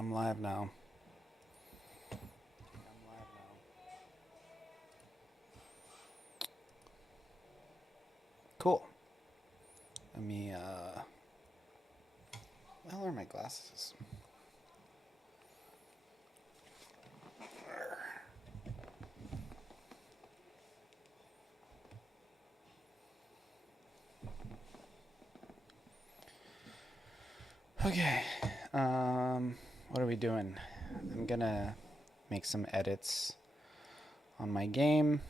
I'm live now. Cool. Let me, where are my glasses? Okay, what are we doing? I'm gonna make some edits on my game.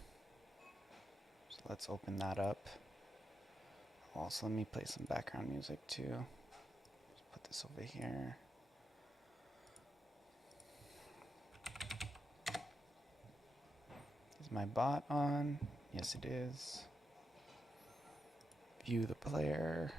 So let's open that up. Also, let me play some background music too. Just put this over here. Is my bot on? Yes, it is. View the player.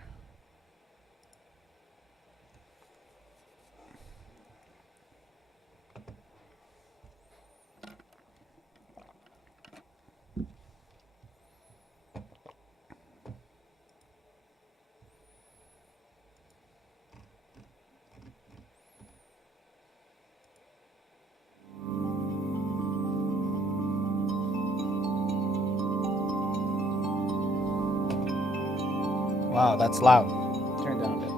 Wow, that's loud. Turn it down a bit.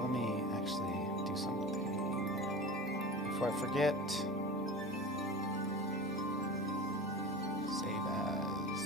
Let me actually do something before I forget. Save as.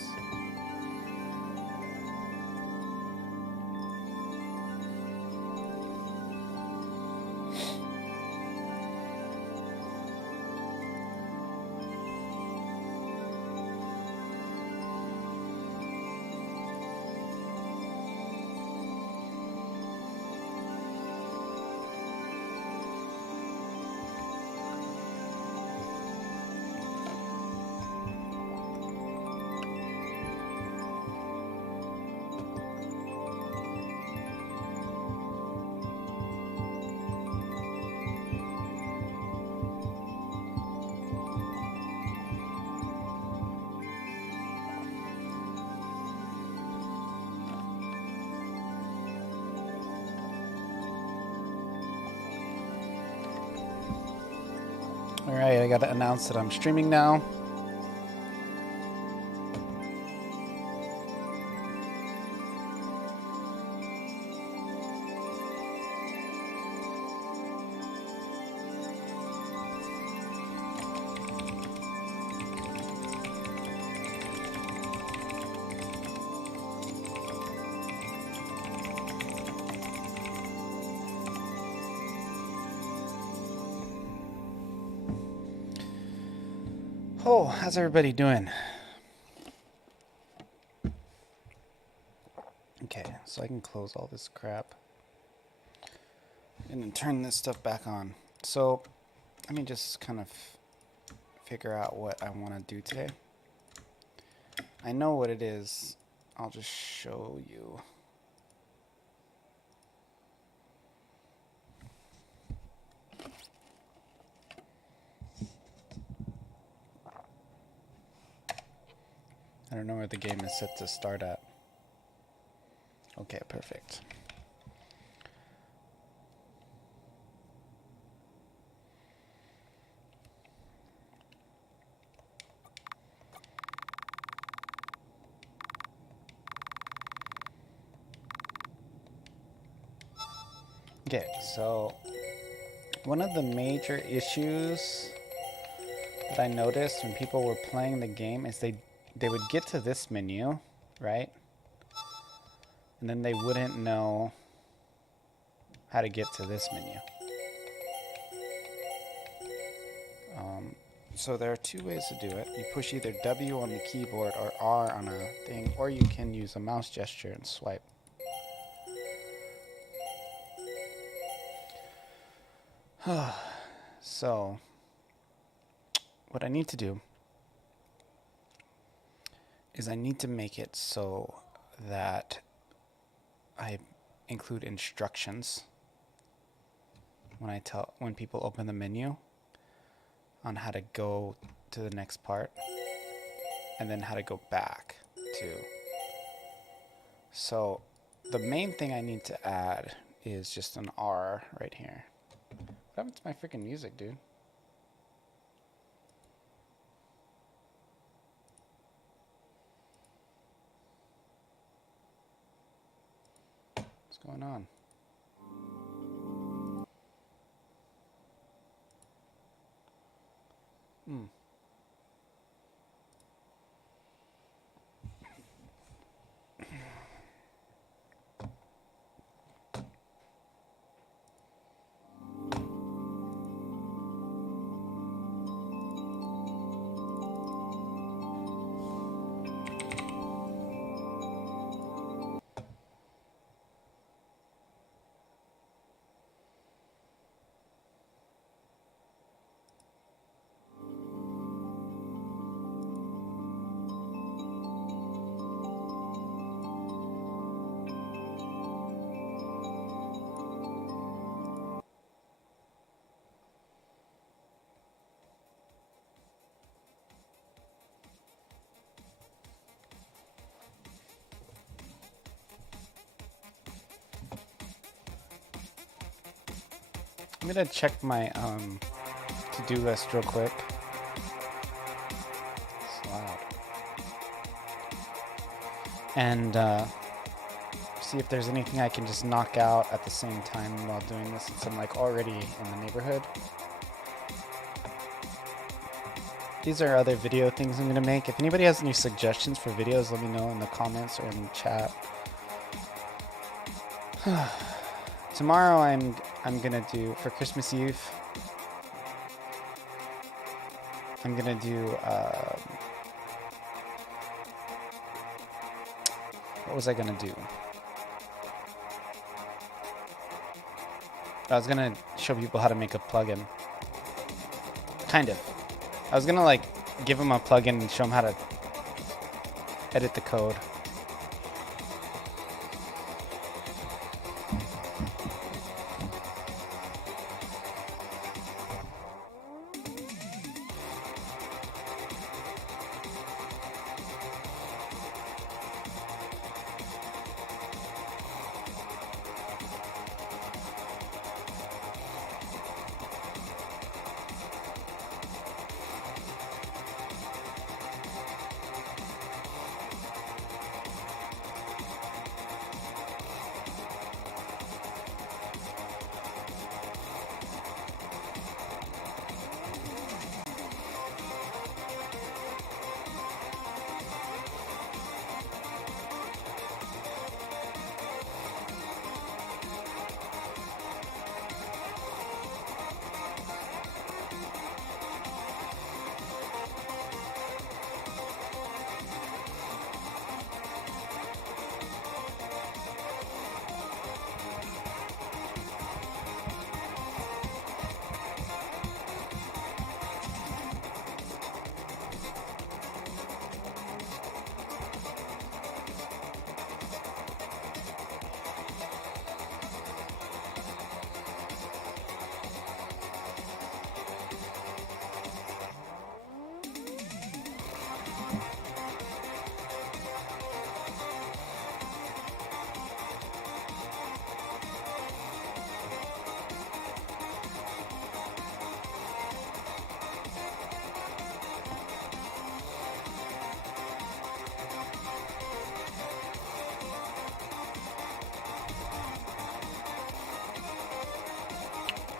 Alright, I gotta announce that I'm streaming now. Oh, how's everybody doing? Okay, so I can close all this crap and then turn this stuff back on. So let me just kind of figure out what I want to do today. I know what it is. I'll just show you. I don't know where the game is set to start at. Okay, perfect. Okay, so one of the major issues that I noticed when people were playing the game is they would get to this menu, right? And then they wouldn't know how to get to this menu. So there are two ways to do it. You push either W on the keyboard or R on a thing, or you can use a mouse gesture and swipe. So what I need to do is I need to make it so that I include instructions when people open the menu on how to go to the next part and then how to go back to. So the main thing I need to add is just an R right here. What happened to my freaking music, dude? What's going on? I'm gonna check my to-do list real quick. It's loud. And see if there's anything I can just knock out at the same time while doing this, since I'm like already in the neighborhood. These are other video things I'm gonna make. If anybody has any suggestions for videos, let me know in the comments or in the chat. Tomorrow I'm gonna do, for Christmas Eve, I'm gonna do what was I gonna do? I was gonna show people how to make a plugin. Kind of. I was gonna like give them a plugin and show them how to edit the code.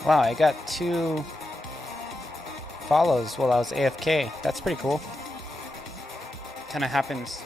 Wow, I got 2 follows while I was AFK. That's pretty cool. Kind of happens.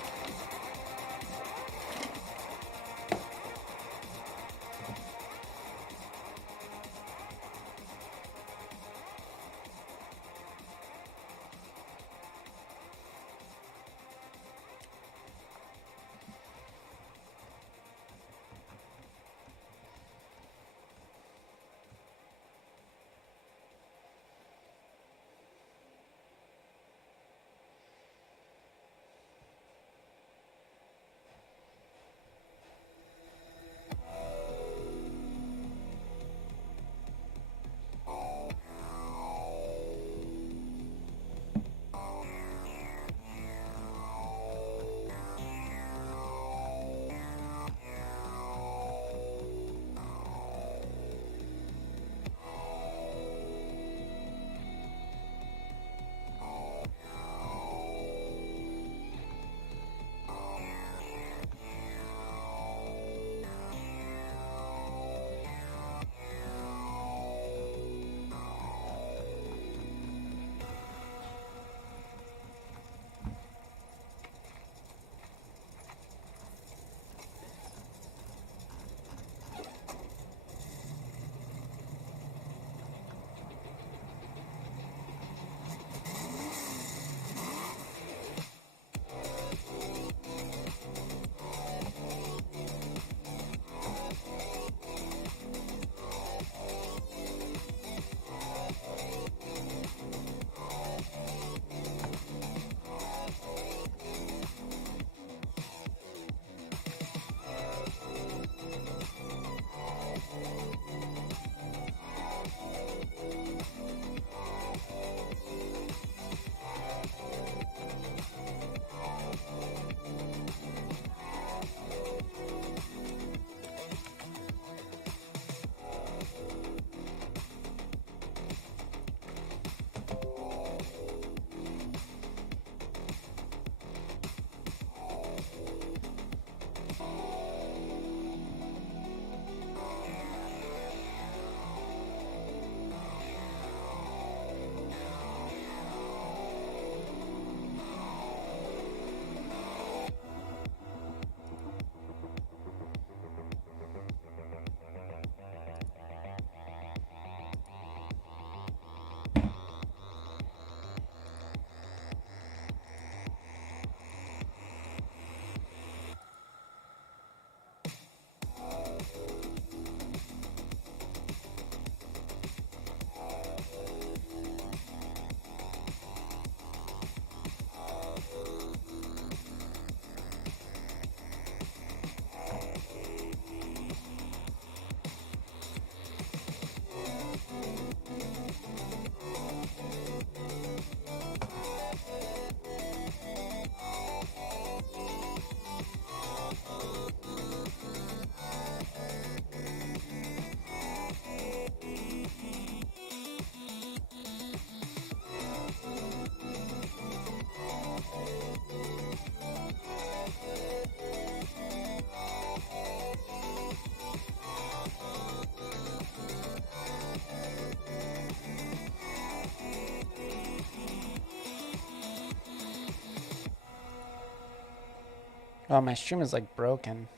Oh, my stream is like broken.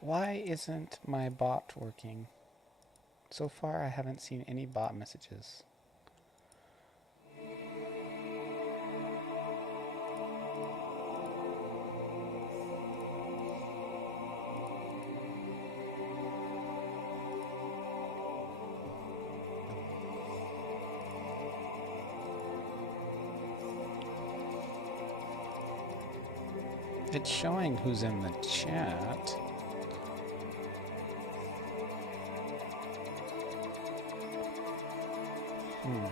Why isn't my bot working? So far, I haven't seen any bot messages. It's showing who's in the chat. Hmm.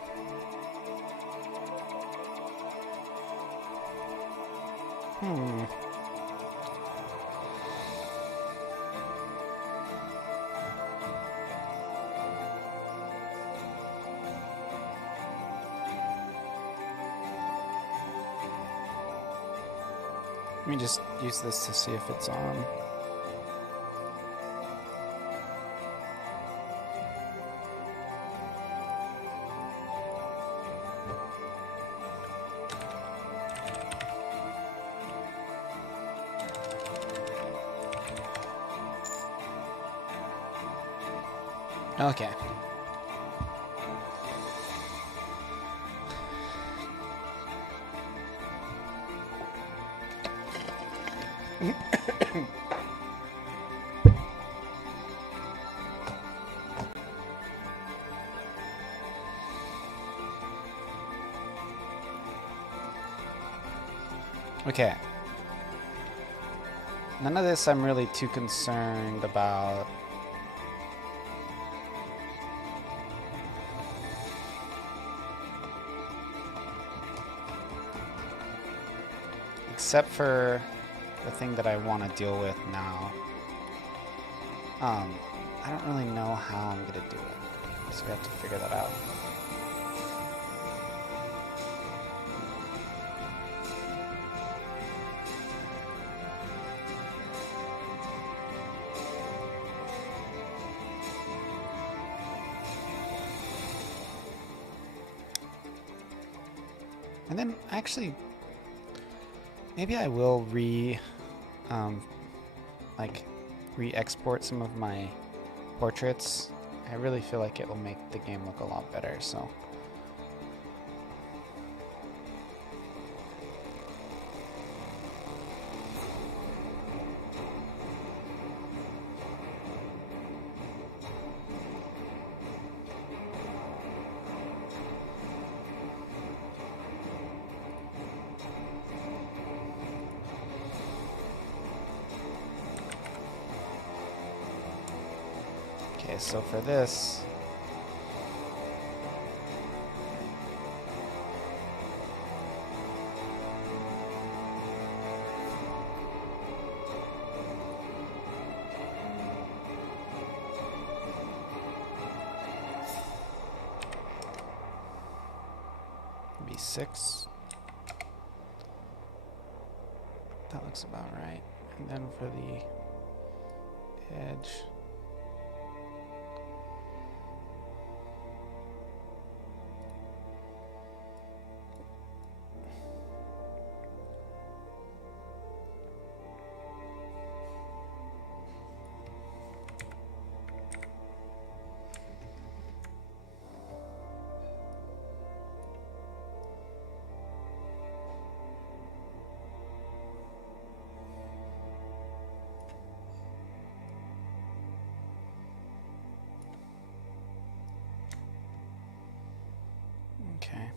Let me just use this to see if it's on. Okay. Okay. None of this I'm really too concerned about. Except for the thing that I want to deal with now. I don't really know how I'm going to do it. So we have to figure that out. And then actually, maybe I will re-export some of my portraits. I really feel like it will make the game look a lot better, so. Okay, so for this, be 6. That looks about right. And then for the edge, okay.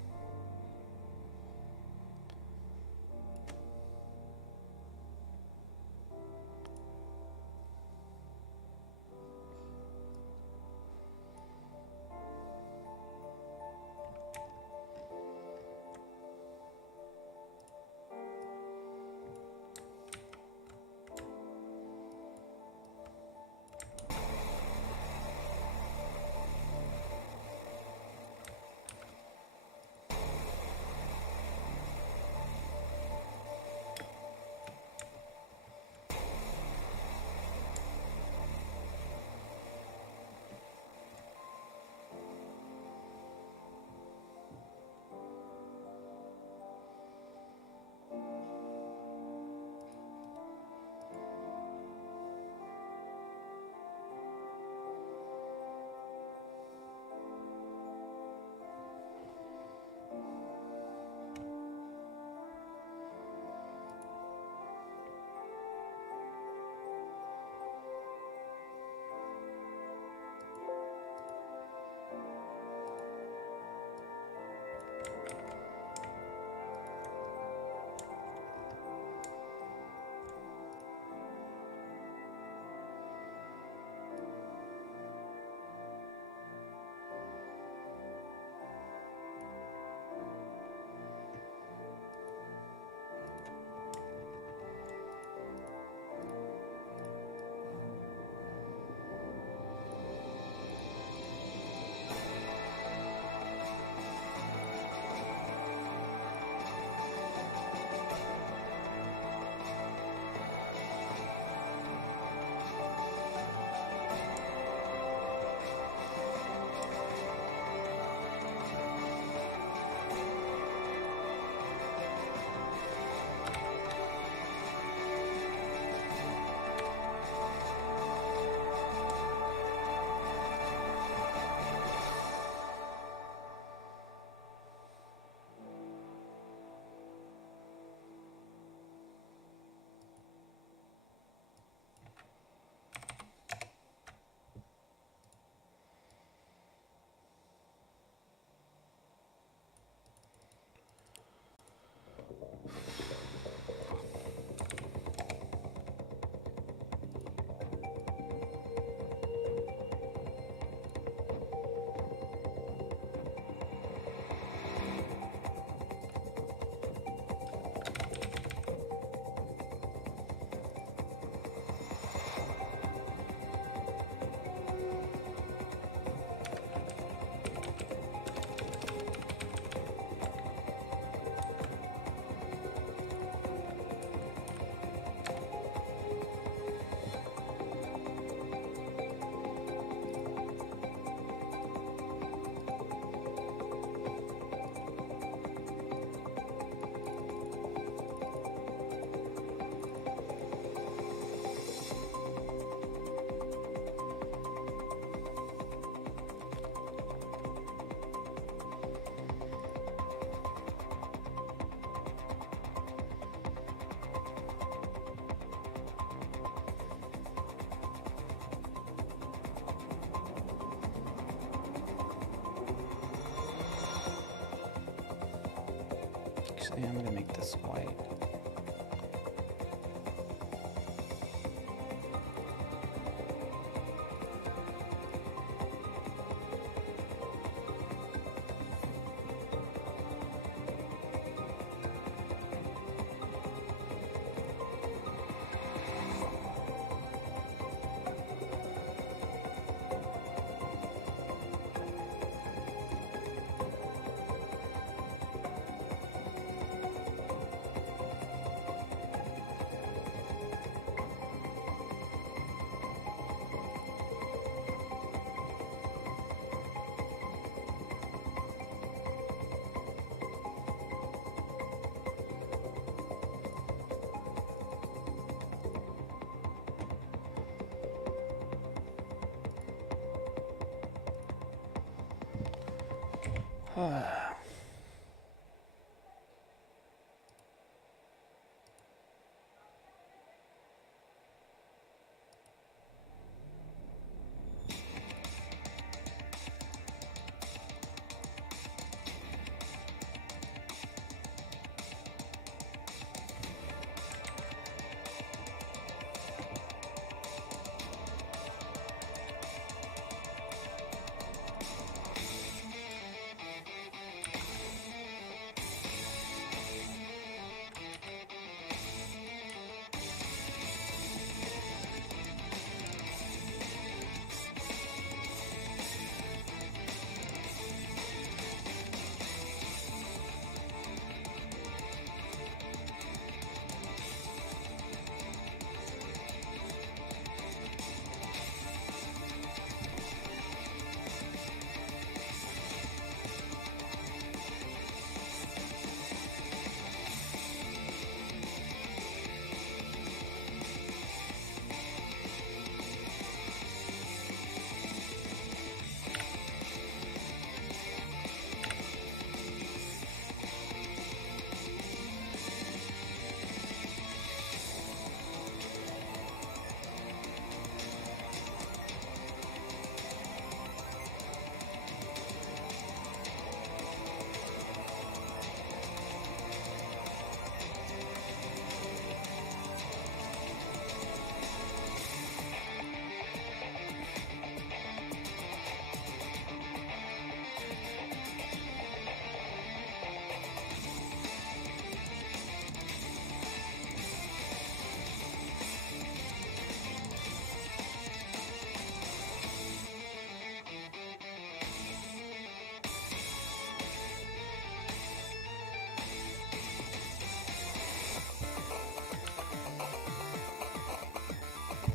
Actually, I'm gonna make this white.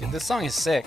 Dude, this song is sick.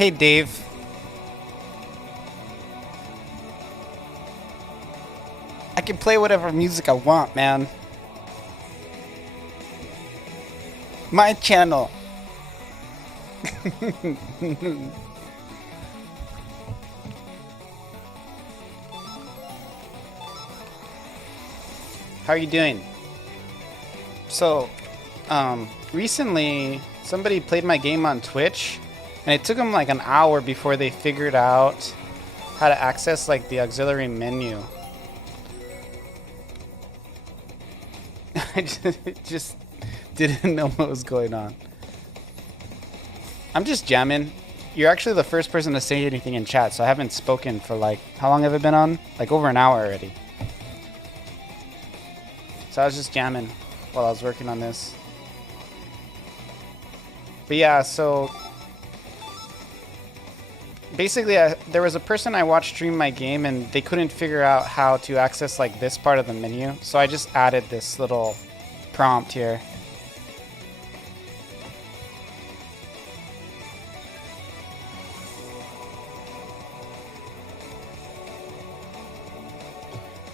Hey, Dave. I can play whatever music I want, man. My channel. How are you doing? So, recently somebody played my game on Twitch, and it took them like an hour before they figured out how to access like the auxiliary menu. I just didn't know what was going on. I'm just jamming. You're actually the first person to say anything in chat, so I haven't spoken for like, how long have I been on? Like over an hour already. So I was just jamming while I was working on this. But yeah, so basically there was a person I watched stream my game and they couldn't figure out how to access like this part of the menu. So I just added this little prompt here.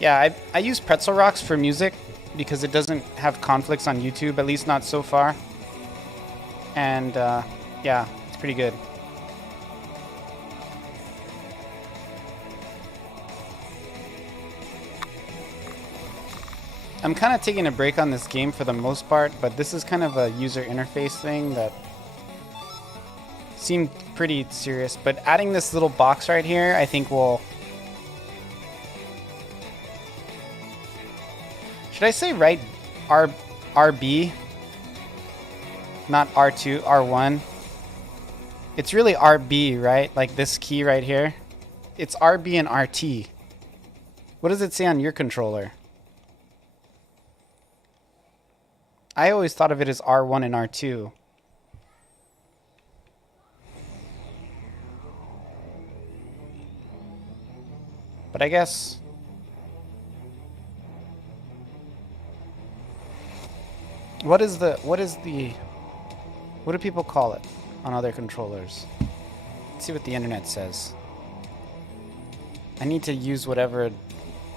Yeah, I use Pretzel Rocks for music because it doesn't have conflicts on YouTube, at least not so far. And yeah, it's pretty good. I'm kind of taking a break on this game for the most part, but this is kind of a user interface thing that seemed pretty serious. But adding this little box right here, I think will... Should I say right RB? Not R2, R1. It's really RB, right? Like this key right here. It's RB and RT. What does it say on your controller? I always thought of it as R1 and R2. But I guess... What do people call it on other controllers? Let's see what the internet says. I need to use whatever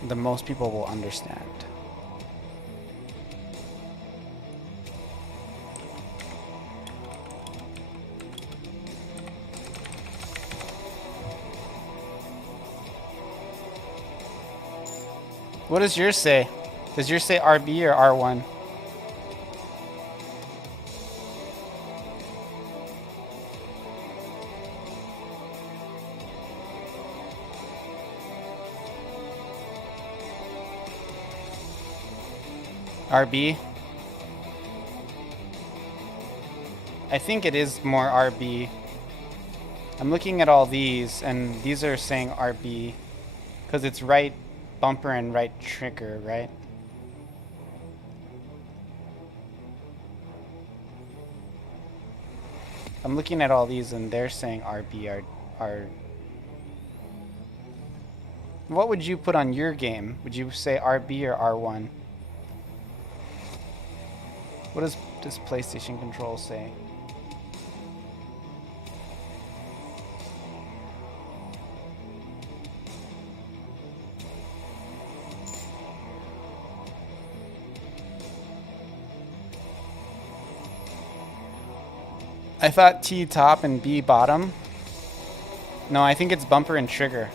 the most people will understand. What does yours say? Does yours say RB or R1? RB? I think it is more RB. I'm looking at all these, and these are saying RB because it's right bumper and right trigger, right? I'm looking at all these, and they're saying RB. What would you put on your game? Would you say RB or R1? What does this PlayStation control say? I thought T top and B bottom. No, I think it's bumper and trigger.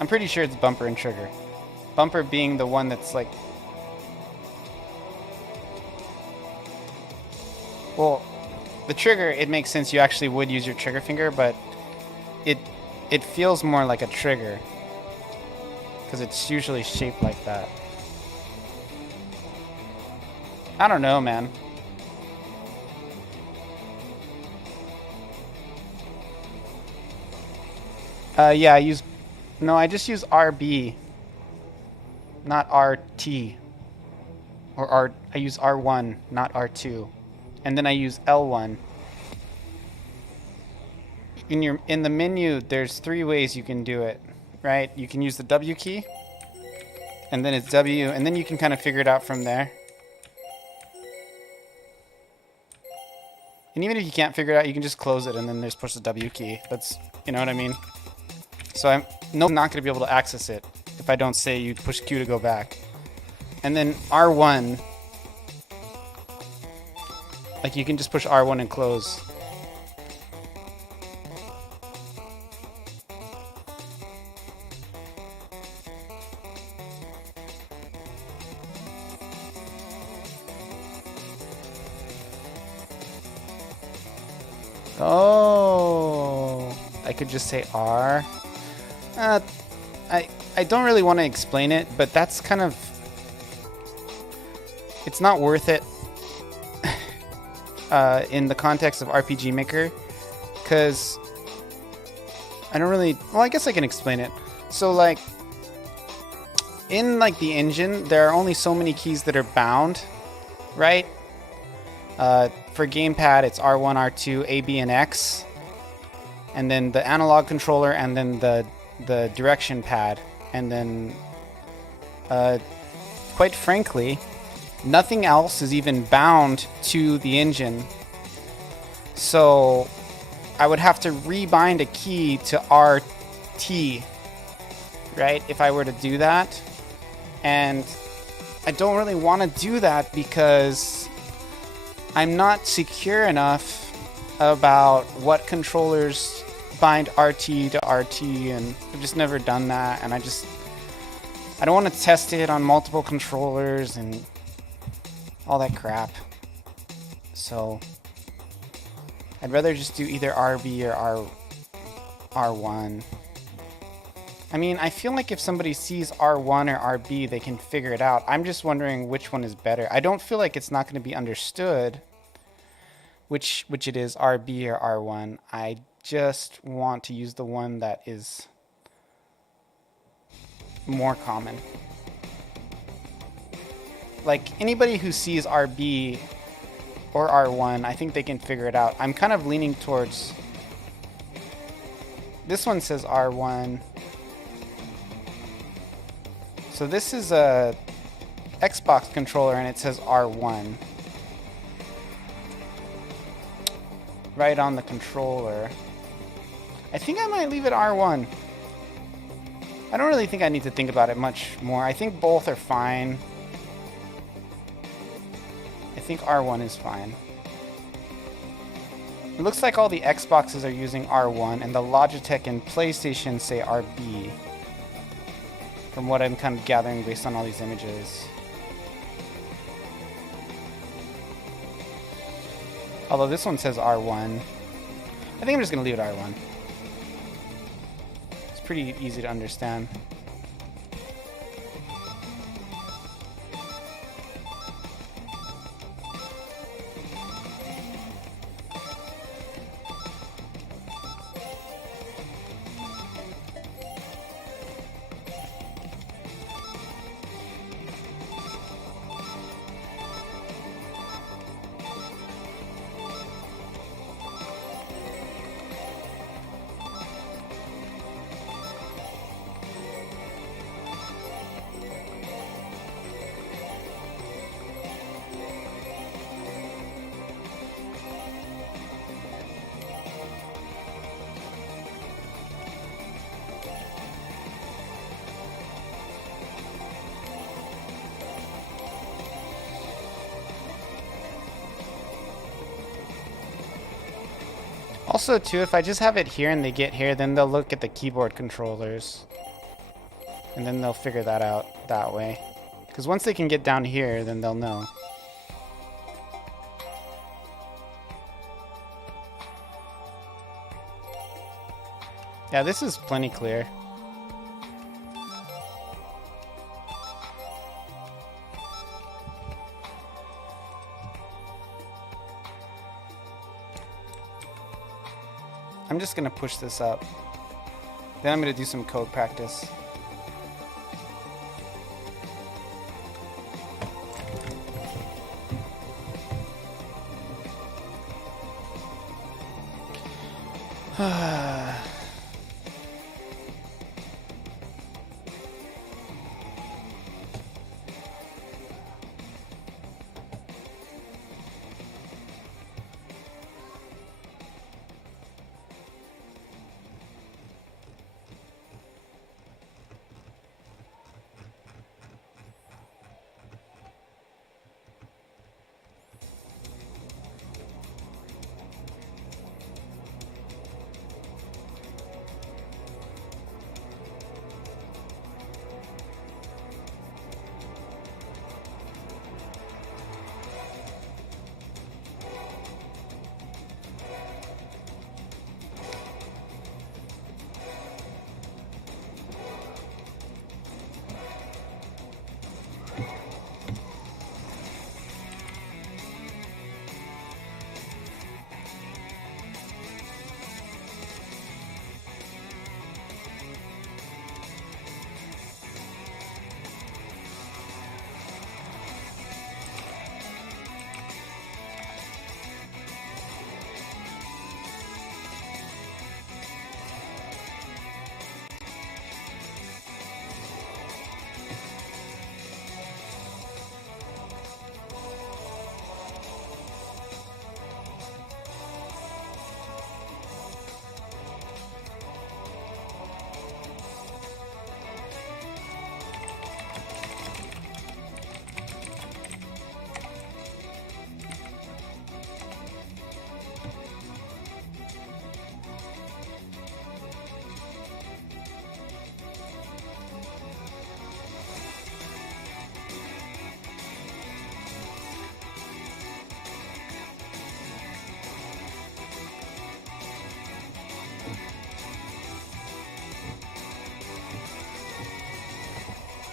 I'm pretty sure it's bumper and trigger. Bumper being the one that's like... Well, the trigger, it makes sense you actually would use your trigger finger, but it feels more like a trigger because it's usually shaped like that. I don't know, man. Yeah, I just use RB, not RT. Or I use R1, not R2. And then I use L1. In the menu, there's 3 ways you can do it, right? You can use the W key, and then it's W, and then you can kind of figure it out from there. And even if you can't figure it out, you can just close it and then just push the W key. That's, you know what I mean? So I'm not going to be able to access it if I don't say you push Q to go back. And then R1, like you can just push R1 and close. Oh, I could just say R. I don't really want to explain it, but that's kind of... It's not worth it in the context of RPG Maker, because I don't really... Well, I guess I can explain it. So, like, in, like, the engine, there are only so many keys that are bound, right? For gamepad, it's R1, R2, A, B, and X. And then the analog controller, and then the direction pad. And then, quite frankly, nothing else is even bound to the engine. So I would have to rebind a key to RT, right? If I were to do that. And I don't really want to do that because I'm not secure enough about what controllers bind RT to RT, and I've just never done that, and I don't want to test it on multiple controllers and all that crap. So I'd rather just do either RB or R1. I mean, I feel like if somebody sees R1 or RB, they can figure it out. I'm just wondering which one is better. I don't feel like it's not going to be understood which it is, RB or R1. I just want to use the one that is more common. Like, anybody who sees RB or R1, I think they can figure it out. I'm kind of leaning towards... This one says R1. So this is a Xbox controller and it says R1. Right on the controller. I think I might leave it R1. I don't really think I need to think about it much more. I think both are fine. I think R1 is fine. It looks like all the Xboxes are using R1 and the Logitech and PlayStation say RB. From what I'm kind of gathering based on all these images. Although this one says R1. I think I'm just going to leave it R1. It's pretty easy to understand. Also, too, if I just have it here and they get here, then they'll look at the keyboard controllers. And then they'll figure that out that way. Because once they can get down here, then they'll know. Yeah, this is plenty clear. I'm just gonna push this up. Then I'm gonna do some code practice.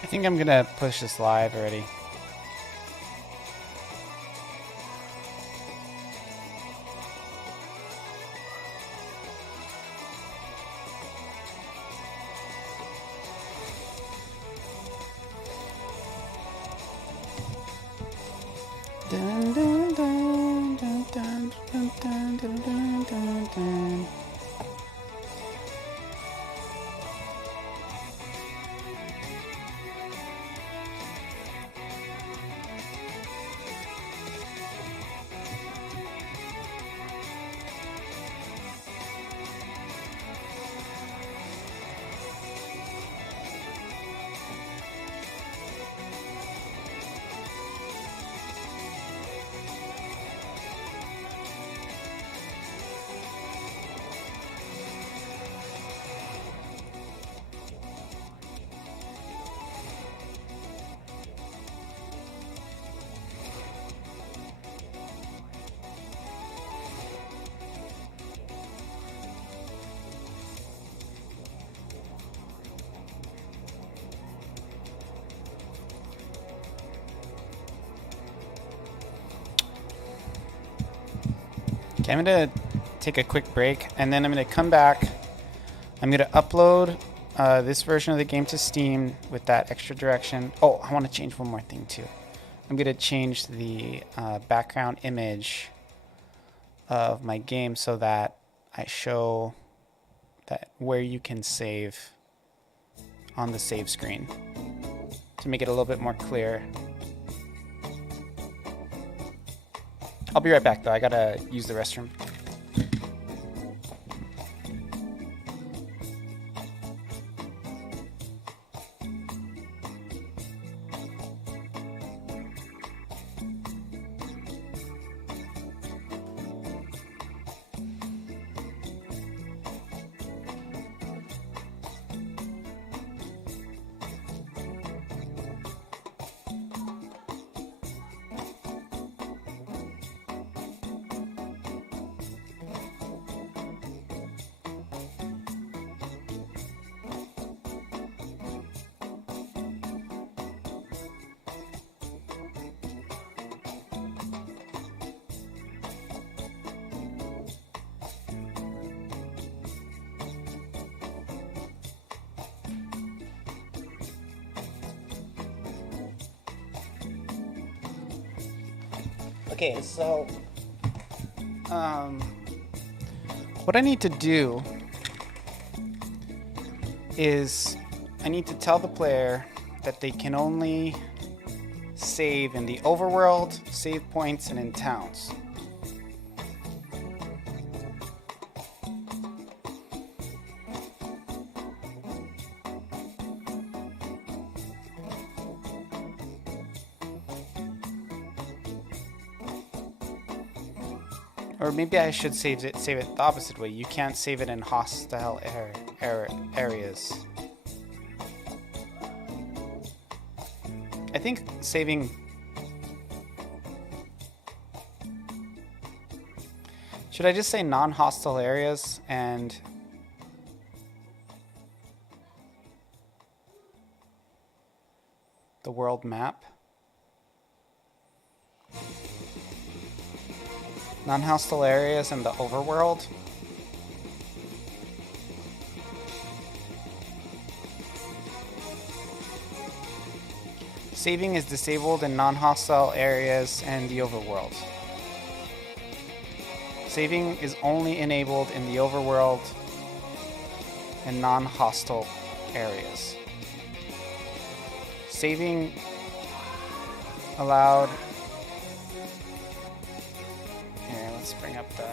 I think I'm gonna push this live already. Dun, dun, dun, dun, dun, dun, dun, dun, dun, dun, dun. Okay, I'm gonna take a quick break and then I'm gonna come back. I'm gonna upload this version of the game to Steam with that extra direction. Oh, I want to change one more thing too. I'm gonna change the background image of my game so that I show that where you can save on the save screen to make it a little bit more clear. I'll be right back though, I gotta use the restroom. Okay, so what I need to do is I need to tell the player that they can only save in the overworld, save points, and in towns. Or maybe I should save it the opposite way. You can't save it in hostile areas. I think saving... Should I just say non-hostile areas and... the world map? Non-hostile areas and the overworld. Saving is disabled in non-hostile areas and the overworld. Saving is only enabled in the overworld and non-hostile areas. Saving allowed... Here, let's bring up the...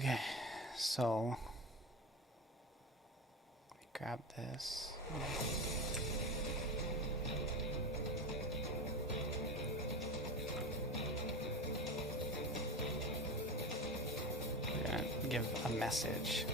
Okay, so let me grab this. We're gonna give a message.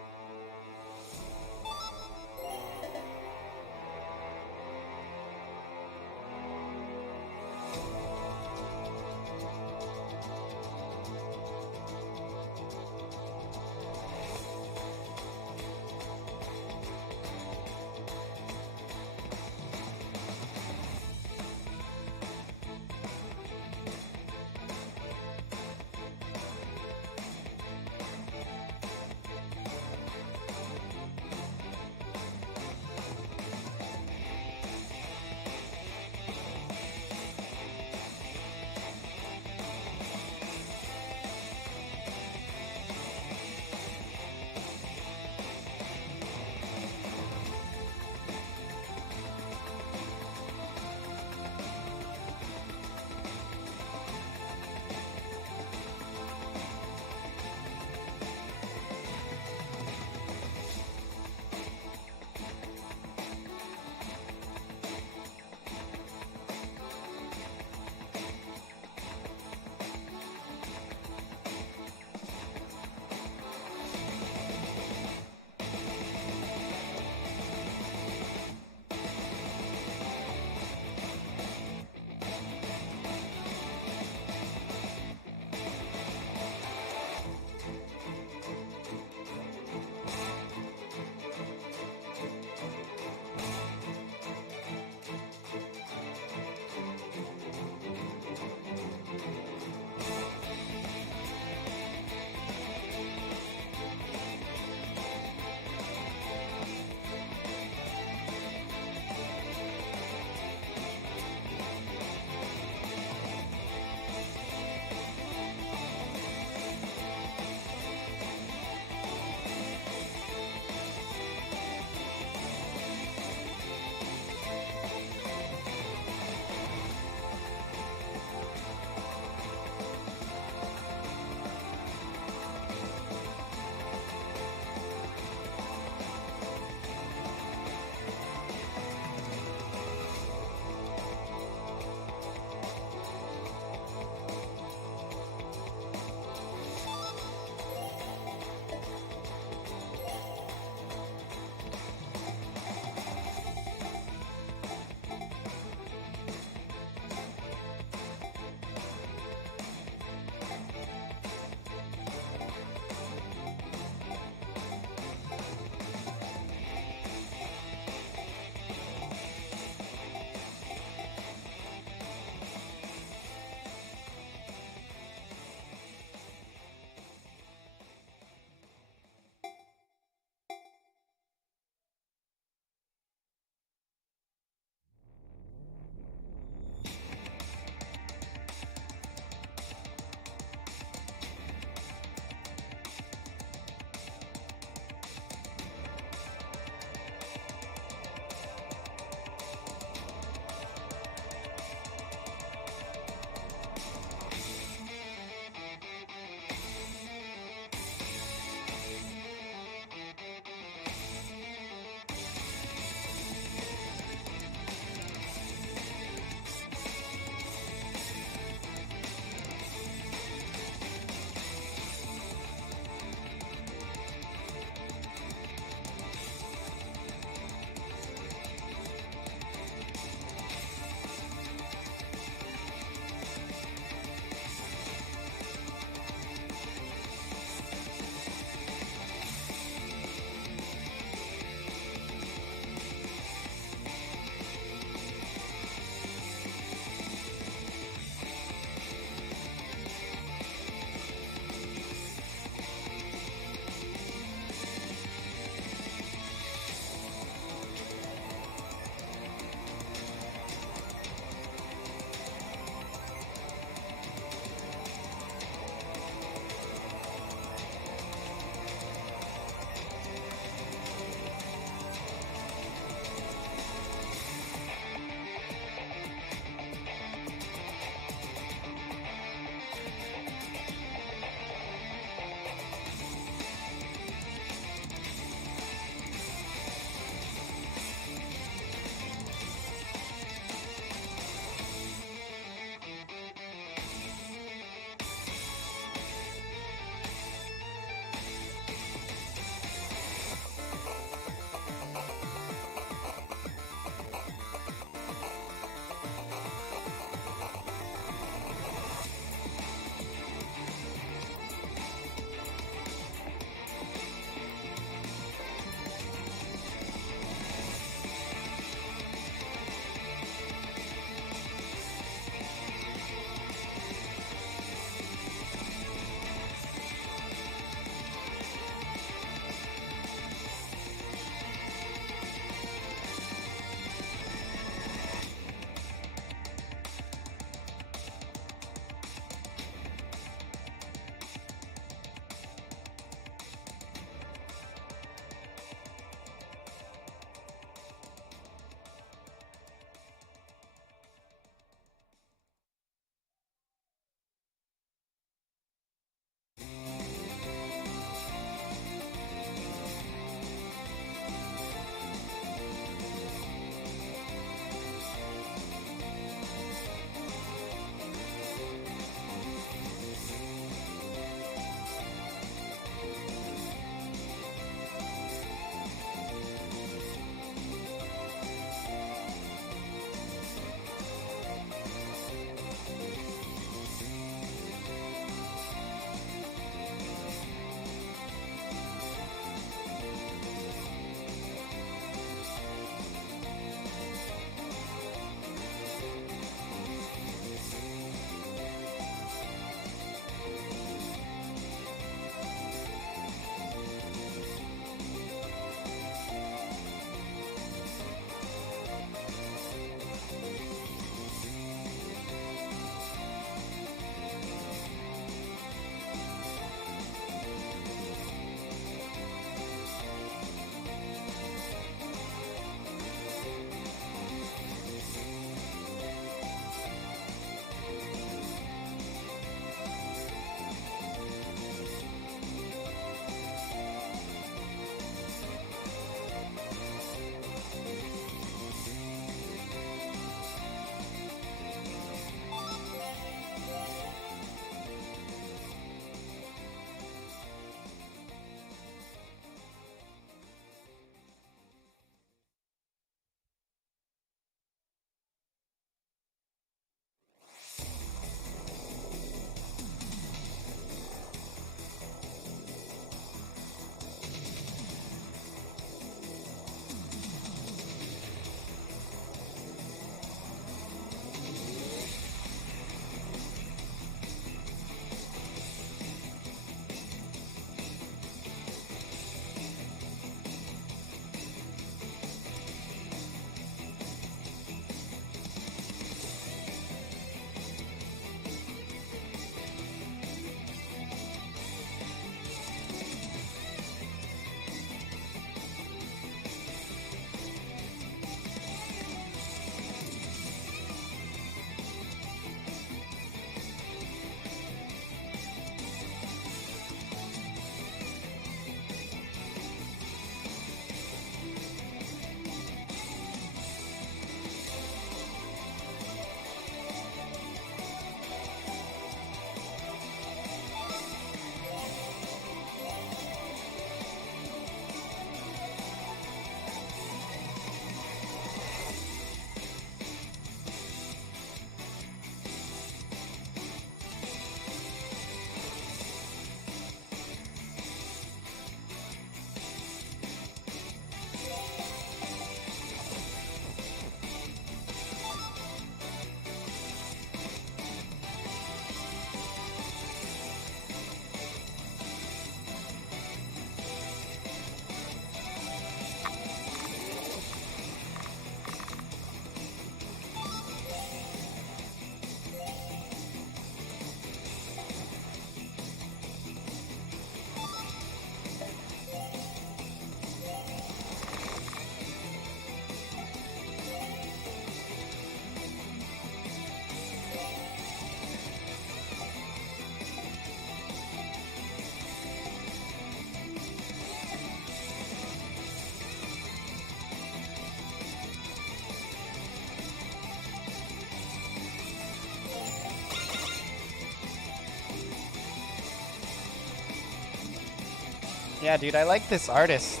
Yeah, dude, I like this artist.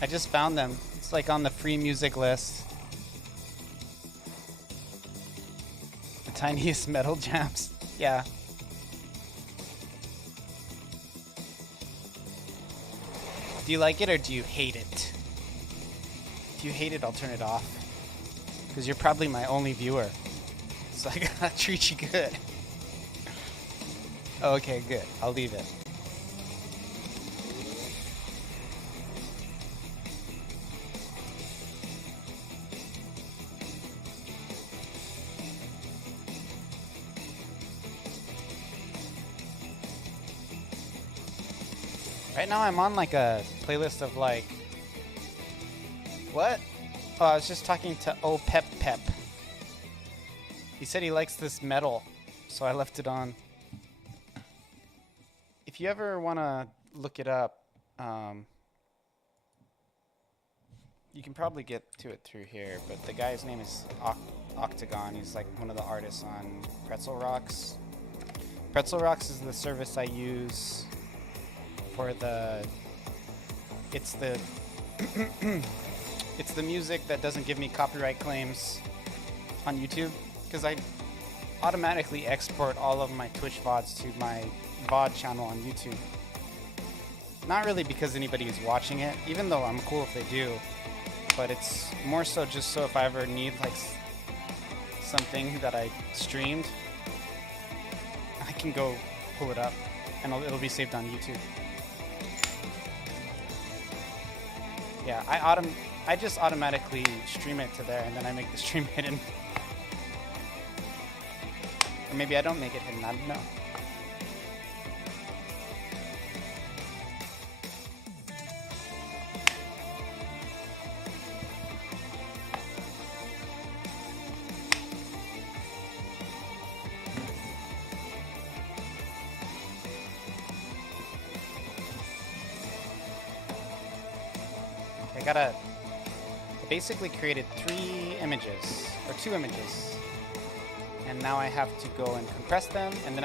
I just found them. It's like on the free music list. The tiniest metal jams. Yeah. Do you like it or do you hate it? If you hate it, I'll turn it off. Because you're probably my only viewer. So I gotta treat you good. Okay, good. I'll leave it. Right now I'm on like a playlist of like... What? Oh, I was just talking to Pep. He said he likes this metal, so I left it on. If you ever want to look it up, you can probably get to it through here, but the guy's name is Octagon. He's like one of the artists on Pretzel Rocks. Pretzel Rocks is the service I use for the... It's the... It's the music that doesn't give me copyright claims on YouTube, because I automatically export all of my Twitch VODs to my VOD channel on YouTube. Not really because anybody is watching it, even though I'm cool if they do, but it's more so just so if I ever need like something that I streamed, I can go pull it up and it'll be saved on YouTube. Yeah, I just automatically stream it to there, and then I make the stream hidden. Or maybe I don't make it hidden, I don't know. I basically created 3 images, or 2 images. And now I have to go and compress them, and then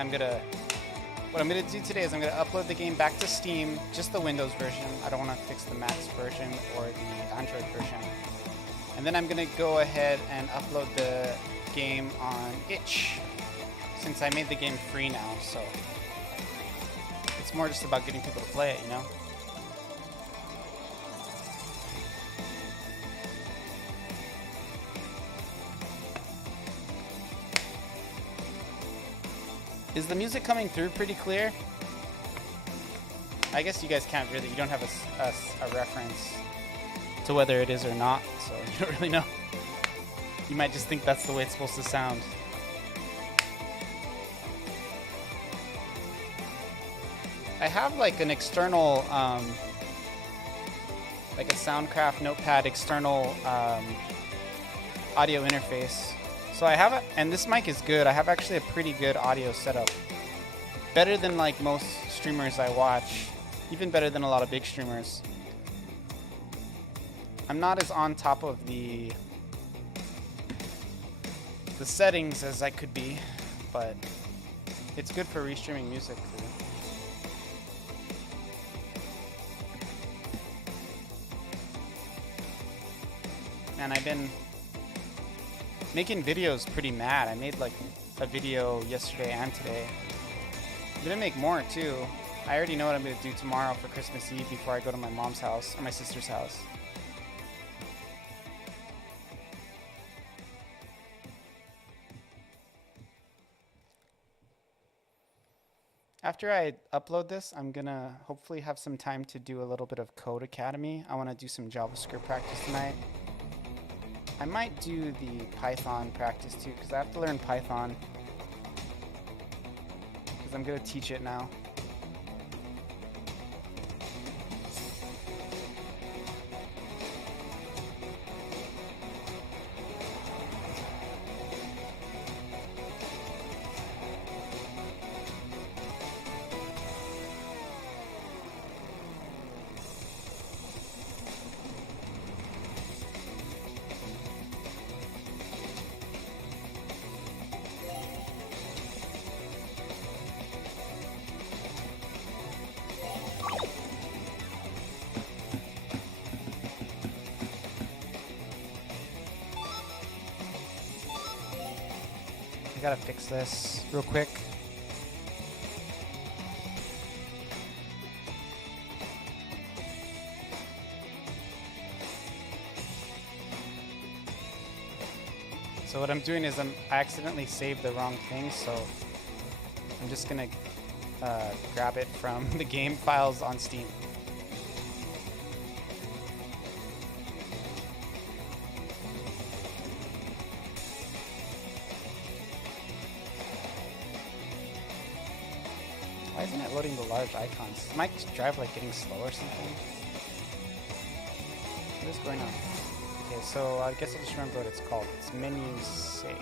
what I'm gonna do today is I'm gonna upload the game back to Steam, just the Windows version. I don't wanna fix the Mac's version or the Android version. And then I'm gonna go ahead and upload the game on itch, since I made the game free now, so it's more just about getting people to play it, you know? Is the music coming through pretty clear? I guess you guys can't really, you don't have a reference to whether it is or not, so you don't really know. You might just think that's the way it's supposed to sound. I have like an external, like a Soundcraft Notepad external audio interface. So I have and this mic is good. I have actually a pretty good audio setup. Better than like most streamers I watch. Even better than a lot of big streamers. I'm not as on top of the settings as I could be, but it's good for restreaming music too. And I've been making videos pretty mad. I made like a video yesterday and today. I'm gonna make more too. I already know what I'm gonna do tomorrow for Christmas Eve before I go to my mom's house or my sister's house. After I upload this, I'm gonna hopefully have some time to do a little bit of Code Academy. I wanna do some JavaScript practice tonight. I might do the Python practice too, because I have to learn Python. Because I'm going to teach it now. gotta fix this real quick. So what I'm doing is I accidentally saved the wrong thing, so I'm just gonna grab it from the game files on Steam. Why isn't it loading the large icons? Is my drive like getting slow or something? What is going on? Okay, so I guess I'll just remember what it's called. It's menu save.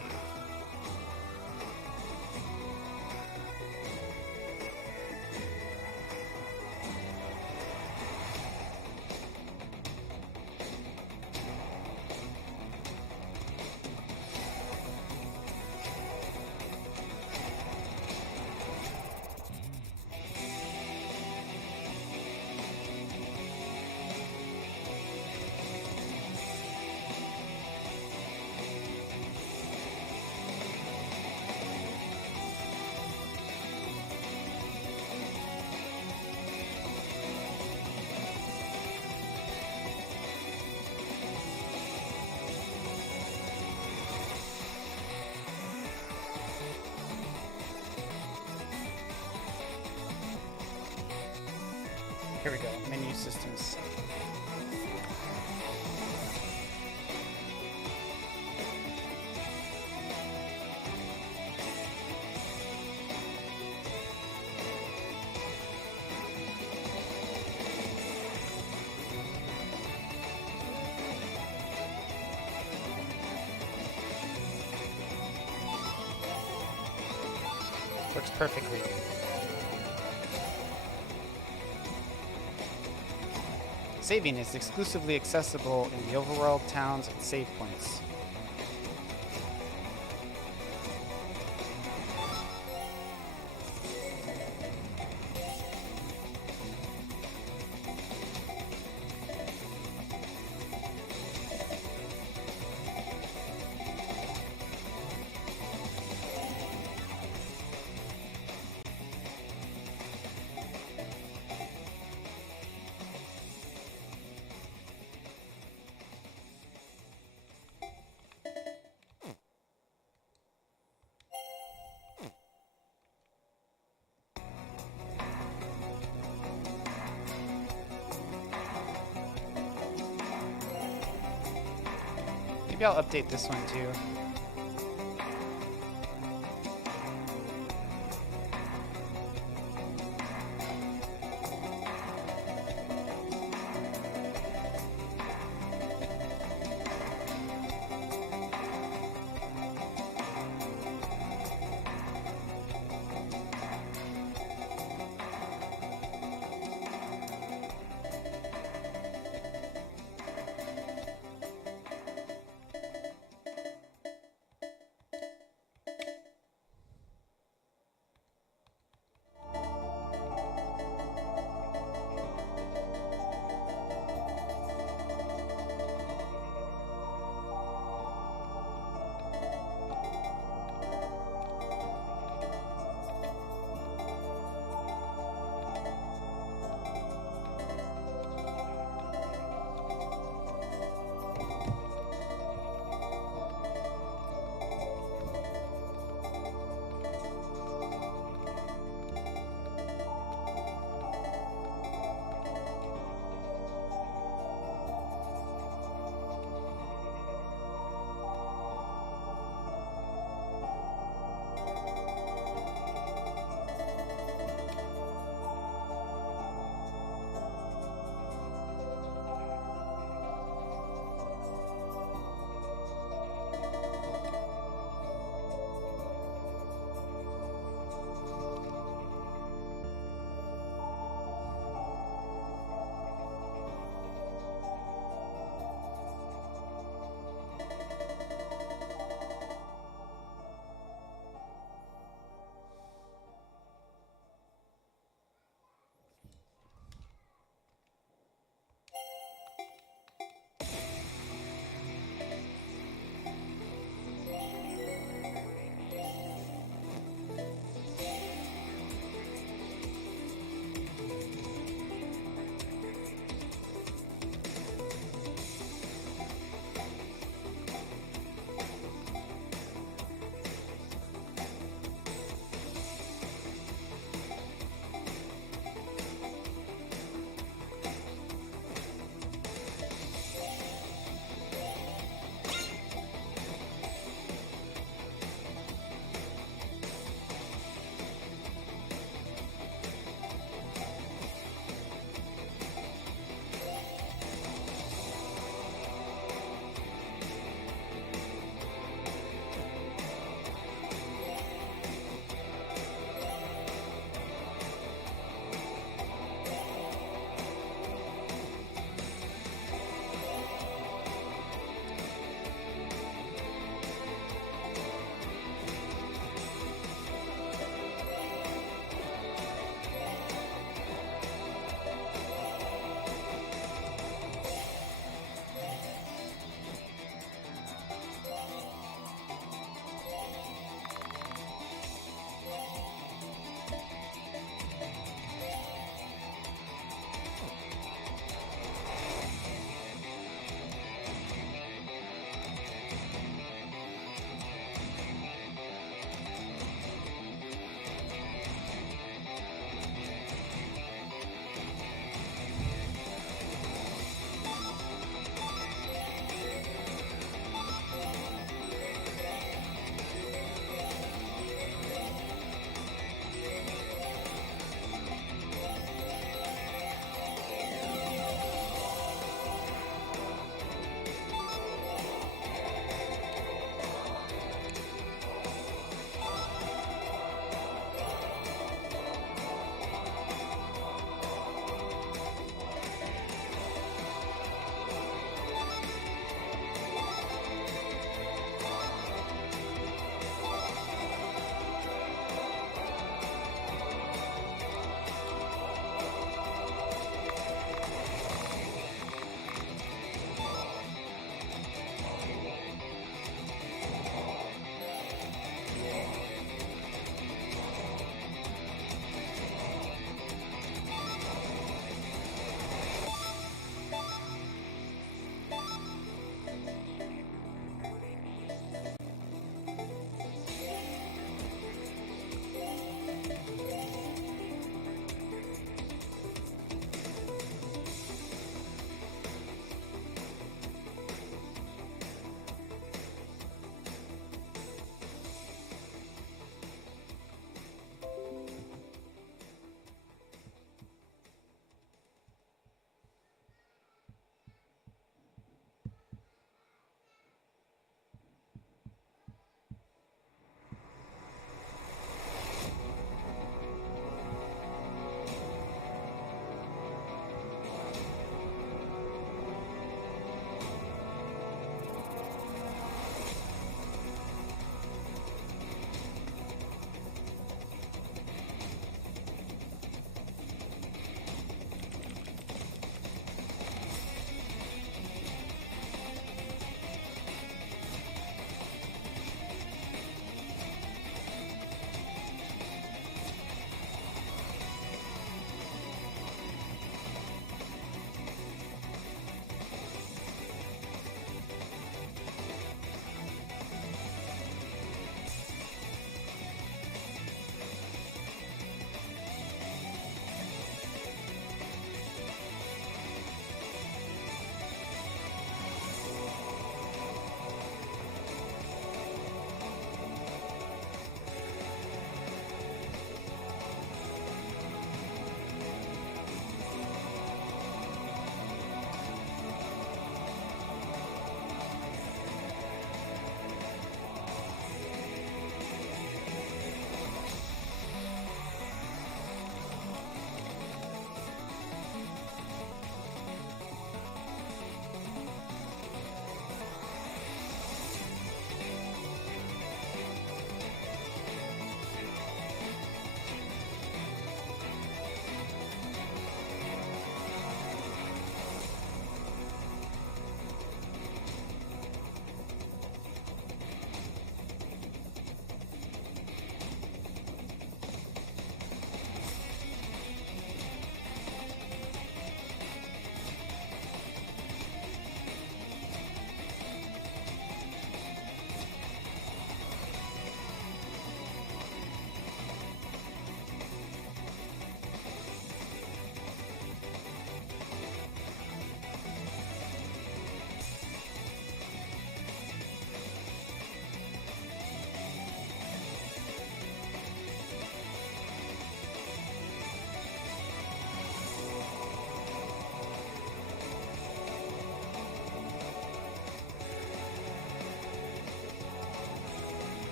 Here we go, menu systems. Works perfectly. Saving is exclusively accessible in the overworld towns and save points. Maybe I'll update this one too.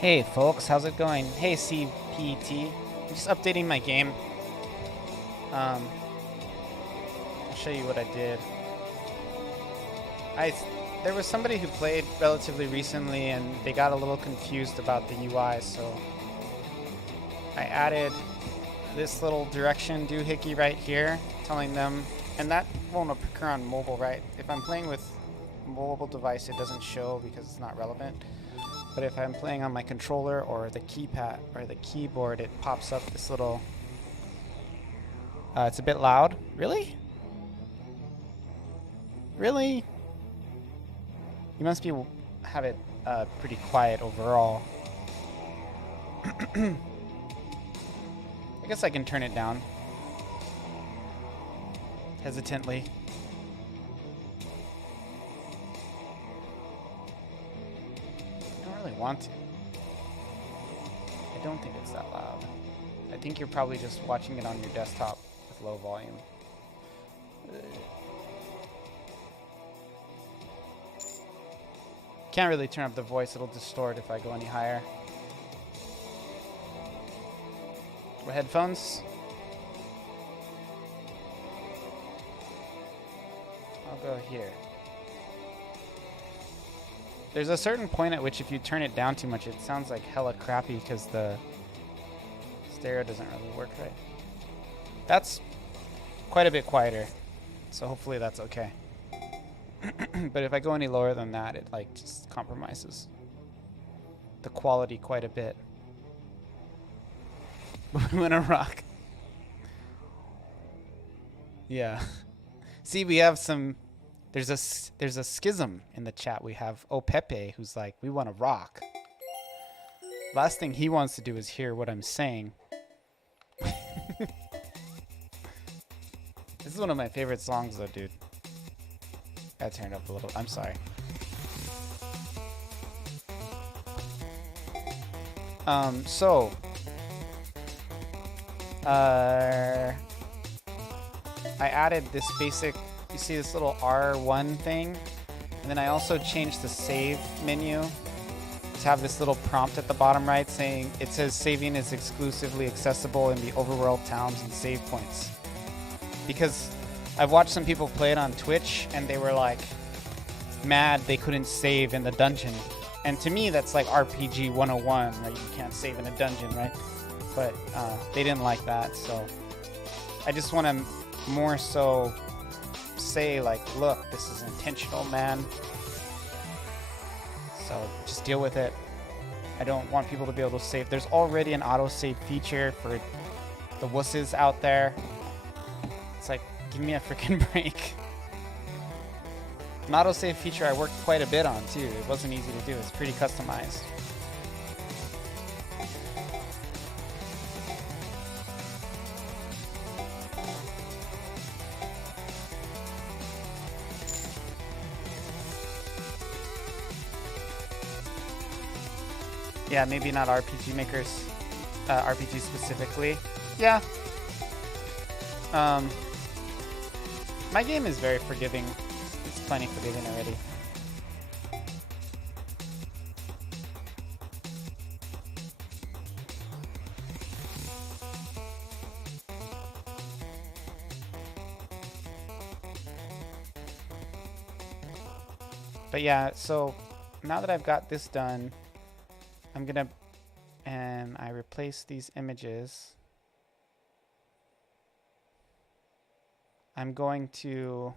Hey folks, how's it going? Hey CPT. I'm just updating my game. I'll show you what I did. There was somebody who played relatively recently and they got a little confused about the UI, so I added this little direction doohickey right here, telling them, and that won't occur on mobile, right? If I'm playing with a mobile device, it doesn't show because it's not relevant. But if I'm playing on my controller or the keypad or the keyboard, it pops up this little... it's a bit loud. Really? Really? You must have it pretty quiet overall. I guess I can turn it down. Hesitantly. I don't really want to. I don't think it's that loud. I think you're probably just watching it on your desktop with low volume. Can't really turn up the voice, it'll distort if I go any higher. What, headphones? I'll go here. There's a certain point at which if you turn it down too much, it sounds like hella crappy because the stereo doesn't really work right. That's quite a bit quieter, so hopefully that's okay. But if I go any lower than that, it like just compromises the quality quite a bit. We want to rock. Yeah. See, we have some... There's a schism in the chat. We have Pepe, who's like, we want to rock. Last thing he wants to do is hear what I'm saying. This is one of my favorite songs, though, dude. Gotta turn it up a little. I'm sorry. I added this basic, you see this little R1 thing, and then I also changed the save menu to have this little prompt at the bottom right saying, it says saving is exclusively accessible in the overworld towns and save points. Because I've watched some people play it on Twitch and they were like mad they couldn't save in the dungeon. And to me, that's like RPG 101, right? You can't save in a dungeon, right? But they didn't like that, so I just want to more so say like, look, this is intentional, man. So just deal with it. I don't want people to be able to save. There's already an autosave feature for the wusses out there. It's like, give me a freaking break. An autosave feature I worked quite a bit on too. It wasn't easy to do. It's pretty customized. Yeah, maybe not RPG makers, RPG specifically. Yeah. My game is very forgiving. It's plenty forgiving already. But yeah, so now that I've got this done, I'm gonna, and I replace these images. I'm going to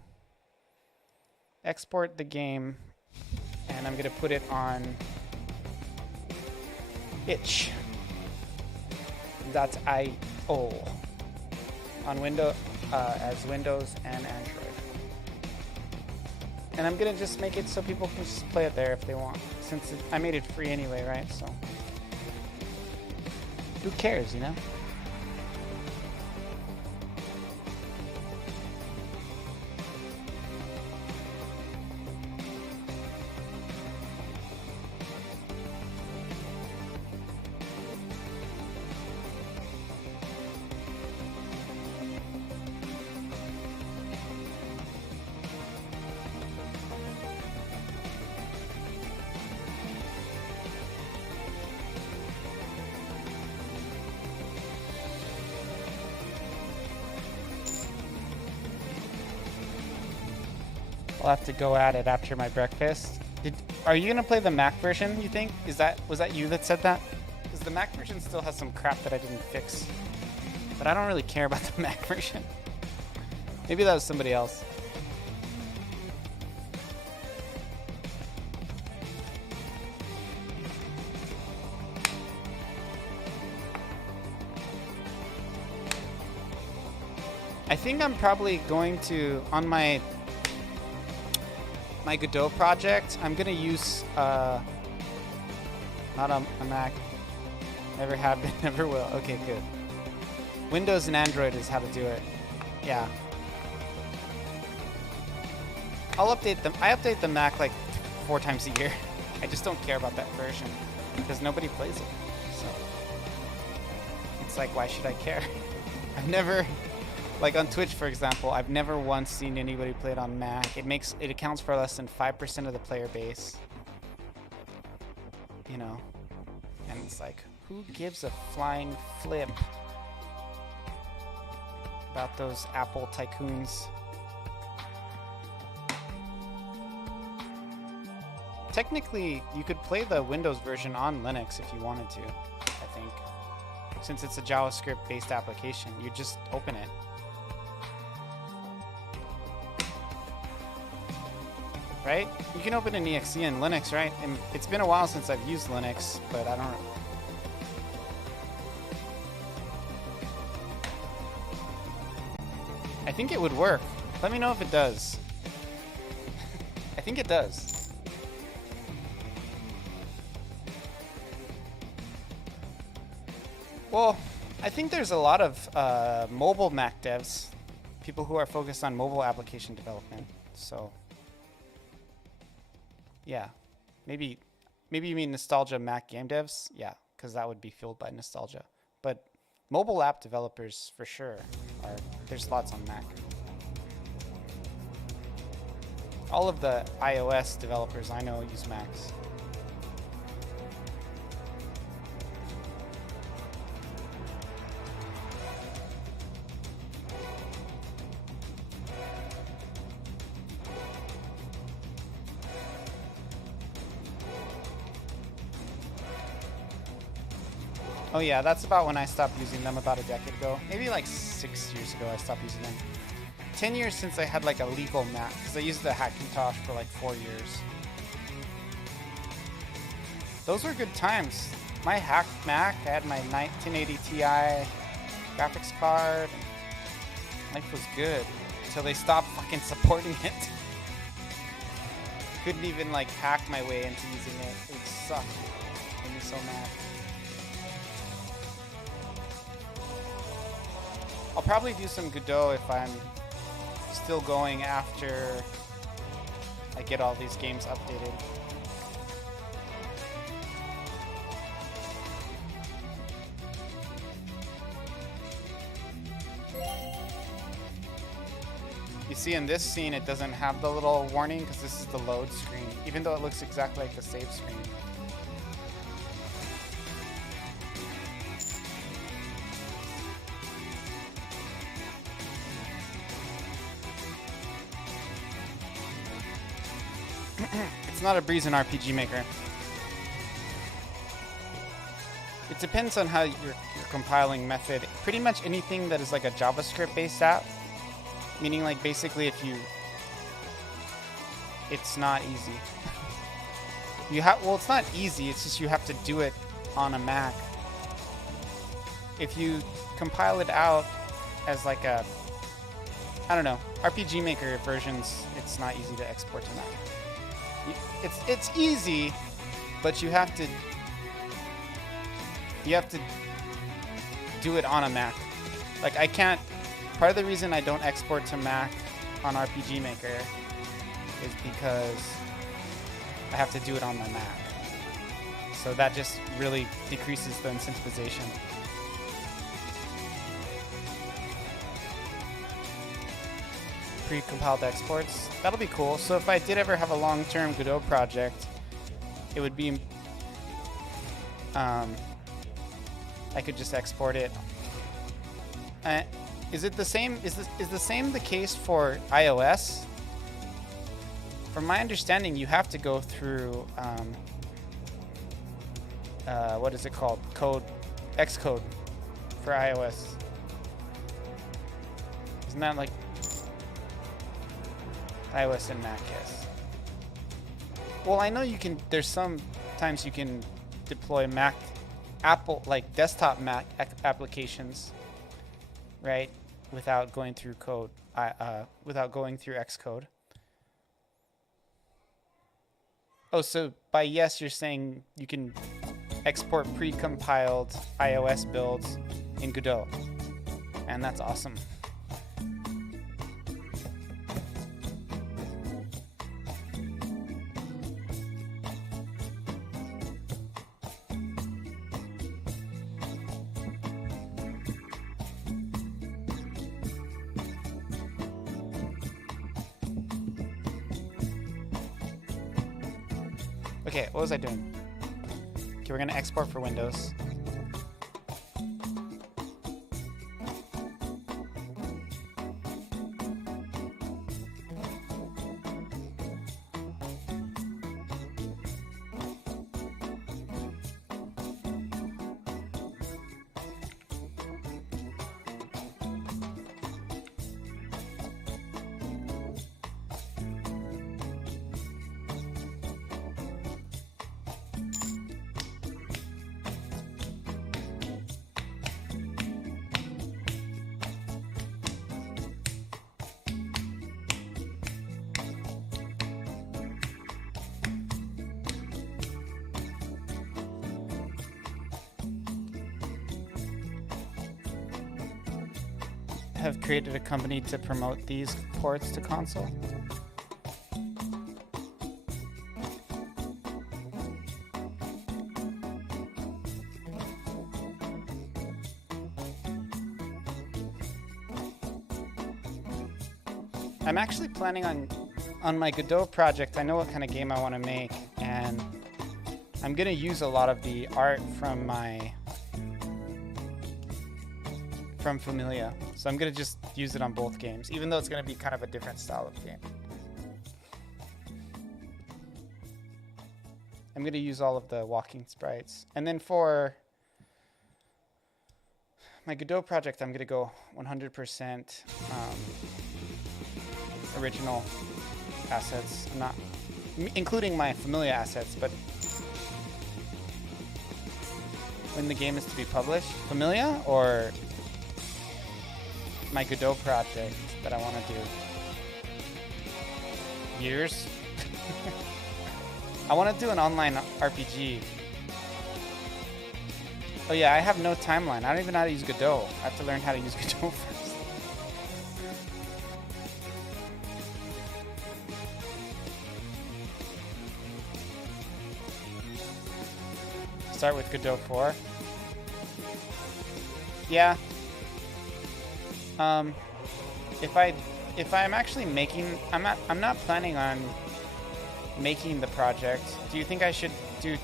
export the game and I'm gonna put it on itch.io on Windows as Windows and Android. And I'm gonna just make it so people can just play it there if they want, since I made it free anyway, right? So who cares, you know? I'll have to go at it after my breakfast. Are you gonna play the Mac version, you think? Was that you that said that? Because the Mac version still has some crap that I didn't fix. But I don't really care about the Mac version. Maybe that was somebody else. I think I'm probably going to, on my Godot project, I'm gonna use not a Mac. Never have been, never will. Okay, good. Windows and Android is how to do it. Yeah. I'll update them. I update the Mac like 4 times a year. I just don't care about that version because nobody plays it. So it's like, why should I care? I've never, like on Twitch, for example, I've never once seen anybody play it on Mac. It accounts for less than 5% of the player base. You know, and it's like, who gives a flying flip about those Apple tycoons? Technically, you could play the Windows version on Linux if you wanted to, I think. Since it's a JavaScript-based application, you just open it. Right? You can open an exe in Linux, right? And it's been a while since I've used Linux, but I don't... I think it would work. Let me know if it does. I think it does. Well, I think there's a lot of mobile Mac devs, people who are focused on mobile application development. So, yeah, maybe you mean nostalgia Mac game devs? Yeah, because that would be fueled by nostalgia. But mobile app developers, for sure, there's lots on Mac. All of the iOS developers I know use Macs. Oh yeah, that's about when I stopped using them, about a decade ago. Maybe like 6 years ago I stopped using them. 10 years since I had like a legal Mac, because I used the Hackintosh for like 4 years. Those were good times. My hacked Mac, I had my 1080 Ti graphics card. Life was good until they stopped fucking supporting it. Couldn't even like hack my way into using it. It sucked. Made me so mad. I'll probably do some Godot if I'm still going after I get all these games updated. You see in this scene it doesn't have the little warning because this is the load screen, even though it looks exactly like the save screen. It's not a breeze in RPG Maker. It depends on how your compiling method. Pretty much anything that is like a JavaScript-based app, meaning like basically it's not easy. Well, it's not easy. It's just you have to do it on a Mac. If you compile it out as like a, I don't know, RPG Maker versions, it's not easy to export to Mac. It's easy, but you have to do it on a Mac. Like I can't. Part of the reason I don't export to Mac on RPG Maker is because I have to do it on my Mac. So that just really decreases the incentivization. Pre-compiled exports. That'll be cool. So if I did ever have a long-term Godot project, it would be I could just export it. Is it the same? Is the same the case for iOS? from my understanding, you have to go through, what is it called? Xcode for iOS. Isn't that like iOS and Mac? Yes. Well, I know you can, there's sometimes you can deploy Apple, like desktop Mac applications, right? Without going through Xcode. Oh, so by yes, you're saying you can export pre-compiled iOS builds in Godot. And that's awesome. Okay, what was I doing? Okay, we're gonna export for Windows. Have created a company to promote these ports to console. I'm actually planning on my Godot project. I know what kind of game I want to make, and I'm gonna use a lot of the art from Familia. So I'm going to just use it on both games, even though it's going to be kind of a different style of game. I'm going to use all of the walking sprites. And then for my Godot project, I'm going to go 100% original assets. I'm not including my Familia assets, but when the game is to be published, Familia or my Godot project that I want to do. Years? I want to do an online RPG. Oh yeah, I have no timeline. I don't even know how to use Godot. I have to learn how to use Godot first. Start with Godot 4. Yeah. If I'm actually making, I'm not planning on making the project. Do you think I should do?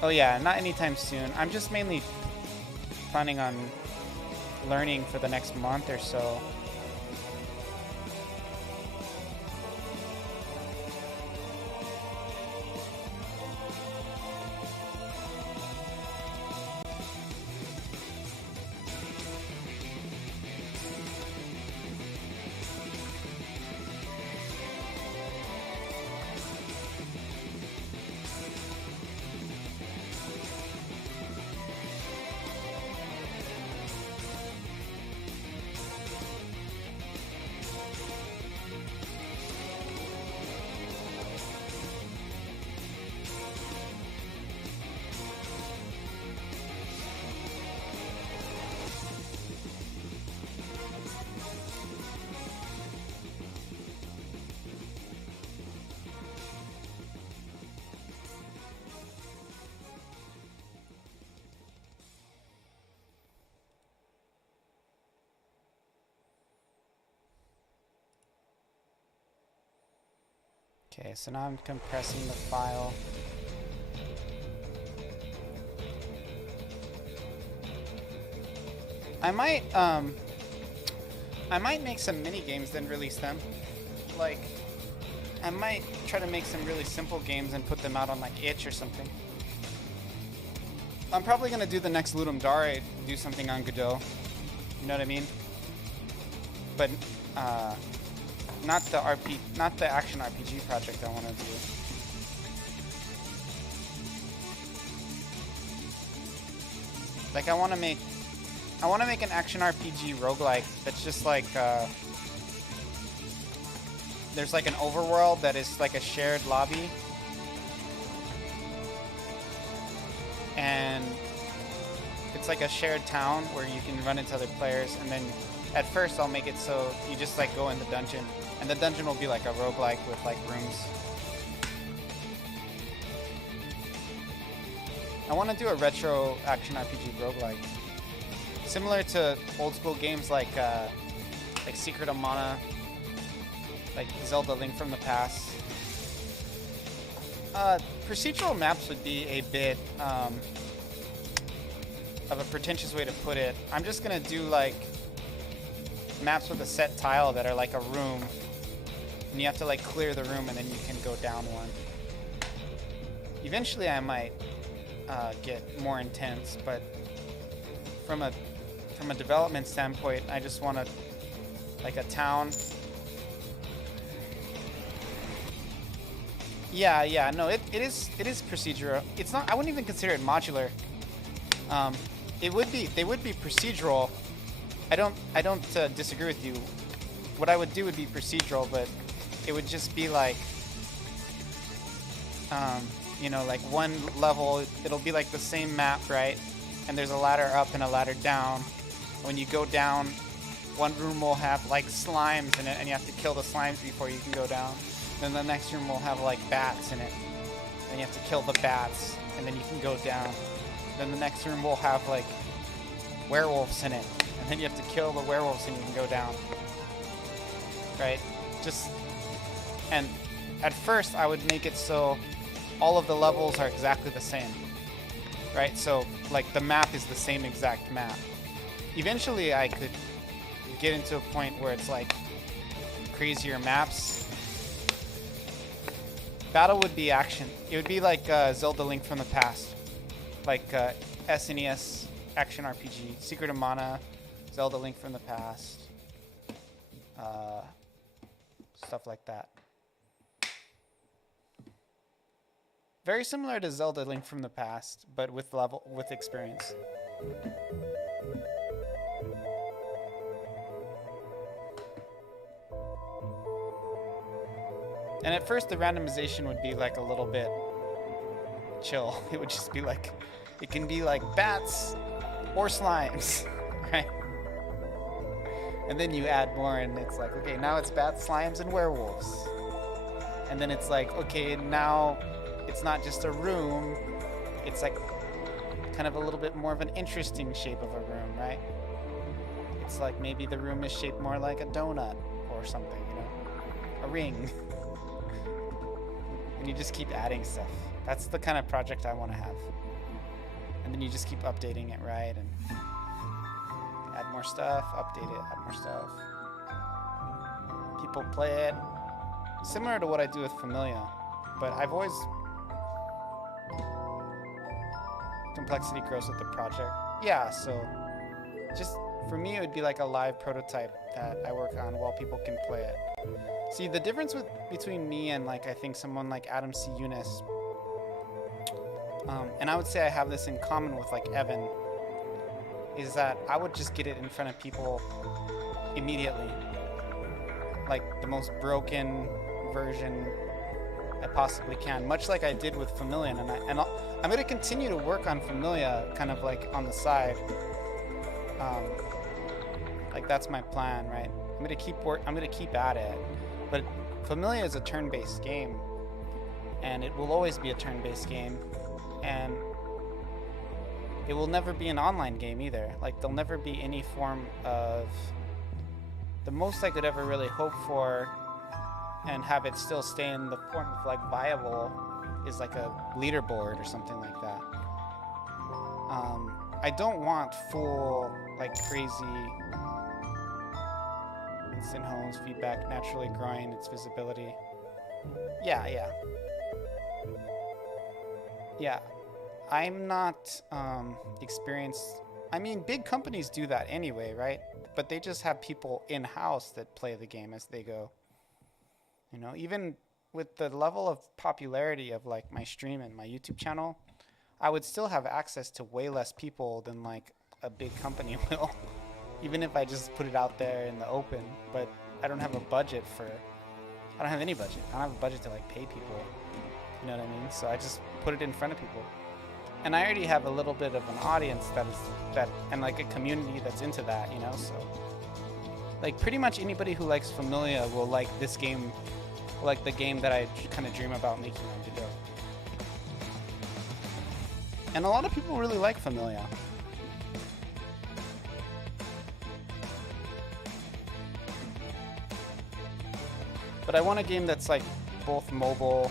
Oh yeah, not anytime soon. I'm just mainly planning on learning for the next month or so. Okay, so now I'm compressing the file. I I might make some mini games then release them. Like, I might try to make some really simple games and put them out on like itch or something. I'm probably gonna do the next Ludum Dare, do something on Godot. You know what I mean? But not the action RPG project I want to do. Like I want to make an action RPG roguelike that's just like there's like an overworld that is like a shared lobby, and it's like a shared town where you can run into other players, and then at first I'll make it so you just like go in the dungeon, and the dungeon will be like a roguelike with like rooms. I want to do a retro action RPG roguelike, similar to old school games like Secret of Mana, like Zelda: Link from the Past. Procedural maps would be a bit of a pretentious way to put it. I'm just gonna do like maps with a set tile that are like a room, and you have to like clear the room and then you can go down one. Eventually I might get more intense, but from a development standpoint, I just want like a town. Yeah, no, it is procedural. It's not. I wouldn't even consider it modular. They would be procedural. I don't disagree with you. What I would do would be procedural, but it would just be like, you know, like one level. It'll be like the same map, right? And there's a ladder up and a ladder down. When you go down, one room will have like slimes in it, and you have to kill the slimes before you can go down. Then the next room will have like bats in it, and you have to kill the bats, and then you can go down. Then the next room will have like werewolves in it, and then you have to kill the werewolves and you can go down. Right? And at first I would make it so all of the levels are exactly the same. Right? So like the map is the same exact map. Eventually I could get into a point where it's like crazier maps. Battle would be action. It would be like Zelda: Link from the Past, like SNES action RPG, Secret of Mana, Zelda: Link from the Past, stuff like that. Very similar to Zelda: Link from the Past, but with experience. And at first the randomization would be like a little bit chill. It would just be like, it can be like bats or slimes, right? And then you add more and it's like, okay, now it's bats, slimes, and werewolves. And then it's like, okay, now it's not just a room, it's like kind of a little bit more of an interesting shape of a room, right? It's like maybe the room is shaped more like a donut or something, you know? A ring. And you just keep adding stuff. That's the kind of project I want to have. And then you just keep updating it, right? And add more stuff, update it, add more stuff. People play it. Similar to what I do with Familia. But I've always... Complexity grows with the project. Yeah, so... Just, for me, it would be like a live prototype that I work on while people can play it. See, the difference between me and like I think someone like Adam C. Eunice, and I would say I have this in common with like Evan, is that I would just get it in front of people immediately, like the most broken version I possibly can, much like I did with Familia, and I'm going to continue to work on Familia kind of like on the side. Like that's my plan, right? I'm gonna keep at it. But Familia is a turn-based game, and it will always be a turn-based game, and it will never be an online game either. Like there'll never be any form of... The most I could ever really hope for and have it still stay in the form of like viable is like a leaderboard or something like that. I don't want full like crazy instant homes, feedback, naturally growing its visibility. Yeah, yeah. Yeah. I'm not experienced. I mean, big companies do that anyway, right? But they just have people in-house that play the game as they go. You know, even with the level of popularity of like my stream and my YouTube channel, I would still have access to way less people than like a big company will, even if I just put it out there in the open. But I don't have a budget for, I don't have any budget. I don't have a budget to like pay people. You know what I mean? So I just put it in front of people. And I already have a little bit of an audience and like a community that's into that, you know? So like pretty much anybody who likes Familia will like this game, like the game that I kind of dream about making on video. And a lot of people really like Familia. But I want a game that's like both mobile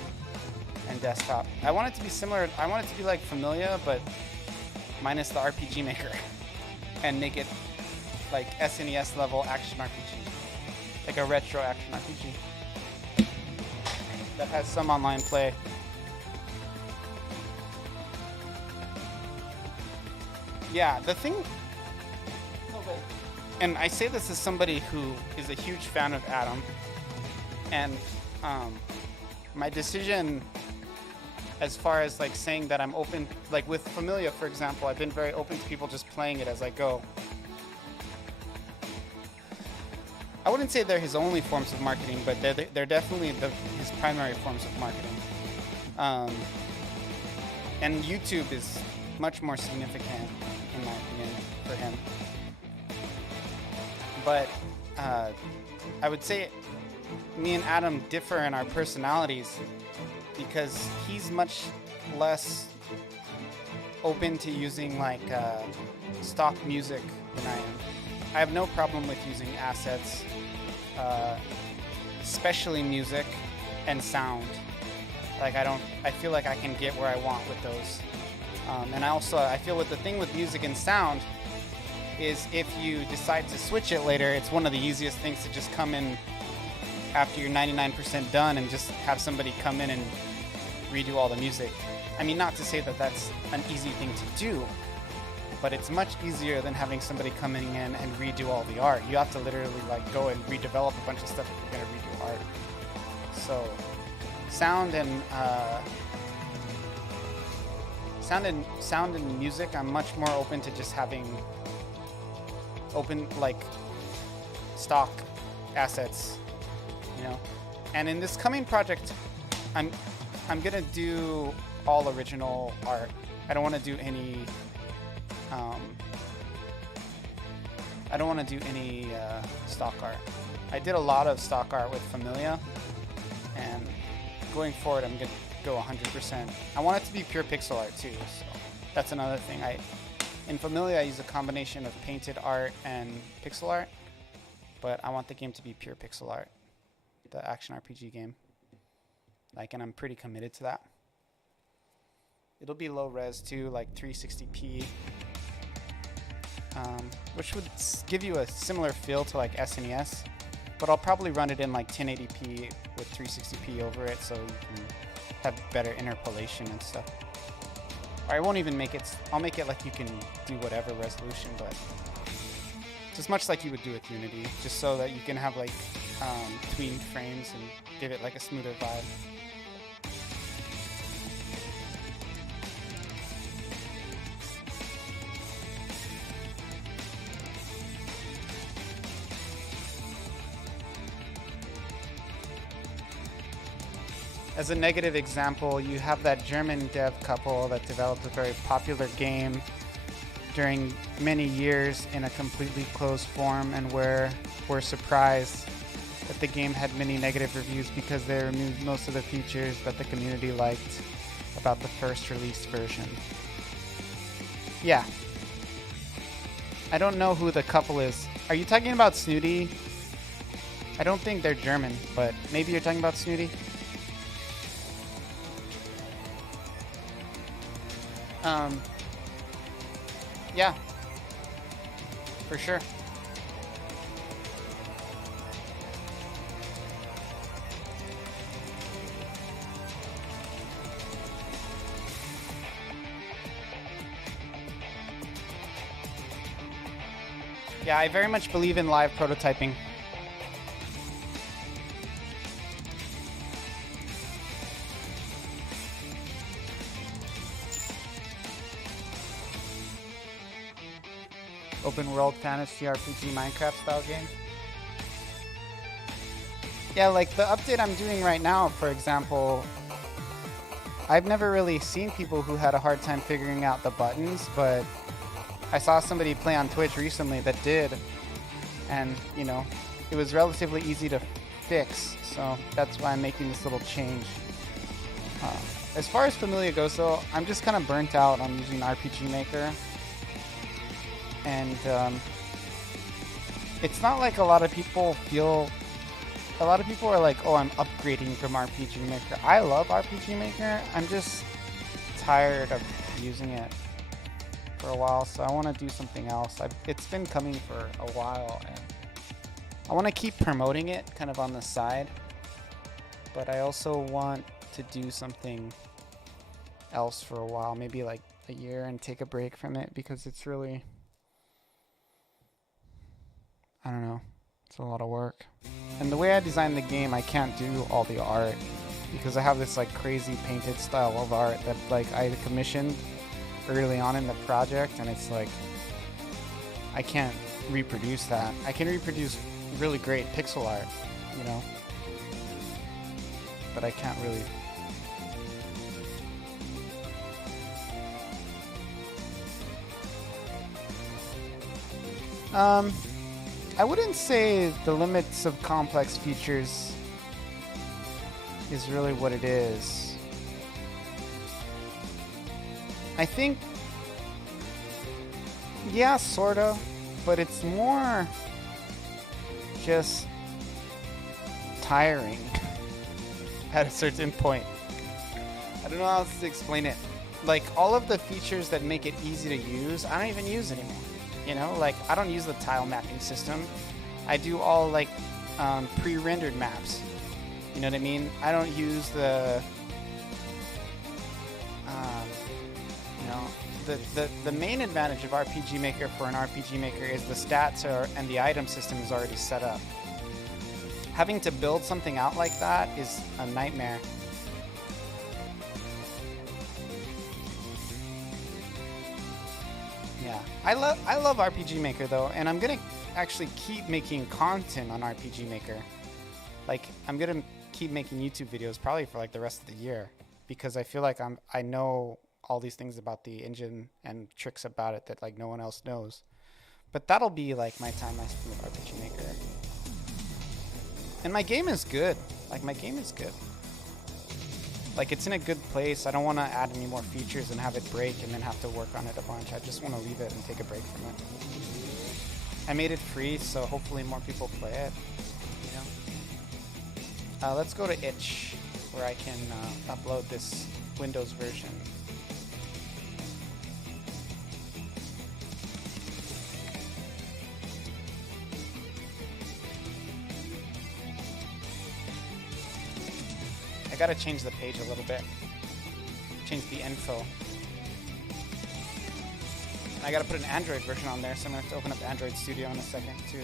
and desktop. I want it to be similar. I want it to be like Familia, but minus the RPG maker, and make it like SNES level action RPG, like a retro action RPG that has some online play. Yeah, the thing. And I say this as somebody who is a huge fan of Adam, and my decision as far as like saying that I'm open, like with Familia, for example, I've been very open to people just playing it as I go. I wouldn't say they're his only forms of marketing, but they're definitely his primary forms of marketing. And YouTube is much more significant, in my opinion, for him. But I would say me and Adam differ in our personalities, because he's much less open to using like stock music than I am. I have no problem with using assets, especially music and sound. Like I feel like I can get where I want with those. And I feel with the thing with music and sound is if you decide to switch it later, it's one of the easiest things to just come in after you're 99% done and just have somebody come in and redo all the music. I mean, not to say that that's an easy thing to do, but it's much easier than having somebody coming in and redo all the art. You have to literally like go and redevelop a bunch of stuff if you're gonna redo art. So sound and music, I'm much more open to just having open like stock assets, you know. And in this coming project, I'm gonna do all original art. I don't want to do any. I don't want to do any stock art. I did a lot of stock art with Familia, and going forward, I'm gonna go 100%. I want it to be pure pixel art too. So that's another thing. In Familia, I use a combination of painted art and pixel art, but I want the game to be pure pixel art, the action RPG game. Like, and I'm pretty committed to that. It'll be low res too, like 360p, which would give you a similar feel to like SNES, but I'll probably run it in like 1080p with 360p over it, so you can have better interpolation and stuff. Or I won't even make it. I'll make it like you can do whatever resolution, but just much like you would do with Unity, just so that you can have like tweened frames and give it like a smoother vibe. As a negative example, you have that German dev couple that developed a very popular game during many years in a completely closed form, and we're surprised that the game had many negative reviews because they removed most of the features that the community liked about the first released version. Yeah. I don't know who the couple is. Are you talking about Snooty? I don't think they're German, but maybe you're talking about Snooty? Yeah, for sure. Yeah, I very much believe in live prototyping. Open world fantasy RPG Minecraft style game. Yeah, like the update I'm doing right now, for example, I've never really seen people who had a hard time figuring out the buttons, but I saw somebody play on Twitch recently that did, and you know, it was relatively easy to fix, so that's why I'm making this little change. As far as Familia goes though, I'm just kind of burnt out on using RPG Maker, and it's not like a lot of people are like, oh, I'm upgrading from RPG Maker. I love RPG Maker, I'm just tired of using it for a while, so I want to do something else. It's been coming for a while, and I want to keep promoting it kind of on the side, but I also want to do something else for a while, maybe like a year, and take a break from it, because it's really, I don't know, it's a lot of work. And the way I designed the game, I can't do all the art because I have this like crazy painted style of art that like I commissioned early on in the project, and it's like I can't reproduce that. I can reproduce really great pixel art, you know, but I can't really. I wouldn't say the limits of complex features is really what it is. I think, yeah, sorta, but it's more just tiring at a certain point. I don't know how else to explain it. Like, all of the features that make it easy to use, I don't even use anymore. You know, like, I don't use the tile mapping system. I do all, like, pre-rendered maps. You know what I mean? I don't use the, you know, the main advantage of RPG Maker for an RPG Maker is the stats and the item system is already set up. Having to build something out like that is a nightmare. Yeah, I love RPG Maker though, and I'm gonna actually keep making content on RPG Maker. Like, I'm gonna keep making YouTube videos probably for like the rest of the year, because I feel like I know all these things about the engine and tricks about it that like no one else knows. But that'll be like my time I spend with RPG Maker. And my game is good. Like, my game is good. Like, it's in a good place. I don't want to add any more features and have it break and then have to work on it a bunch. I just want to leave it and take a break from it. I made it free, so hopefully more people play it. You know? Let's go to itch, where I can upload this Windows version. I gotta change the page a little bit. Change the info. And I gotta put an Android version on there, so I'm gonna have to open up Android Studio in a second too.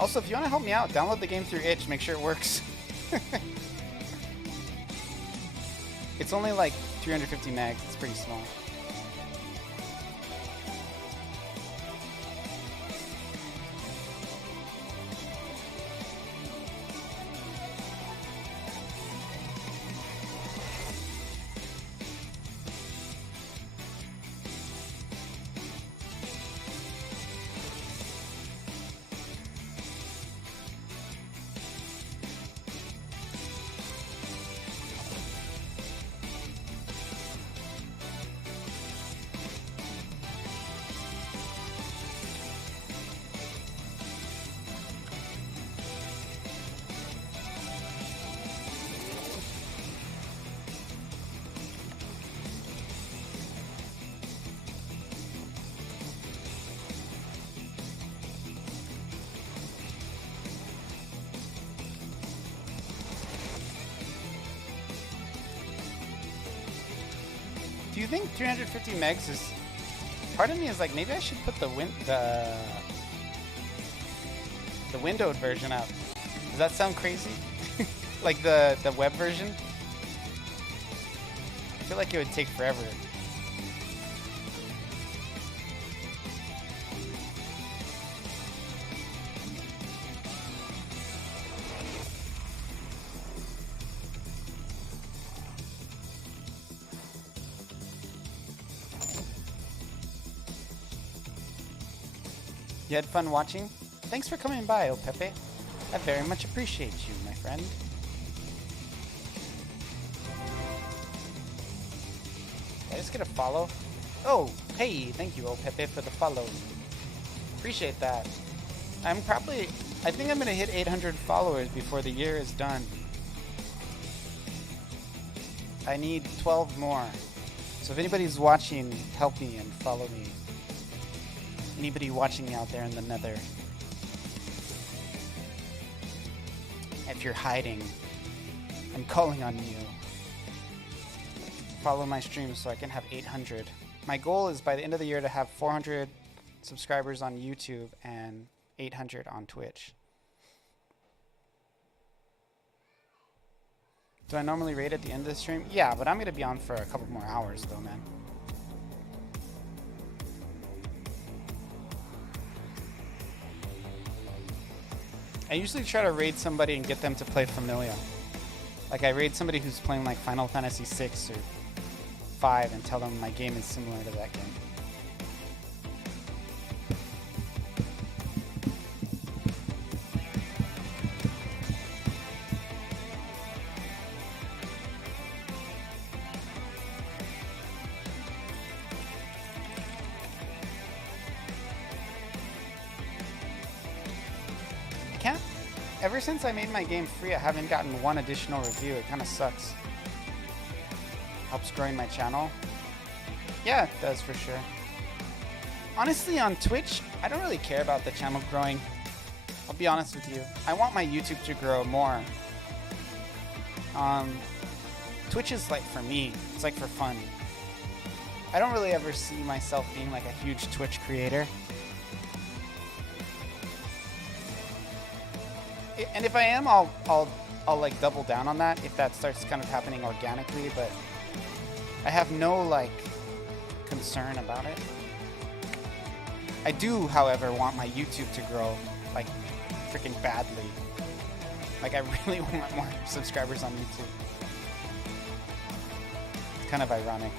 Also, if you wanna help me out, download the game through itch, make sure it works. It's only like 350 megs, it's pretty small. Do you think 350 megs is Part of me is like, maybe I should put the windowed version up. Does that sound crazy? Like the web version? I feel like it would take forever. You had fun watching? Thanks for coming by, O Pepe. I very much appreciate you, my friend. Did I just get a follow? Oh, hey, thank you, O Pepe, for the follow. Appreciate that. I think I'm gonna hit 800 followers before the year is done. I need 12 more. So if anybody's watching, help me and follow me. Anybody watching out there in the nether. If you're hiding, I'm calling on you. Follow my stream so I can have 800. My goal is by the end of the year to have 400 subscribers on YouTube and 800 on Twitch. Do I normally raid at the end of the stream? Yeah, but I'm going to be on for a couple more hours though, man. I usually try to raid somebody and get them to play Familia. Like I raid somebody who's playing like Final Fantasy 6 or 5 and tell them my game is similar to that game. Ever since I made my game free, I haven't gotten one additional review. It kind of sucks. Helps growing my channel. Yeah, it does for sure. Honestly, on Twitch, I don't really care about the channel growing. I'll be honest with you. I want my YouTube to grow more. Twitch is like for me. It's like for fun. I don't really ever see myself being like a huge Twitch creator. And if I am, I'll like double down on that if that starts kind of happening organically, but I have no like concern about it. I do, however, want my YouTube to grow like freaking badly. Like I really want more subscribers on YouTube. It's kind of ironic.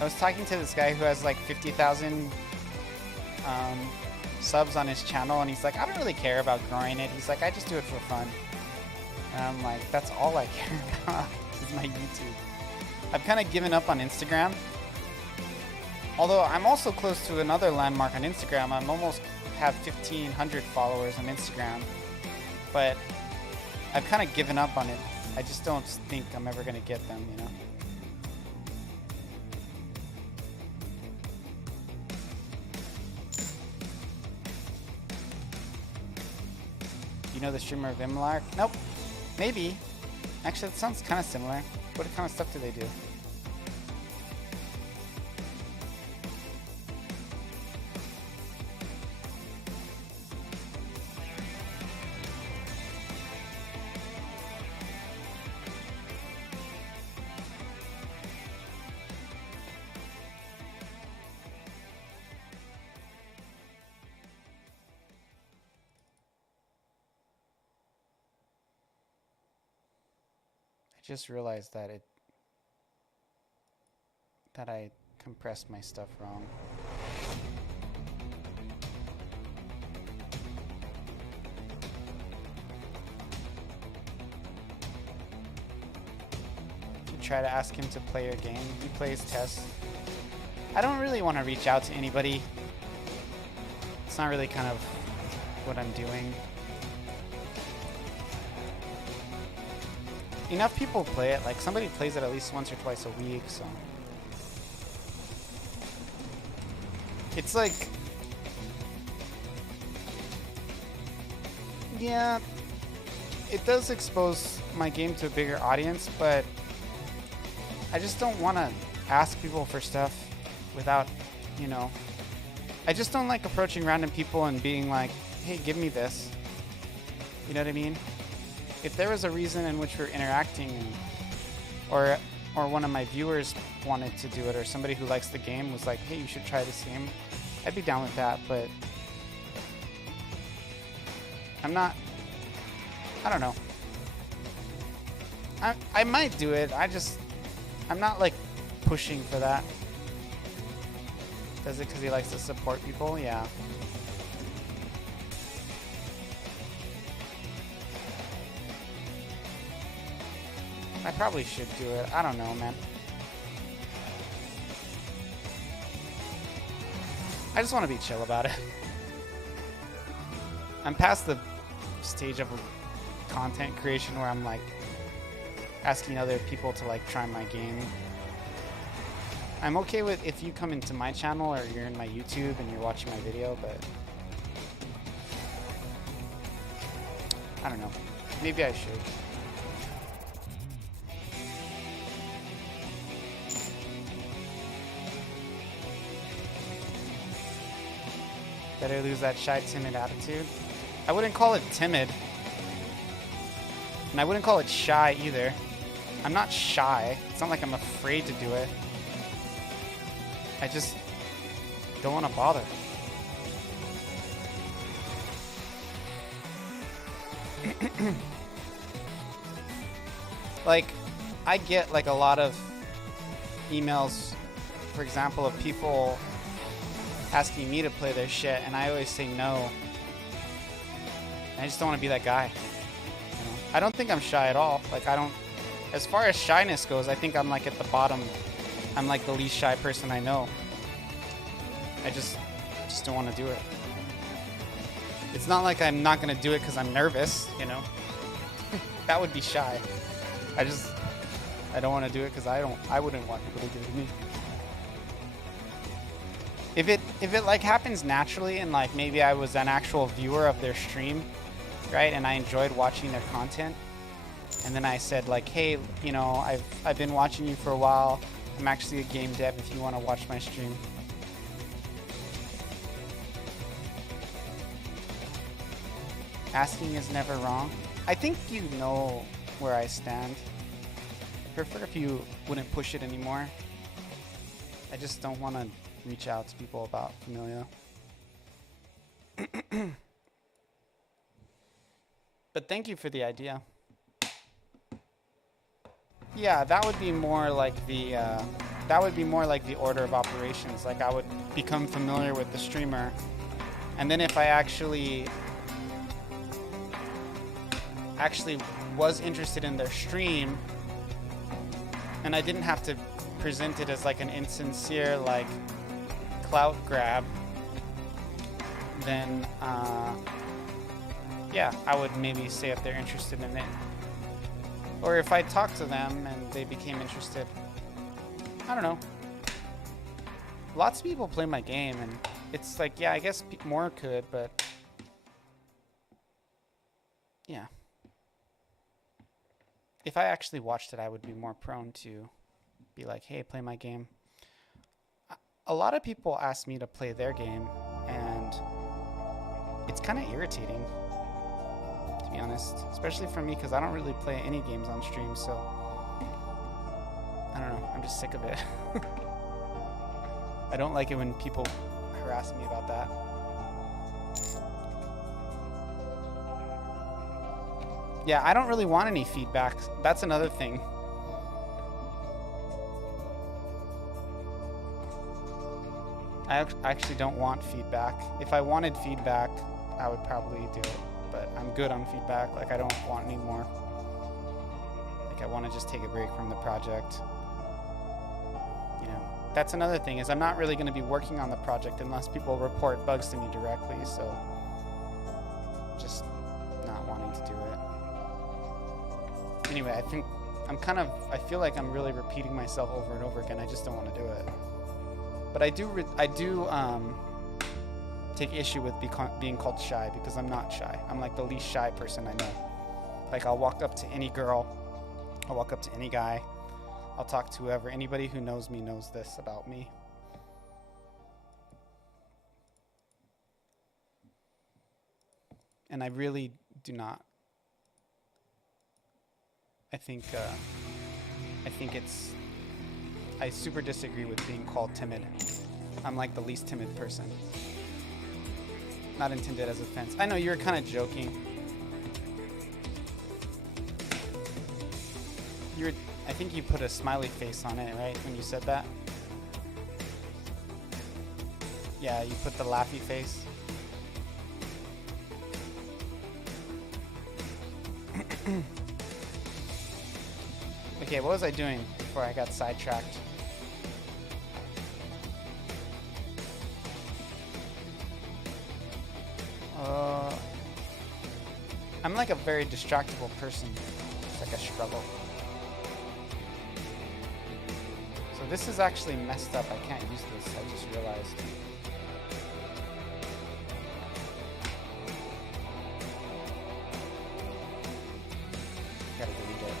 I was talking to this guy who has like 50,000 subs on his channel, and he's like, I don't really care about growing it. He's like, I just do it for fun. And I'm like, that's all I care about is my YouTube. I've kind of given up on Instagram. Although I'm also close to another landmark on Instagram. I'm almost have 1,500 followers on Instagram. But I've kind of given up on it. I just don't think I'm ever going to get them, you know? You know the streamer Vimlark? Nope. Maybe. Actually, that sounds kind of similar. What kind of stuff do they do? Just realized that I compressed my stuff wrong. You try to ask him to play your game. He plays Tess. I don't really want to reach out to anybody. It's not really kind of what I'm doing. enough people play it. Like, somebody plays it at least once or twice a week, so. It's like, yeah, it does expose my game to a bigger audience, but I just don't want to ask people for stuff without, you know, I just don't like approaching random people and being like, hey, give me this. You know what I mean? If there was a reason in which we're interacting, or one of my viewers wanted to do it, or somebody who likes the game was like, hey, you should try this game, I'd be down with that, but I'm not, I don't know. I might do it, I'm not like pushing for that. Does it because he likes to support people? Yeah. I probably should do it. I don't know, man. I just want to be chill about it. I'm past the stage of content creation where I'm like asking other people to like try my game. I'm okay with if you come into my channel or you're in my YouTube and you're watching my video, but I don't know. Maybe I should. Better lose that shy, timid attitude. I wouldn't call it timid. And I wouldn't call it shy either. I'm not shy. It's not like I'm afraid to do it. I just don't want to bother. Like, I get like a lot of emails, for example, of people asking me to play their shit, and I always say no. And I just don't want to be that guy. You know? I don't think I'm shy at all. Like, I don't, as far as shyness goes, I think I'm like at the bottom. I'm like the least shy person I know. I just don't want to do it. It's not like I'm not going to do it because I'm nervous, you know. That would be shy. I don't want to do it because I wouldn't want people to do it to me. If it like happens naturally and like maybe I was an actual viewer of their stream, right, and I enjoyed watching their content, and then I said like, hey, you know, I've been watching you for a while. I'm actually a game dev if you want to watch my stream. Asking is never wrong. I think you know where I stand. I prefer if you wouldn't push it anymore. I just don't want to reach out to people about Familia. But thank you for the idea. Yeah, that would be more like the order of operations. Like, I would become familiar with the streamer, and then if I actually was interested in their stream, and I didn't have to present it as like an insincere like clout grab, then yeah, I would maybe say if they're interested in it. Or if I talked to them and they became interested. I don't know. Lots of people play my game, and it's like, yeah, I guess more could, but yeah. If I actually watched it, I would be more prone to be like, hey, play my game. A lot of people ask me to play their game, and it's kind of irritating, to be honest, especially for me, because I don't really play any games on stream, so I don't know, I'm just sick of it. I don't like it when people harass me about that. Yeah, I don't really want any feedback. That's another thing. I actually don't want feedback. If I wanted feedback, I would probably do it. But I'm good on feedback. Like, I don't want any more. Like, I want to just take a break from the project. You know, that's another thing, is I'm not really going to be working on the project unless people report bugs to me directly. So, just not wanting to do it. Anyway, I think I feel like I'm really repeating myself over and over again. I just don't want to do it. But I do take issue with being called shy, because I'm not shy. I'm like the least shy person I know. Like, I'll walk up to any girl, I'll walk up to any guy, I'll talk to whoever. Anybody who knows me knows this about me. And I really do not. I super disagree with being called timid. I'm like the least timid person. Not intended as offense. I know you were kind of joking. I think you put a smiley face on it, right, when you said that? Yeah, you put the laughy face. Okay, what was I doing before I got sidetracked? I'm like a very distractible person. It's like a struggle. So this is actually messed up. I can't use this. I just realized. Gotta delete it.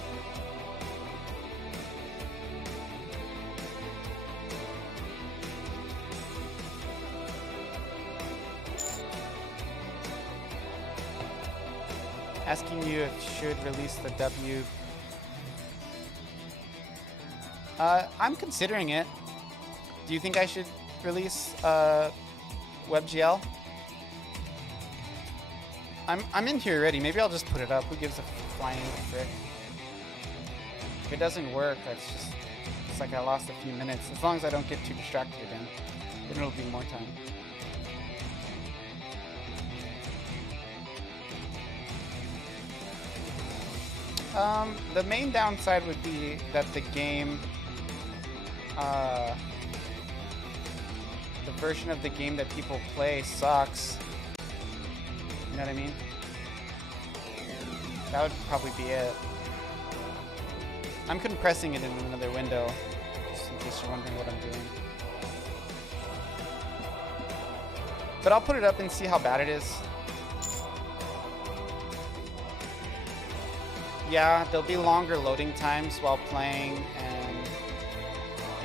Asking you if you should release the W. I'm considering it. Do you think I should release WebGL? I'm in here already. Maybe I'll just put it up. Who gives a flying frick? If it doesn't work, it's like I lost a few minutes. As long as I don't get too distracted again, then it'll be more time. The main downside would be that the game, the version of the game that people play sucks. You know what I mean? That would probably be it. I'm compressing it in another window, just in case you're wondering what I'm doing. But I'll put it up and see how bad it is. Yeah, there'll be longer loading times while playing, and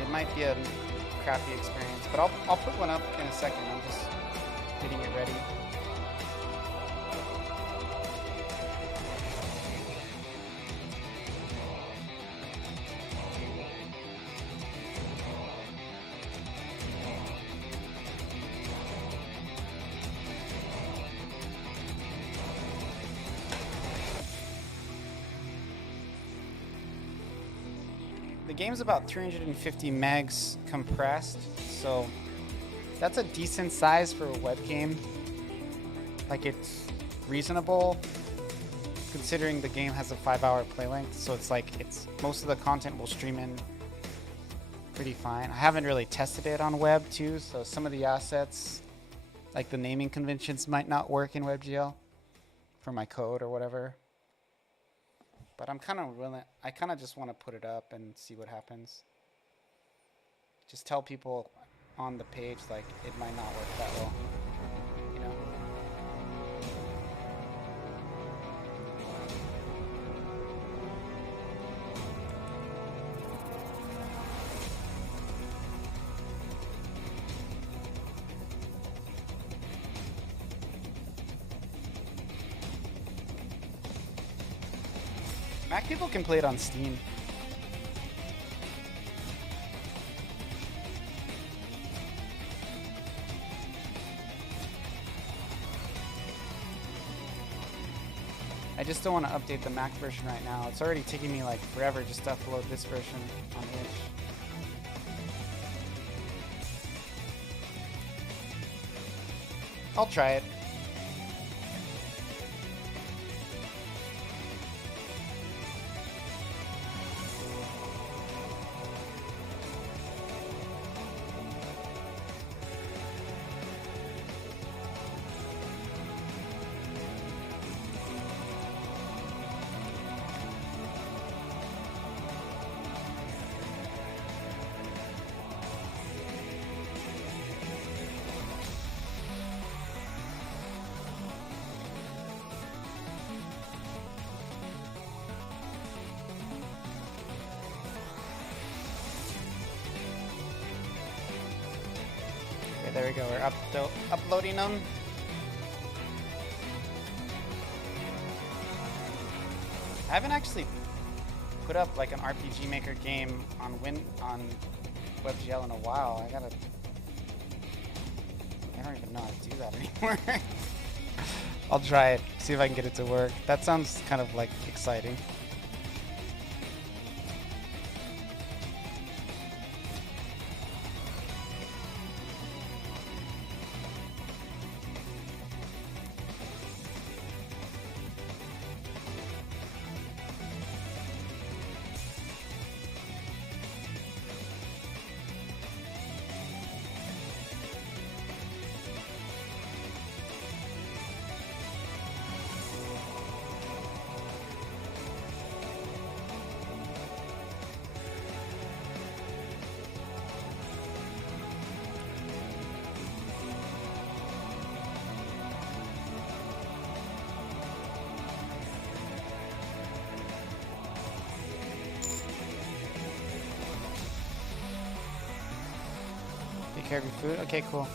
it might be a crappy experience. But I'll put one up in a second. I'm just getting it ready. The game's about 350 megs compressed, so that's a decent size for a web game. Like, it's reasonable considering the game has a 5-hour play length, so it's like most of the content will stream in pretty fine. I haven't really tested it on web too, so some of the assets, like the naming conventions, might not work in WebGL for my code or whatever. But I kind of just want to put it up and see what happens. Just tell people on the page, like, it might not work that well, you know? Mac people can play it on Steam. I just don't want to update the Mac version right now. It's already taking me like forever just to upload this version on Itch. I'll try it. there we go. We're uploading them. I haven't actually put up like an RPG Maker game on WebGL in a while. I don't even know how to do that anymore. I'll try it, see if I can get it to work. That sounds kind of like exciting. Take care of your food? Okay, cool.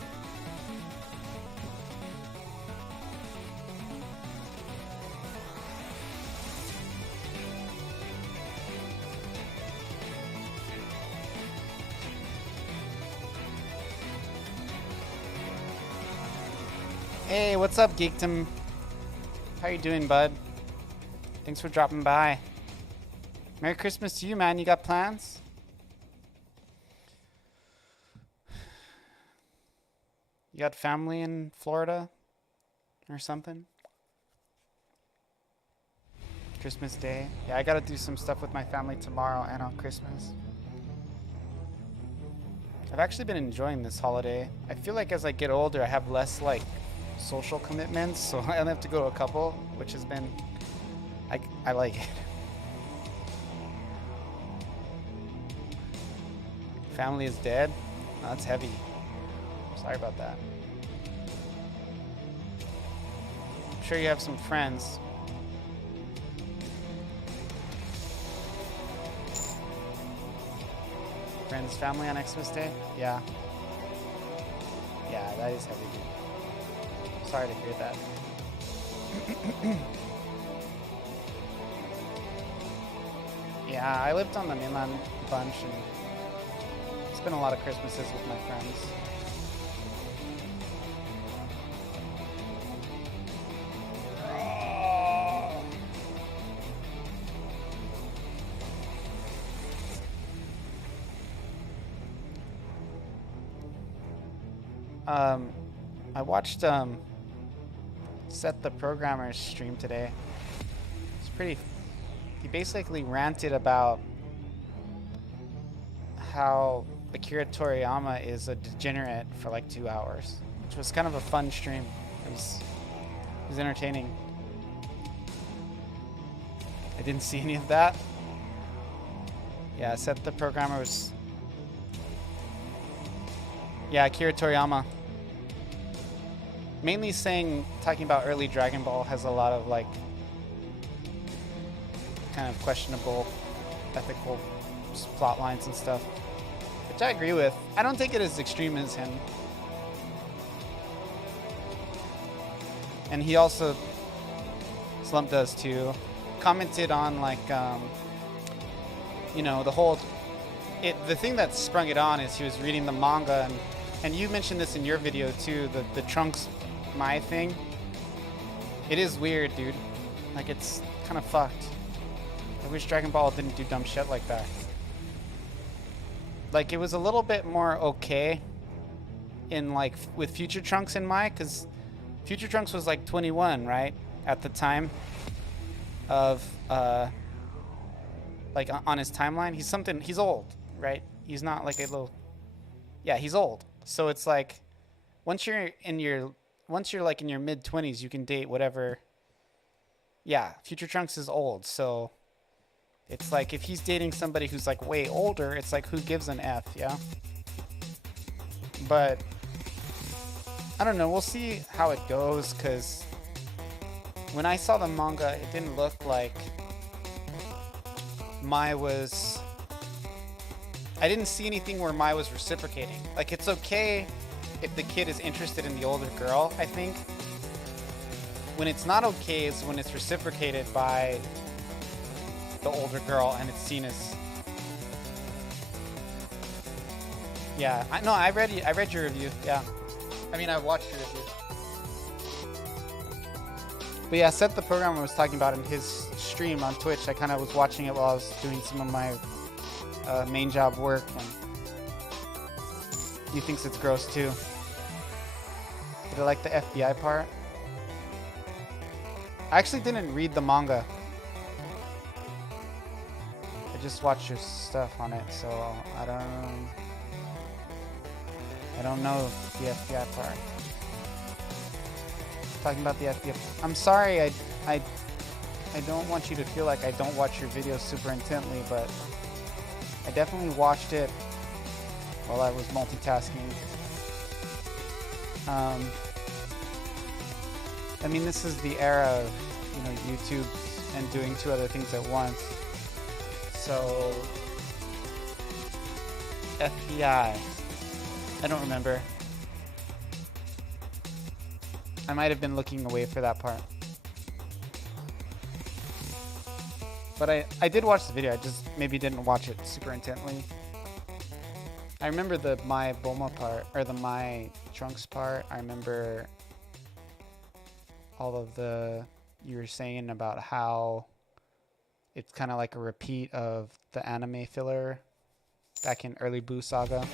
Hey, what's up, Geekdom? How you doing, bud? Thanks for dropping by. Merry Christmas to you, man. You got plans? You got family in Florida or something? Christmas Day. Yeah, I gotta do some stuff with my family tomorrow and on Christmas. I've actually been enjoying this holiday. I feel like as I get older, I have less like social commitments, so I only have to go to a couple, which has been, I like it. Family is dead? No, that's heavy. Sorry about that. I'm sure you have some friends. Friends, family on Xmas Day? Yeah. Yeah, that is heavy, dude. Sorry to hear that. Yeah, I lived on the mainland a bunch, and spent a lot of Christmases with my friends. I watched Set the Programmer's stream today. It's pretty. He basically ranted about how Akira Toriyama is a degenerate for like 2 hours, which was kind of a fun stream. It was entertaining. I didn't see any of that. Yeah, Set the Programmer was. Yeah, Akira Toriyama. Mainly talking about early Dragon Ball has a lot of like kind of questionable ethical plot lines and stuff, which I agree with. I don't take it as extreme as him. And he also, Slump does too, commented on like, you know, the thing that sprung it on is he was reading the manga, and you mentioned this in your video too, the Trunks Mai thing. It is weird, dude. Like, it's kind of fucked. I wish Dragon Ball didn't do dumb shit like that. Like, it was a little bit more okay in like with Future Trunks in Mai, because Future Trunks was like 21, right, at the time of like on his timeline. He's old, right? He's not like a little, yeah, he's old. So it's like once you're like in your mid-20s, you can date whatever. Yeah, Future Trunks is old, so it's like if he's dating somebody who's like way older, it's like who gives an F, yeah? But I don't know, we'll see how it goes, because when I saw the manga, it didn't look like Mai I didn't see anything where Mai was reciprocating. Like, it's okay if the kid is interested in the older girl, I think. When it's not okay is when it's reciprocated by the older girl and it's seen as... Yeah, I read your review, yeah. I mean, I watched your review. But yeah, Seth the programmer was talking about in his stream on Twitch. I kind of was watching it while I was doing some of my main job work, and he thinks it's gross too. Did I like the FBI part? I actually didn't read the manga. I just watched your stuff on it, so I don't know the FBI part. Talking about the FBI. I'm sorry, I don't want you to feel like I don't watch your videos super intently, but I definitely watched it while I was multitasking. I mean, this is the era of, you know, YouTube and doing 2 other things at once. So, FBI. I don't remember. I might have been looking away for that part. But I did watch the video, I just maybe didn't watch it super intently. I remember the My Boma part, or the My Trunks part. I remember all of the, you were saying about how it's kind of like a repeat of the anime filler back in early Boo Saga.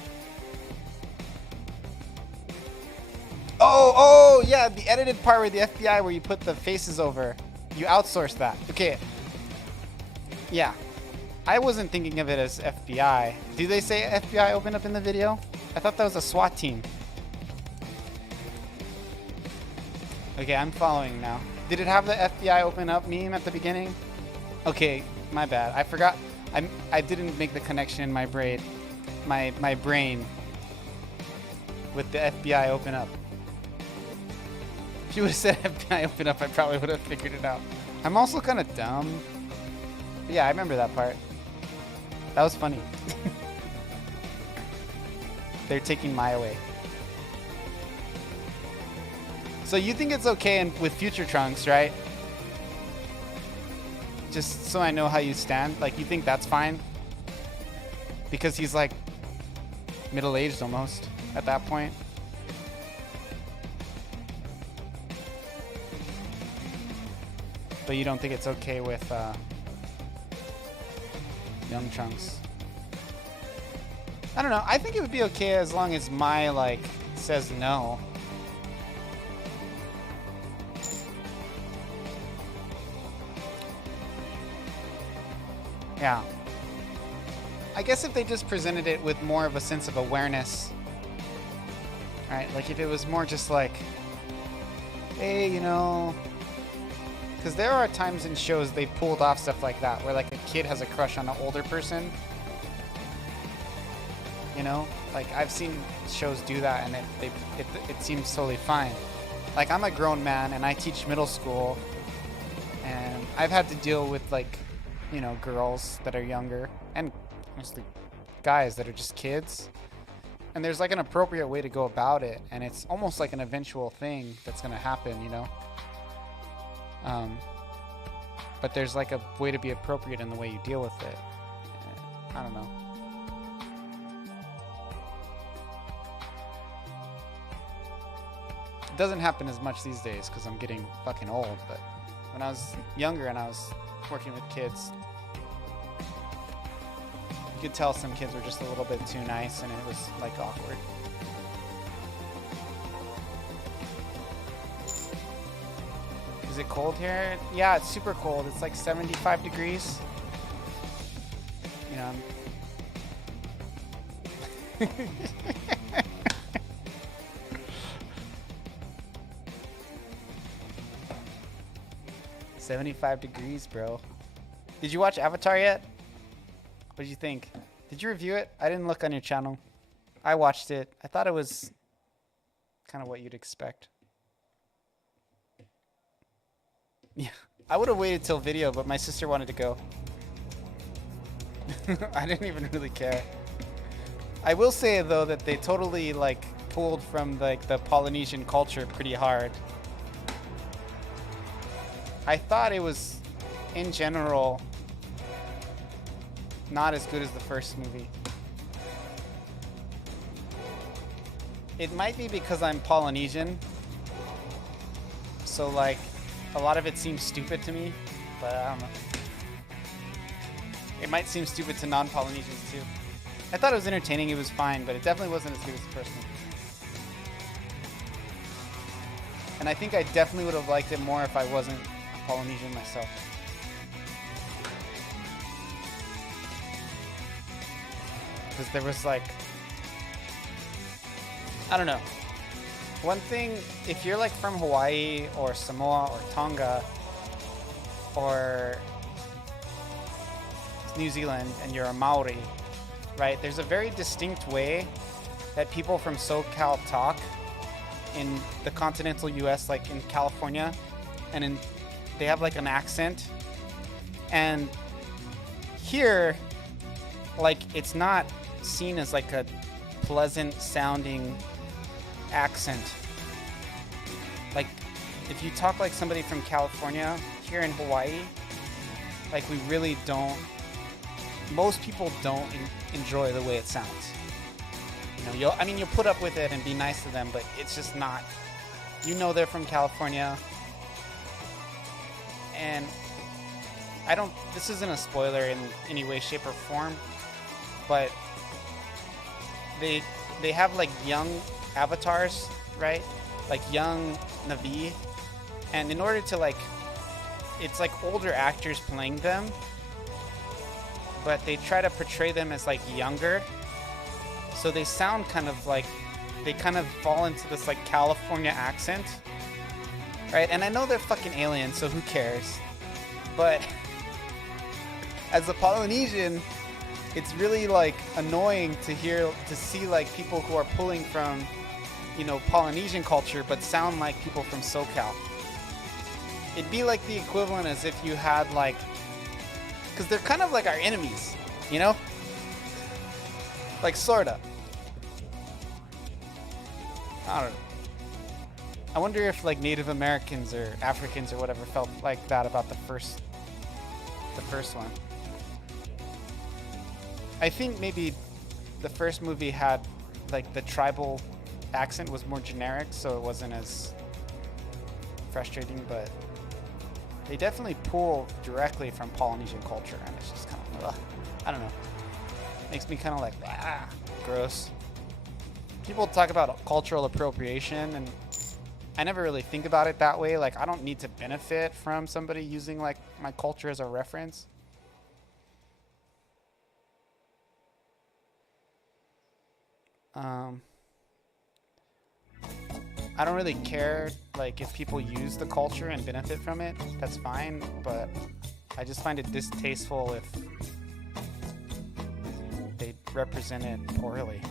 Oh, yeah, the edited part with the FBI where you put the faces over. You outsourced that. Okay. Yeah. I wasn't thinking of it as FBI. Do they say FBI open up in the video? I thought that was a SWAT team. Okay, I'm following now. Did it have the FBI open up meme at the beginning? Okay, my bad. I forgot. I didn't make the connection in my brain. My brain with the FBI open up. If you would have said FBI open up, I probably would have figured it out. I'm also kind of dumb. But yeah, I remember that part. That was funny. They're taking my away. So you think it's okay with Future Trunks, right? Just so I know how you stand. Like, you think that's fine? Because he's like middle-aged almost at that point. But you don't think it's okay with young Trunks? I don't know. I think it would be okay as long as Mai, like, says no. Yeah. I guess if they just presented it with more of a sense of awareness, right? Like if it was more just like, hey, you know, because there are times in shows they pulled off stuff like that where like a kid has a crush on an older person. You know, like I've seen shows do that, and it seems totally fine. Like I'm a grown man and I teach middle school, and I've had to deal with like, you know, girls that are younger and mostly guys that are just kids. And there's like an appropriate way to go about it, and it's almost like an eventual thing that's gonna happen, you know. But there's like a way to be appropriate in the way you deal with it. I don't know. It doesn't happen as much these days because I'm getting fucking old, but when I was younger and I was working with kids, you could tell some kids were just a little bit too nice and it was like awkward. Is it cold here? Yeah, it's super cold. It's like 75 degrees. You know, 75 degrees, bro. Did you watch Avatar yet? What did you think? Did you review it? I didn't look on your channel. I watched it. I thought it was kind of what you'd expect. Yeah, I would have waited till video, but my sister wanted to go. I didn't even really care. I will say though that they totally like pulled from like the Polynesian culture pretty hard. I thought it was, in general, not as good as the first movie. It might be because I'm Polynesian, so like a lot of it seems stupid to me, but I don't know. It might seem stupid to non-Polynesians too. I thought it was entertaining, it was fine, but it definitely wasn't as good as the first movie. And I think I definitely would have liked it more if I wasn't a Polynesian myself. Because there was like, I don't know. One thing, if you're like from Hawaii or Samoa or Tonga or New Zealand and you're a Maori, right? There's a very distinct way that people from SoCal talk in the continental US, like in California, and they have like an accent. And here, like, it's not seen as like a pleasant sounding accent. Like, if you talk like somebody from California here in Hawaii, like, we really don't, most people don't enjoy the way it sounds. You know, you'll put up with it and be nice to them, but it's just not, you know, they're from California. And this isn't a spoiler in any way, shape, or form, but they have like young avatars, right? Like young Na'vi, and in order to like, it's like older actors playing them, but they try to portray them as like younger, so they sound kind of like, they kind of fall into this like California accent, right? And I know they're fucking aliens, so who cares? But as a Polynesian, it's really like annoying to see like people who are pulling from, you know, Polynesian culture but sound like people from SoCal. It'd be like the equivalent as if you had like, because they're kind of like our enemies, you know? Like, sorta. I don't know. I wonder if like Native Americans or Africans or whatever felt like that about the first one. I think maybe the first movie had like the tribal accent was more generic, so it wasn't as frustrating, but they definitely pull directly from Polynesian culture, and it's just kind of, I don't know. Makes me kind of like, gross. People talk about cultural appropriation, and I never really think about it that way. Like, I don't need to benefit from somebody using like my culture as a reference. I don't really care, like, if people use the culture and benefit from it, that's fine, but I just find it distasteful if they represent it poorly.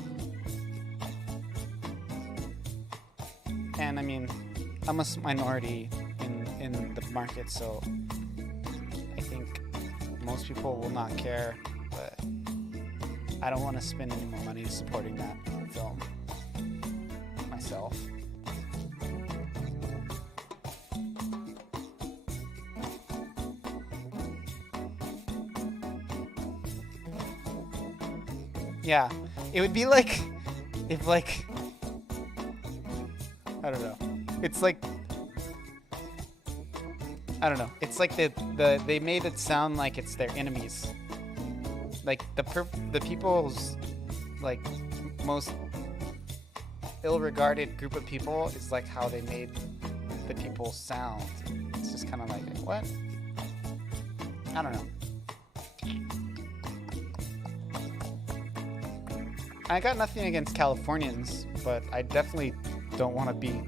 And I mean, I'm a minority in the market, so I think most people will not care, but I don't want to spend any more money supporting that film myself. Yeah, it would be like if like, I don't know. It's like, I don't know. It's like they made it sound like it's their enemies. Like the people's like most ill-regarded group of people is like how they made the people sound. It's just kind of like, what? I don't know. I got nothing against Californians, but I definitely don't want to be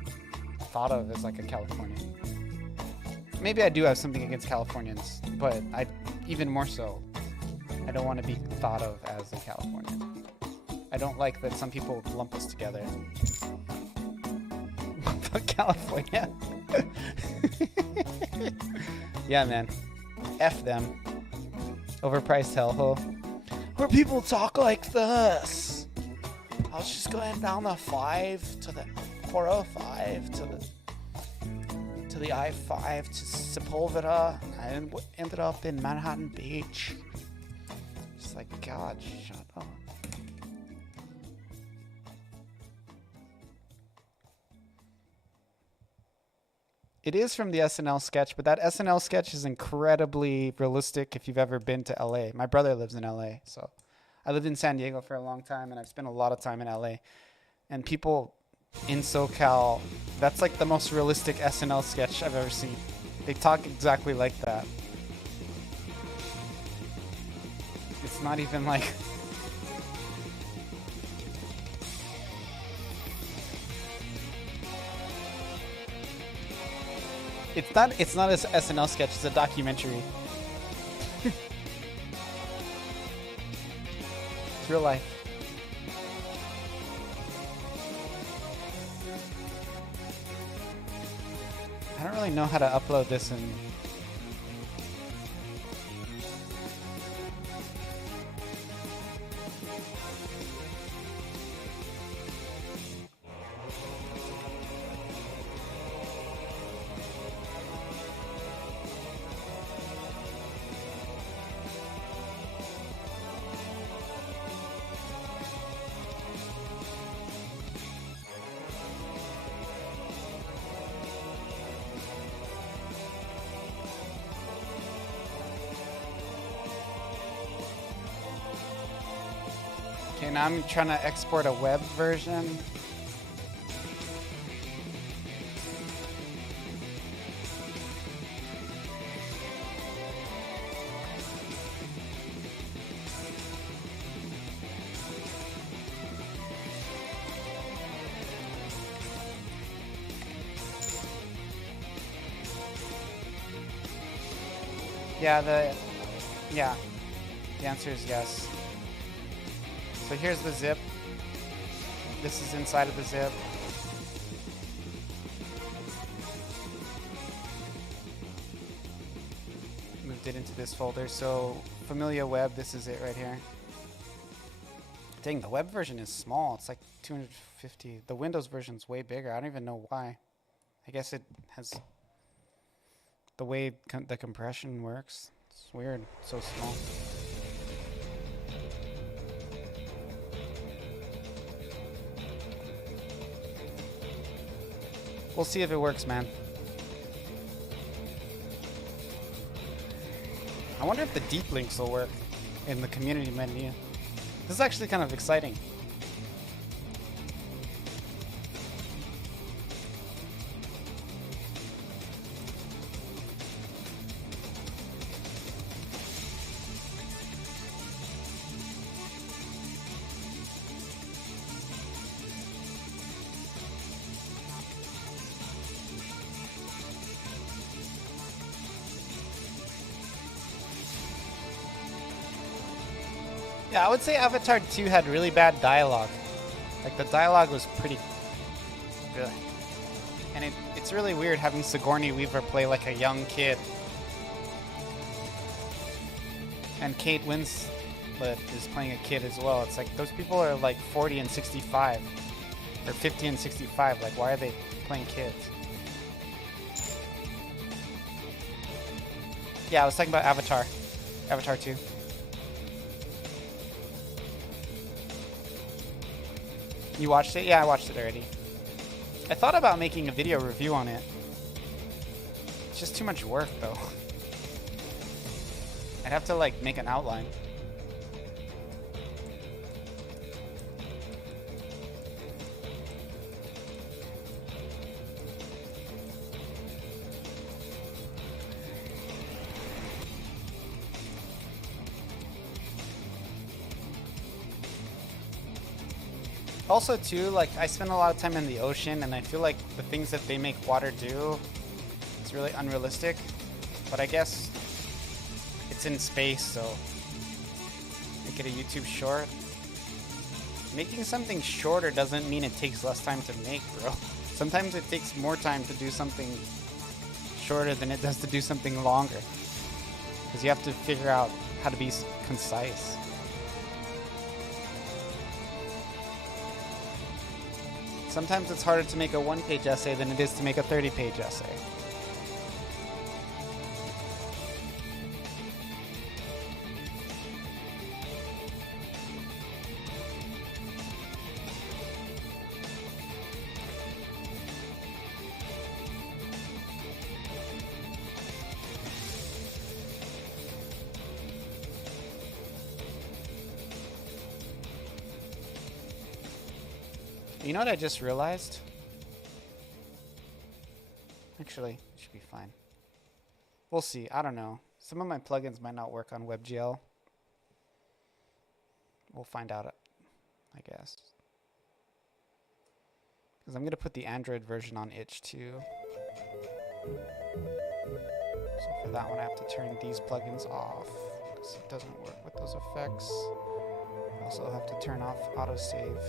thought of as like a Californian. Maybe I do have something against Californians, but even more so, I don't want to be thought of as a Californian. I don't like that some people lump us together. California. Yeah, man. F them. Overpriced hellhole. Where people talk like this. I was just going down the 5 to the 405 to the I-5 to Sepulveda. I ended up in Manhattan Beach. Just like, God, shut up. It is from the SNL sketch, but that SNL sketch is incredibly realistic if you've ever been to LA. My brother lives in LA, so I lived in San Diego for a long time, and I've spent a lot of time in LA. And people in SoCal, that's like the most realistic SNL sketch I've ever seen. They talk exactly like that. It's not even like... It's not an SNL sketch, it's a documentary. It's real life. I don't really know how to upload this in... Okay, now I'm trying to export a web version. Yeah, the answer is yes. So here's the zip. This is inside of the zip. Moved it into this folder. So Familia web, this is it right here. Dang, the web version is small. It's like 250. The Windows version's way bigger. I don't even know why. I guess it has the way the compression works. It's weird. It's so small. We'll see if it works, man. I wonder if the deep links will work in the community menu. This is actually kind of exciting. Yeah, I would say Avatar 2 had really bad dialogue. Like, the dialogue was pretty good. And it's really weird having Sigourney Weaver play like a young kid. And Kate Winslet is playing a kid as well. It's like, those people are like 40 and 65. Or 50 and 65. Like, why are they playing kids? Yeah, I was talking about Avatar. Avatar 2. You watched it? Yeah, I watched it already. I thought about making a video review on it. It's just too much work, though. I'd have to, like, make an outline. Also, too, like, I spend a lot of time in the ocean, and I feel like the things that they make water do, it's really unrealistic. But I guess it's in space, so make it a YouTube short. Making something shorter doesn't mean it takes less time to make, bro. Sometimes it takes more time to do something shorter than it does to do something longer. Because you have to figure out how to be concise. Sometimes it's harder to make a one-page essay than it is to make a 30-page essay. You know what I just realized? Actually, it should be fine. We'll see. I don't know. Some of my plugins might not work on WebGL. We'll find out, I guess. Because I'm going to put the Android version on itch too. So for that one, I have to turn these plugins off because it doesn't work with those effects. I also have to turn off autosave.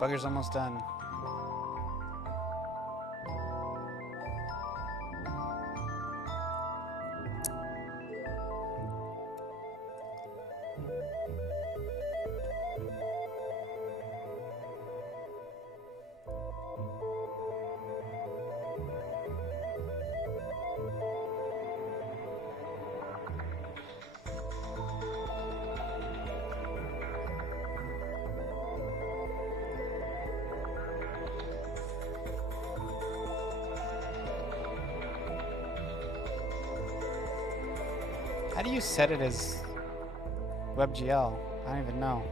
Bugger's almost done. How do you set it as WebGL? I don't even know.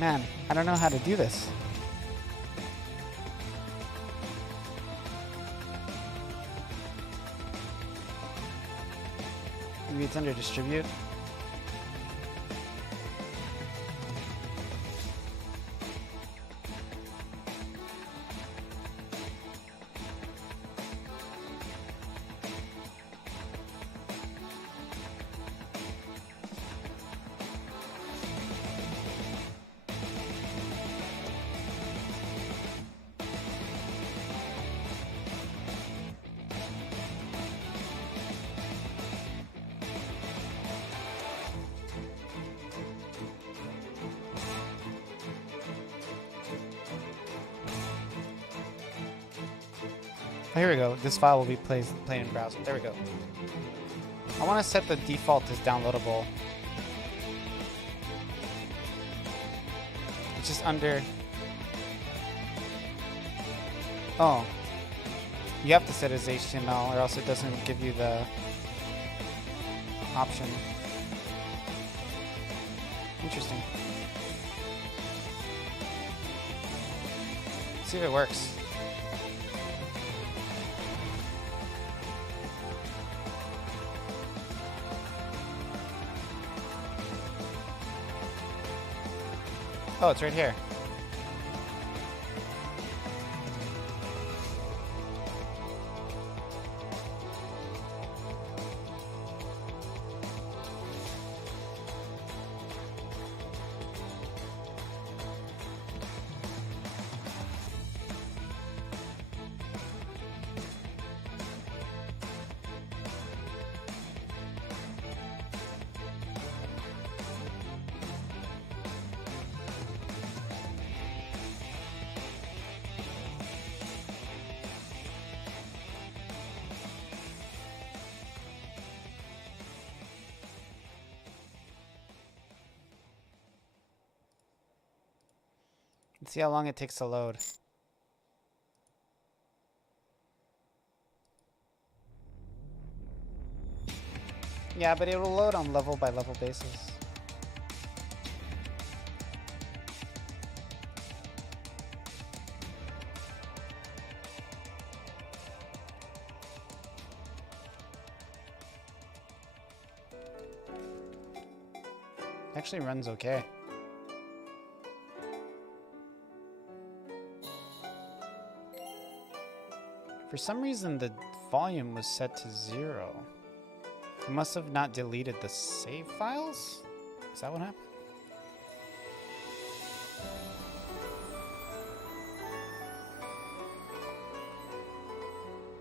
Man, I don't know how to do this. Maybe it's under distribute. Oh, here we go. This file will be played in browser. There we go. I want to set the default as downloadable. It's just under... Oh. You have to set it as HTML or else it doesn't give you the option. Interesting. Let's see if it works. Oh, it's right here. Let's see how long it takes to load. Yeah, but it will load on level by level basis. Actually runs okay. For some reason, the volume was set to 0. It must have not deleted the save files? Is that what happened?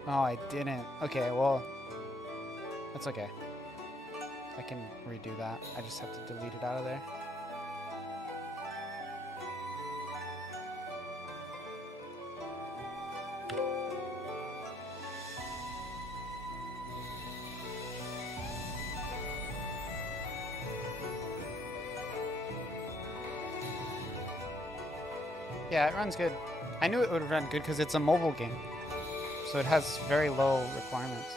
Oh, I didn't. Okay, well, that's okay. I can redo that. I just have to delete it out of there. Yeah, it runs good. I knew it would run good because it's a mobile game. So it has very low requirements.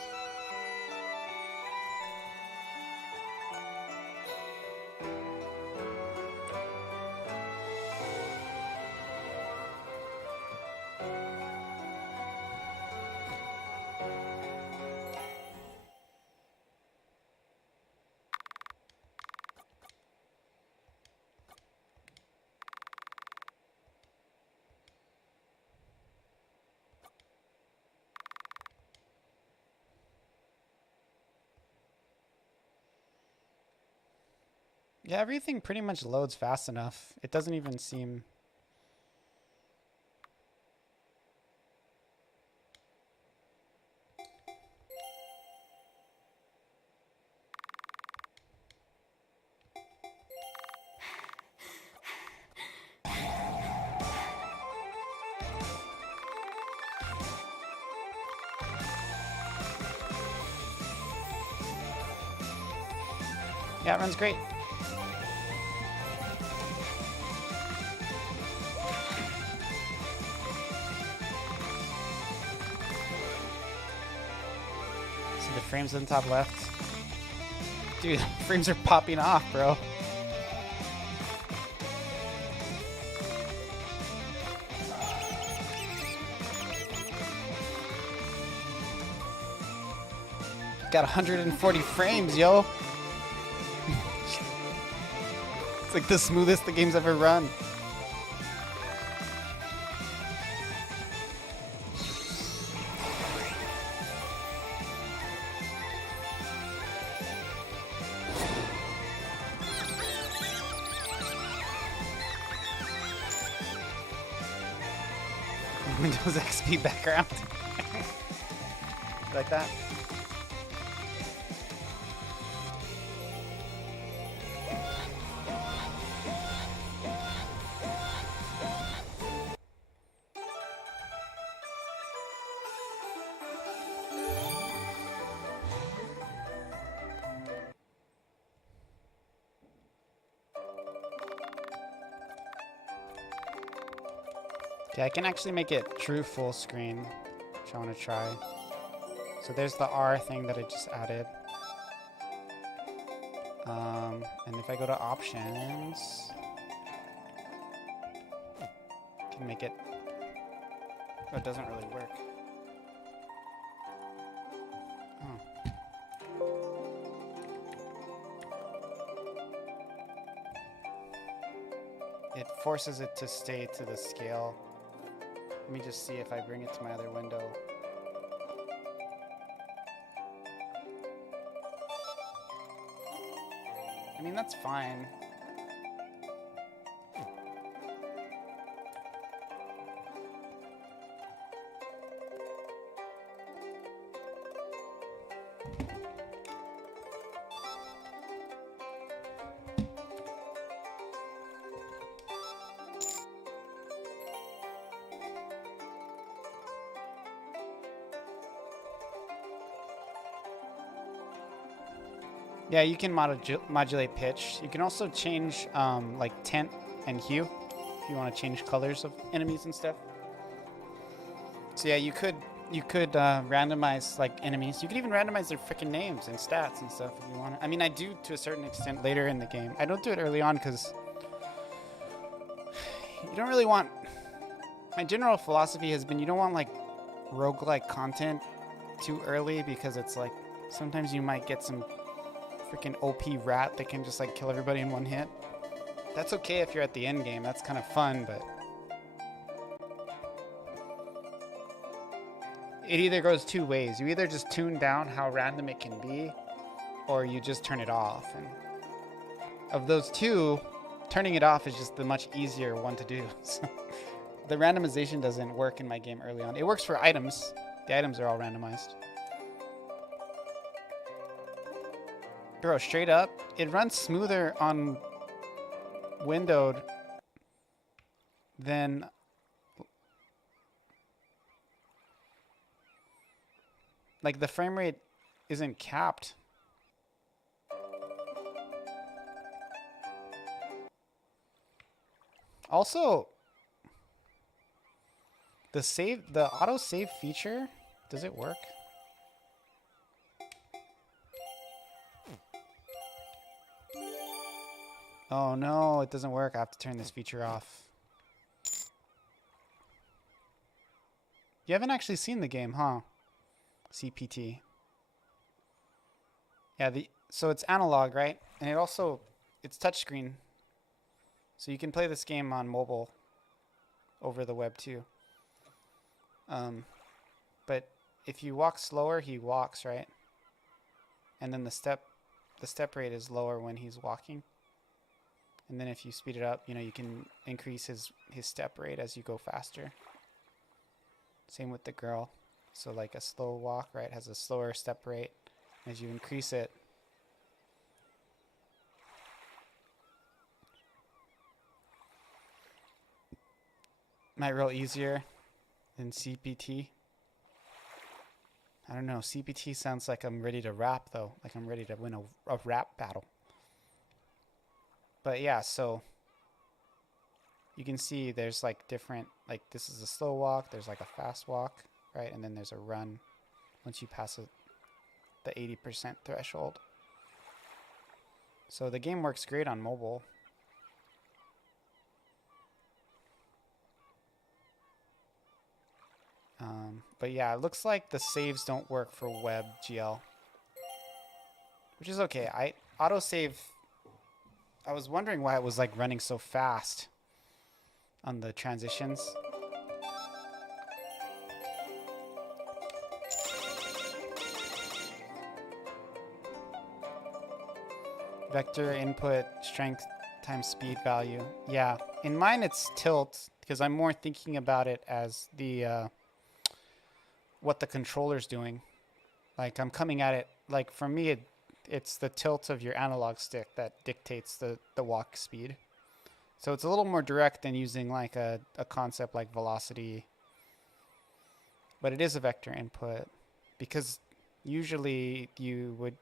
Yeah, everything pretty much loads fast enough. It doesn't even seem... Yeah, it runs great. See the frames on the top left? Dude, frames are popping off, bro. Got 140 frames, yo. It's like the smoothest the game's ever run. Windows XP background. Like that. Okay, I can actually make it true full screen, which I want to try. So there's the R thing that I just added. And if I go to options, I can make it. Oh, it doesn't really work. Oh. It forces it to stay to the scale. Let me just see if I bring it to my other window. I mean, that's fine. Yeah, you can modulate pitch. You can also change like tint and hue if you want to change colors of enemies and stuff. So yeah, you could randomize like enemies. You could even randomize their freaking names and stats and stuff if you want. I mean, I do to a certain extent later in the game. I don't do it early on because you don't really want. My general philosophy has been you don't want like roguelike content too early because it's like sometimes you might get some freaking OP rat that can just like kill everybody in one hit. That's okay if you're at the end game. That's kind of fun, but it either goes two ways. You either just tune down how random it can be, or you just turn it off. And of those two, turning it off is just the much easier one to do. So the randomization doesn't work in my game early on. It works for items. The items are all randomized. Bro, straight up, it runs smoother on windowed than like the frame rate isn't capped. Also, the auto save feature, does it work? Oh no, it doesn't work. I have to turn this feature off. You haven't actually seen the game, huh? CPT. Yeah, so it's analog, right? And it's touchscreen. So you can play this game on mobile over the web too. But if you walk slower, he walks, right? And then the step rate is lower when he's walking. And then if you speed it up, you can increase his step rate as you go faster. Same with the girl. So like a slow walk, right, has a slower step rate. As you increase it, might roll easier than CPT. I don't know. CPT sounds like I'm ready to rap though. Like I'm ready to win a rap battle. But yeah, so you can see there's like different, like this is a slow walk, there's like a fast walk, right? And then there's a run once you pass the 80% threshold. So the game works great on mobile. But yeah, it looks like the saves don't work for WebGL, which is okay. Autosave, I was wondering why it was like running so fast on the transitions. Vector input strength times speed value. Yeah, in mine it's tilt because I'm more thinking about it as the what the controller's doing. Like I'm coming at it, like for me it's the tilt of your analog stick that dictates the walk speed. So it's a little more direct than using like a concept like velocity. But it is a vector input because usually you would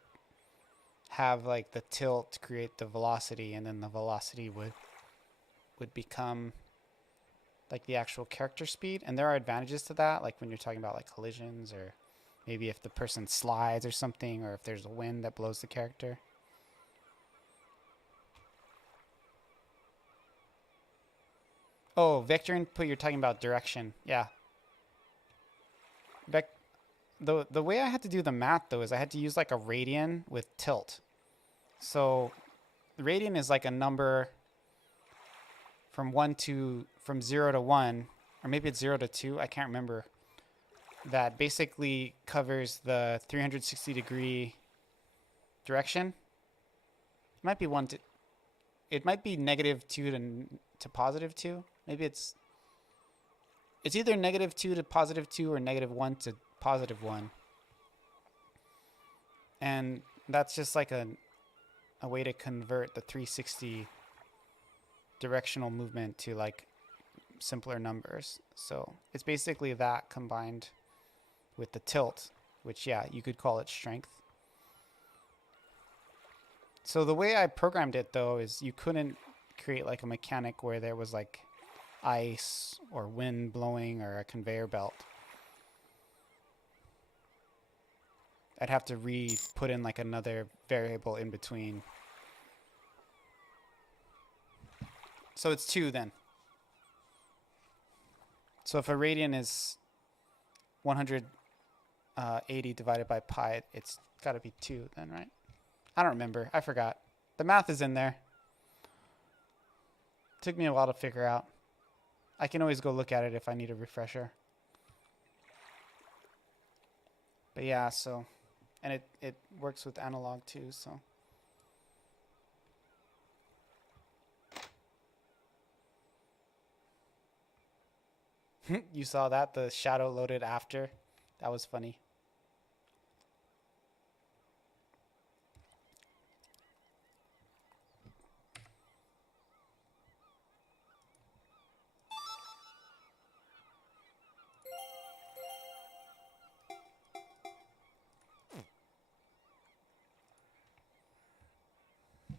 have like the tilt create the velocity and then the velocity would become like the actual character speed, and there are advantages to that, like when you're talking about like collisions, or maybe if the person slides or something, or if there's a wind that blows the character. Oh, vector input, you're talking about direction. Yeah. The way I had to do the math though is I had to use like a radian with tilt. So the radian is like a number from 0 to 1, or maybe it's 0 to 2, I can't remember, that basically covers the 360-degree direction. It might be it might be -2 to +2. Maybe it's either -2 to +2 or -1 to +1. And that's just like a way to convert the 360 directional movement to like simpler numbers. So it's basically that combined with the tilt, which, yeah, you could call it strength. So the way I programmed it though is you couldn't create like a mechanic where there was like ice or wind blowing or a conveyor belt. I'd have to put in like another variable in between. So it's 2 then. So if a radian is 180 divided by pi, it's got to be 2 then, right? I don't remember. I forgot. The math is in there. Took me a while to figure out. I can always go look at it if I need a refresher. But yeah, so, and it works with analog too, so. You saw that? The shadow loaded after? That was funny.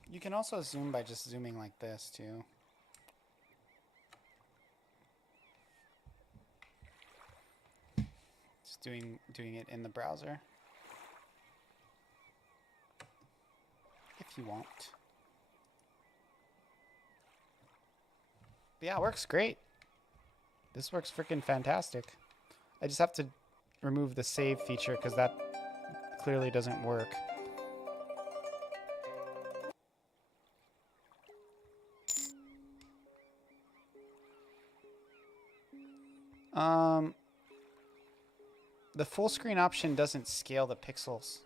You can also zoom by just zooming like this too. Just doing it in the browser. If you want. But yeah, it works great. This works freaking fantastic. I just have to remove the save feature because that clearly doesn't work. The full screen option doesn't scale the pixels.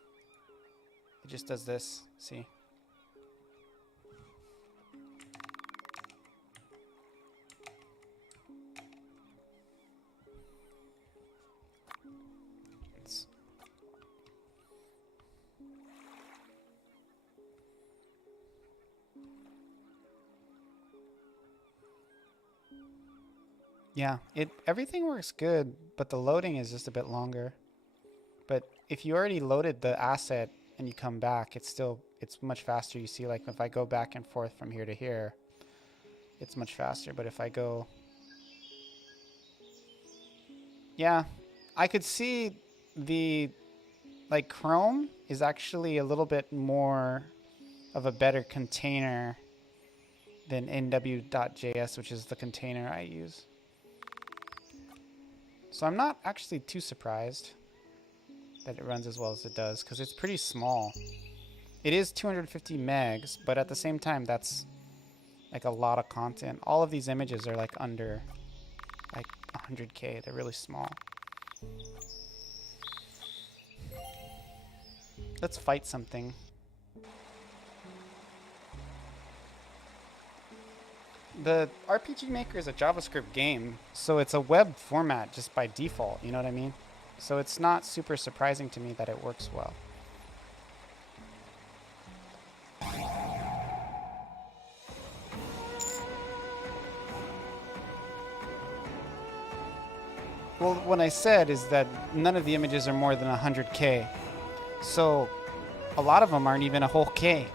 It just does this, see? Yeah, everything works good, but the loading is just a bit longer. But if you already loaded the asset and you come back, it's much faster. You see, like if I go back and forth from here to here, it's much faster. But if I go, yeah, I could see the, like, Chrome is actually a little bit more of a better container than nw.js, which is the container I use. So I'm not actually too surprised that it runs as well as it does, because it's pretty small. It is 250 megs, but at the same time, that's like a lot of content. All of these images are like under like 100K. They're really small. Let's fight something. The RPG Maker is a JavaScript game, so it's a web format just by default, you know what I mean? So it's not super surprising to me that it works well. Well, what I said is that none of the images are more than 100K. So a lot of them aren't even a whole K.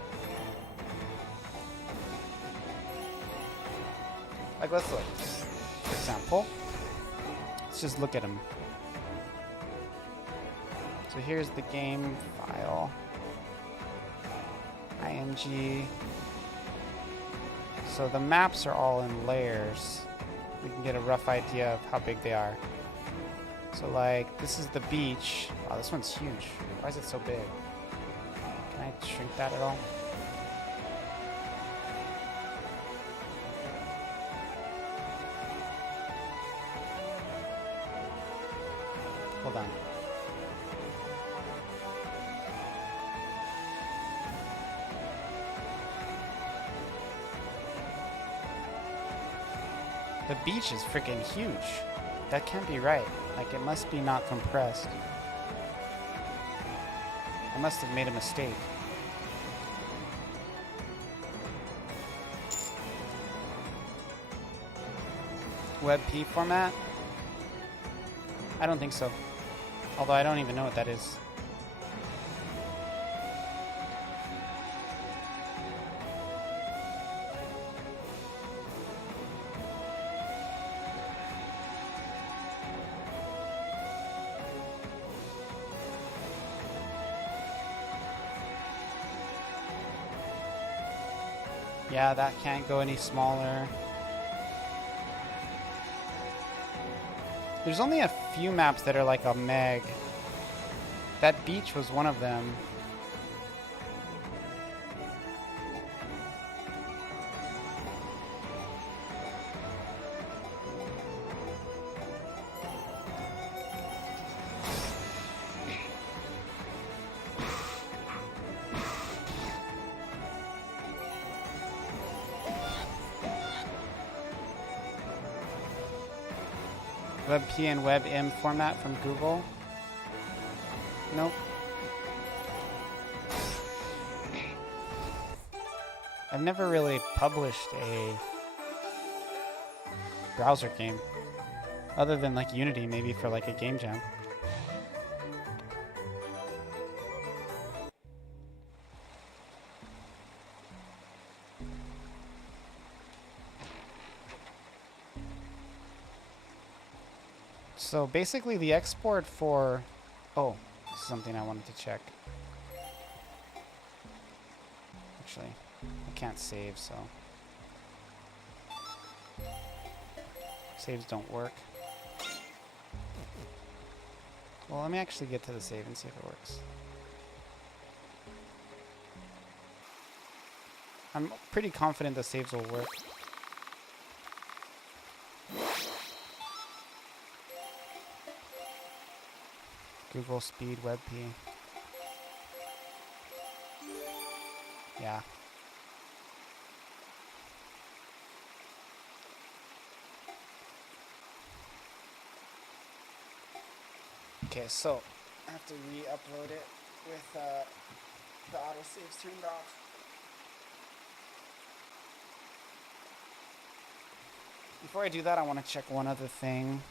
Like, let's look. for example. Let's just look at them. So here's the game file. ING. So the maps are all in layers. We can get a rough idea of how big they are. So like, this is the beach. Wow, this one's huge. Why is it so big? Can I shrink that at all? Hold on. The beach is freaking huge. That can't be right. Like, it must be not compressed. I must have made a mistake. WebP format? I don't think so. Although I don't even know what that is. Yeah, that can't go any smaller. There's only a few maps that are like a meg. That beach was one of them. WebP and WebM format from Google? Nope. I've never really published a browser game. Other than like Unity, maybe for like a game jam. So basically the export for... Oh, this is something I wanted to check. Actually, I can't save, so... Saves don't work. Well, let me actually get to the save and see if it works. I'm pretty confident the saves will work. Google Speed WebP. Yeah. Okay, so I have to re-upload it with the autosaves turned off. Before I do that, I want to check one other thing.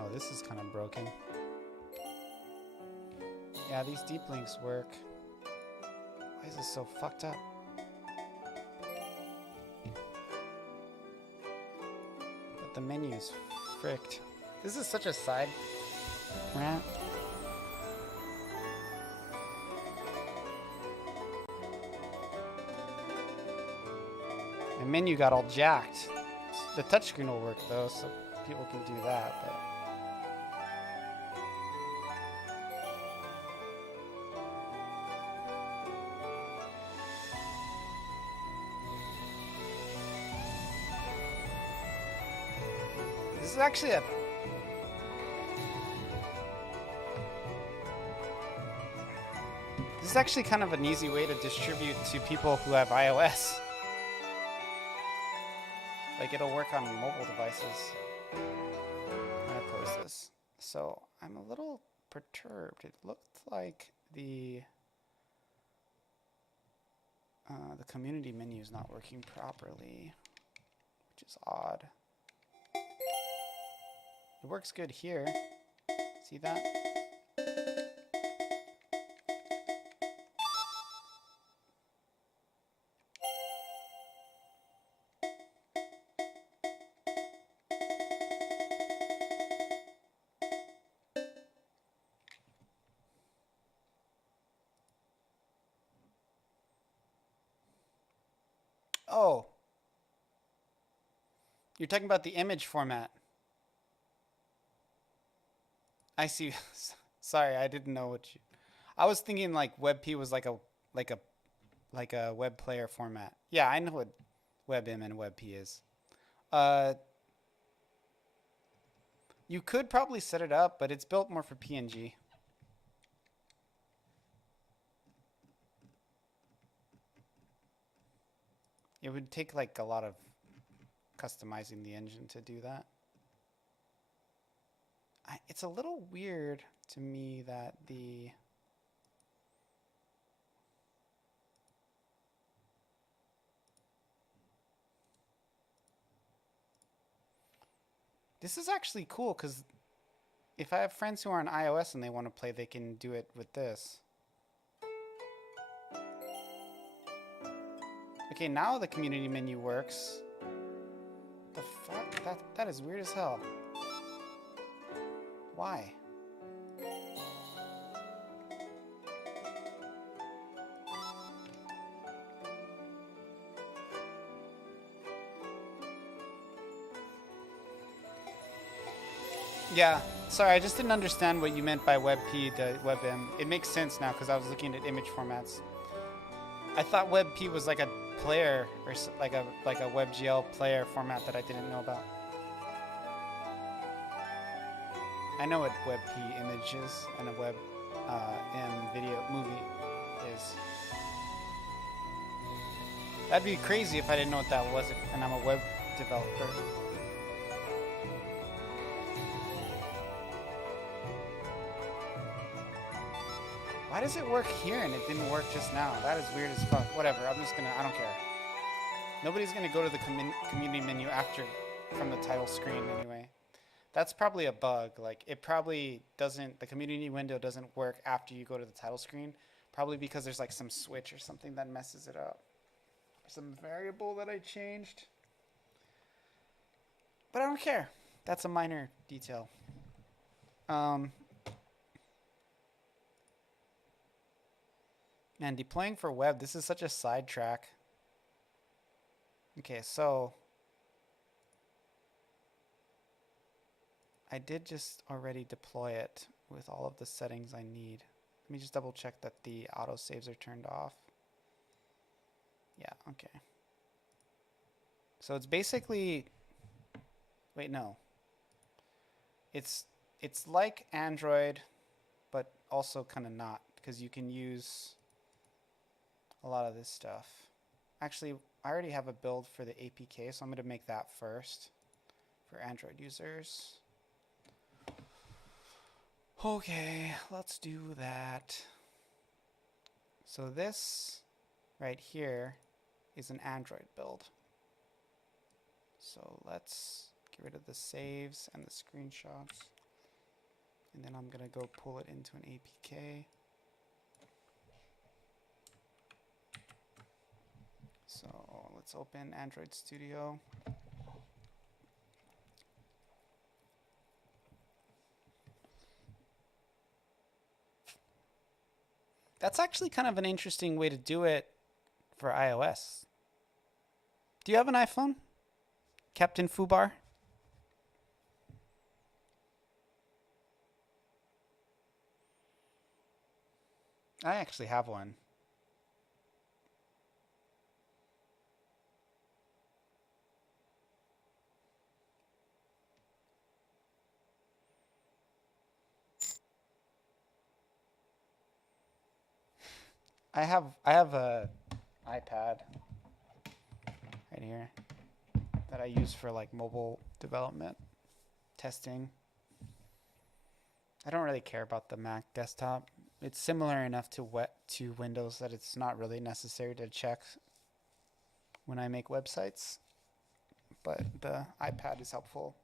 Oh, this is kind of broken. Yeah, these deep links work. Why is this so fucked up? But the menu's fricked. This is such a side rant. The menu got all jacked. The touchscreen will work though, so people can do that, but... This is actually a... This is actually kind of an easy way to distribute to people who have iOS. Like, it'll work on mobile devices. I'm gonna close this. So, I'm a little perturbed. It looked like the community menu is not working properly. which is odd. It works good here. See that? Oh, you're talking about the image format. I see. Sorry, I didn't know what you. I was thinking like WebP was like a web player format. Yeah, I know what WebM and WebP is. Uh, you could probably set it up, but it's built more for PNG. It would take like a lot of customizing the engine to do that. It's a little weird to me that the this is actually cool because if I have friends who are on iOS and they want to play, they can do it with this. Okay, now the community menu works. The fuck? That is weird as hell. Why? Yeah, sorry, I just didn't understand what you meant by WebP to WebM. It makes sense now because I was looking at image formats. I thought WebP was like a player or like a WebGL player format that I didn't know about. I know what WebP image is and a WebM video movie is. That'd be crazy if I didn't know what that was, and I'm a web developer. Why does it work here and it didn't work just now? That is weird as fuck. Whatever, I don't care. Nobody's gonna go to the community menu from the title screen anyway. That's probably a bug. Like, it probably doesn't, the community window doesn't work after you go to the title screen. Probably because there's like some switch or something that messes it up. Some variable that I changed. But I don't care. That's a minor detail. Man, deploying for web, this is such a sidetrack. Okay, so I did just already deploy it with all of the settings I need. Let me just double check that the autosaves are turned off. Yeah, okay. So it's basically, wait, no. It's like Android, but also kind of not, because you can use a lot of this stuff. Actually, I already have a build for the APK, so I'm going to make that first for Android users. Okay, let's do that. So this right here is an Android build. So let's get rid of the saves and the screenshots. And then I'm going to go pull it into an APK. So let's open Android Studio. That's actually kind of an interesting way to do it for iOS. Do you have an iPhone, Captain Fubar? I actually have one. I have a iPad right here that I use for like mobile development testing. I don't really care about the Mac desktop. It's similar enough to Windows that it's not really necessary to check when I make websites. but the iPad is helpful.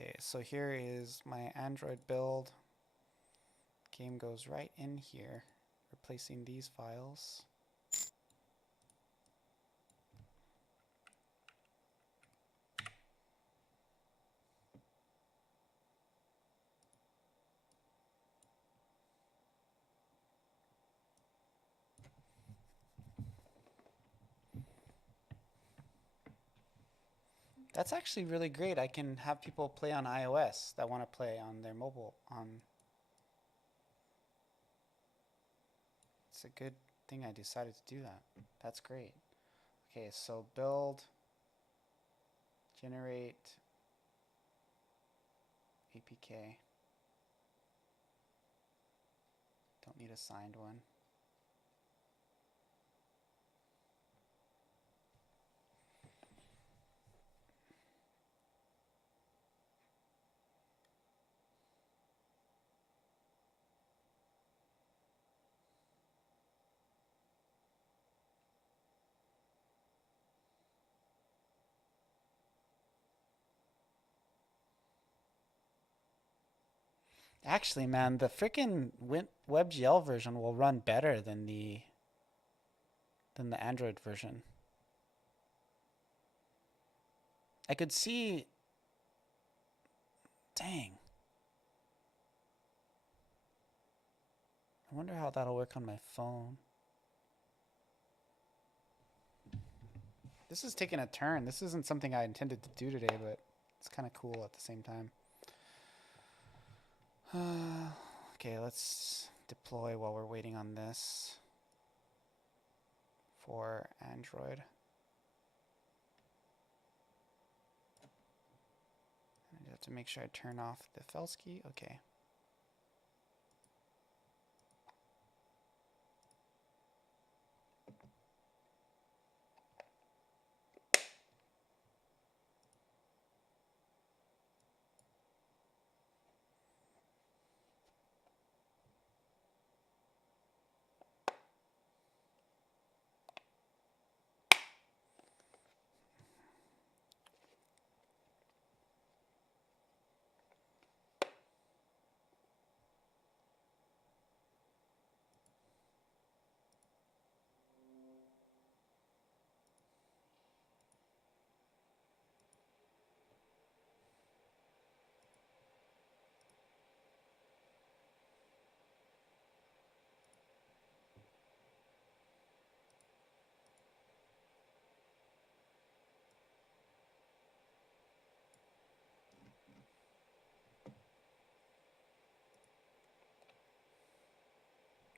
Okay, so here is my Android build. Game goes right in here, replacing these files. That's actually really great. I can have people play on iOS that want to play on their mobile. It's a good thing I decided to do that. That's great. Okay, so build, generate APK. Don't need a signed one. Actually, man, the freaking WebGL version will run better than the Android version. I could see. Dang. I wonder how that'll work on my phone. This is taking a turn. This isn't something I intended to do today, but it's kind of cool at the same time. Okay, let's deploy while we're waiting on this for Android. I have to make sure I turn off the Felsky. Okay.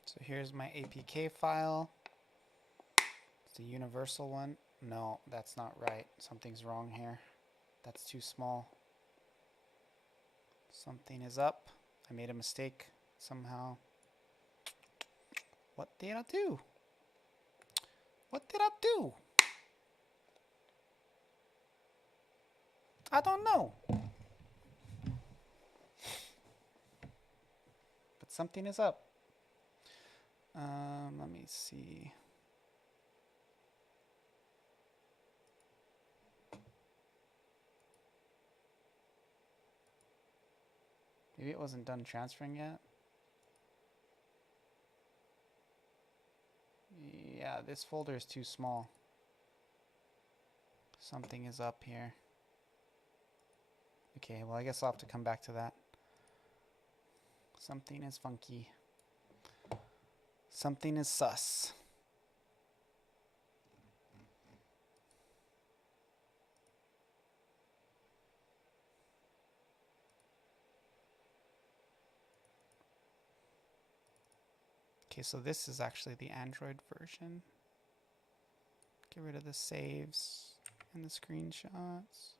So here's my APK file. It's the universal one. No, that's not right. Something's wrong here. That's too small. Something is up. I made a mistake somehow. What did I do? What did I do? I don't know. But something is up. Let me see. Maybe it wasn't done transferring yet. Yeah, this folder is too small. Something is up here. Okay, well, I guess I'll have to come back to that. Something is funky. Something is sus. Okay, so this is actually the Android version. Get rid of the saves and the screenshots.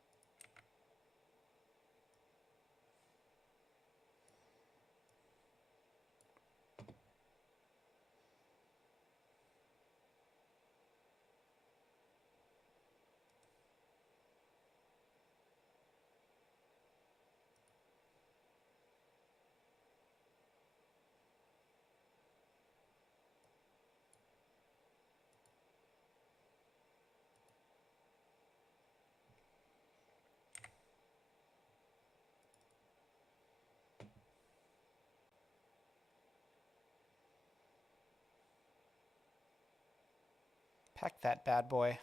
Pack that bad boy.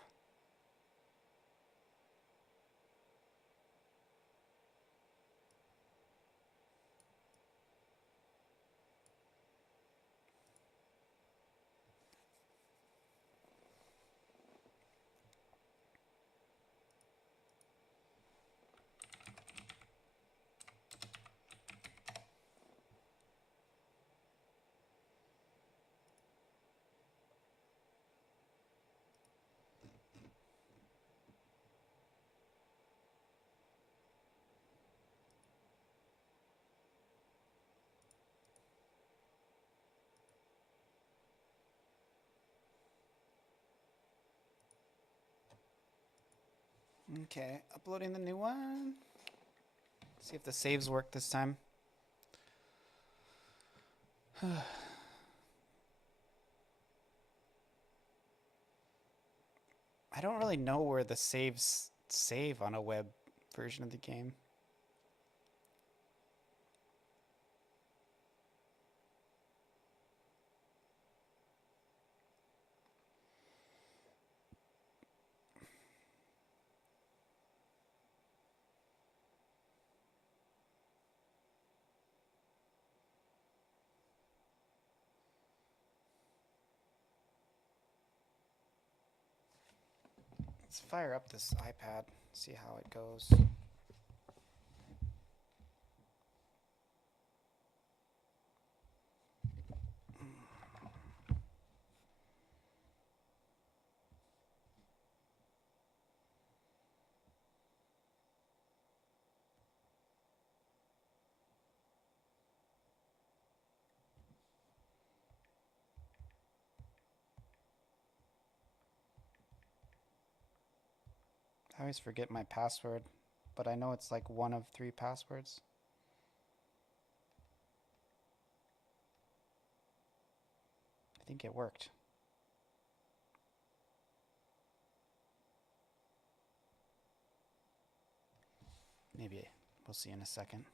Okay, uploading the new one. See if the saves work this time. I don't really know where the saves save on a web version of the game. Let's fire up this iPad, see how it goes. I always forget my password, but I know it's like one of 3 passwords. I think it worked. Maybe we'll see in a second.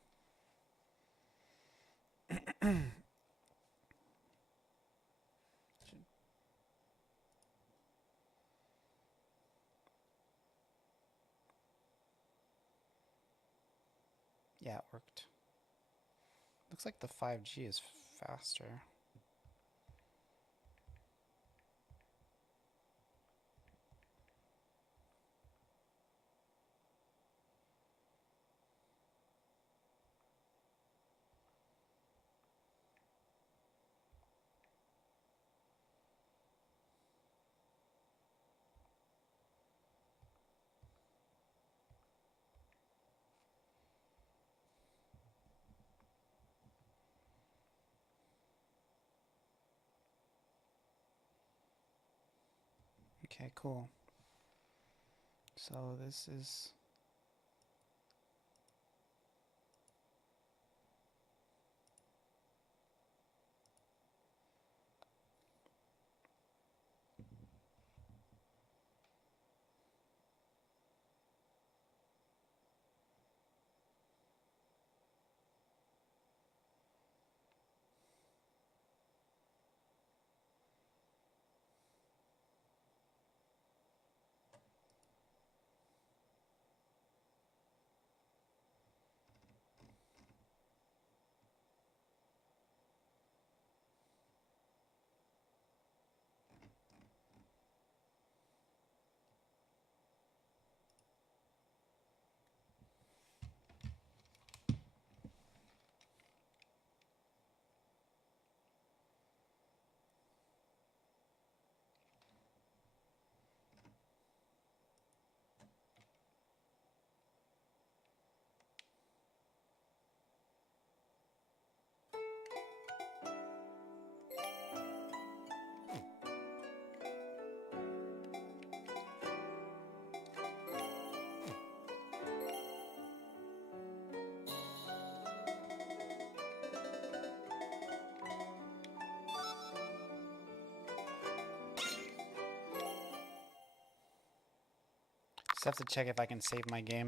Yeah, it worked. Looks like the 5G is faster. Okay, cool. So this is... Just have to check if I can save my game.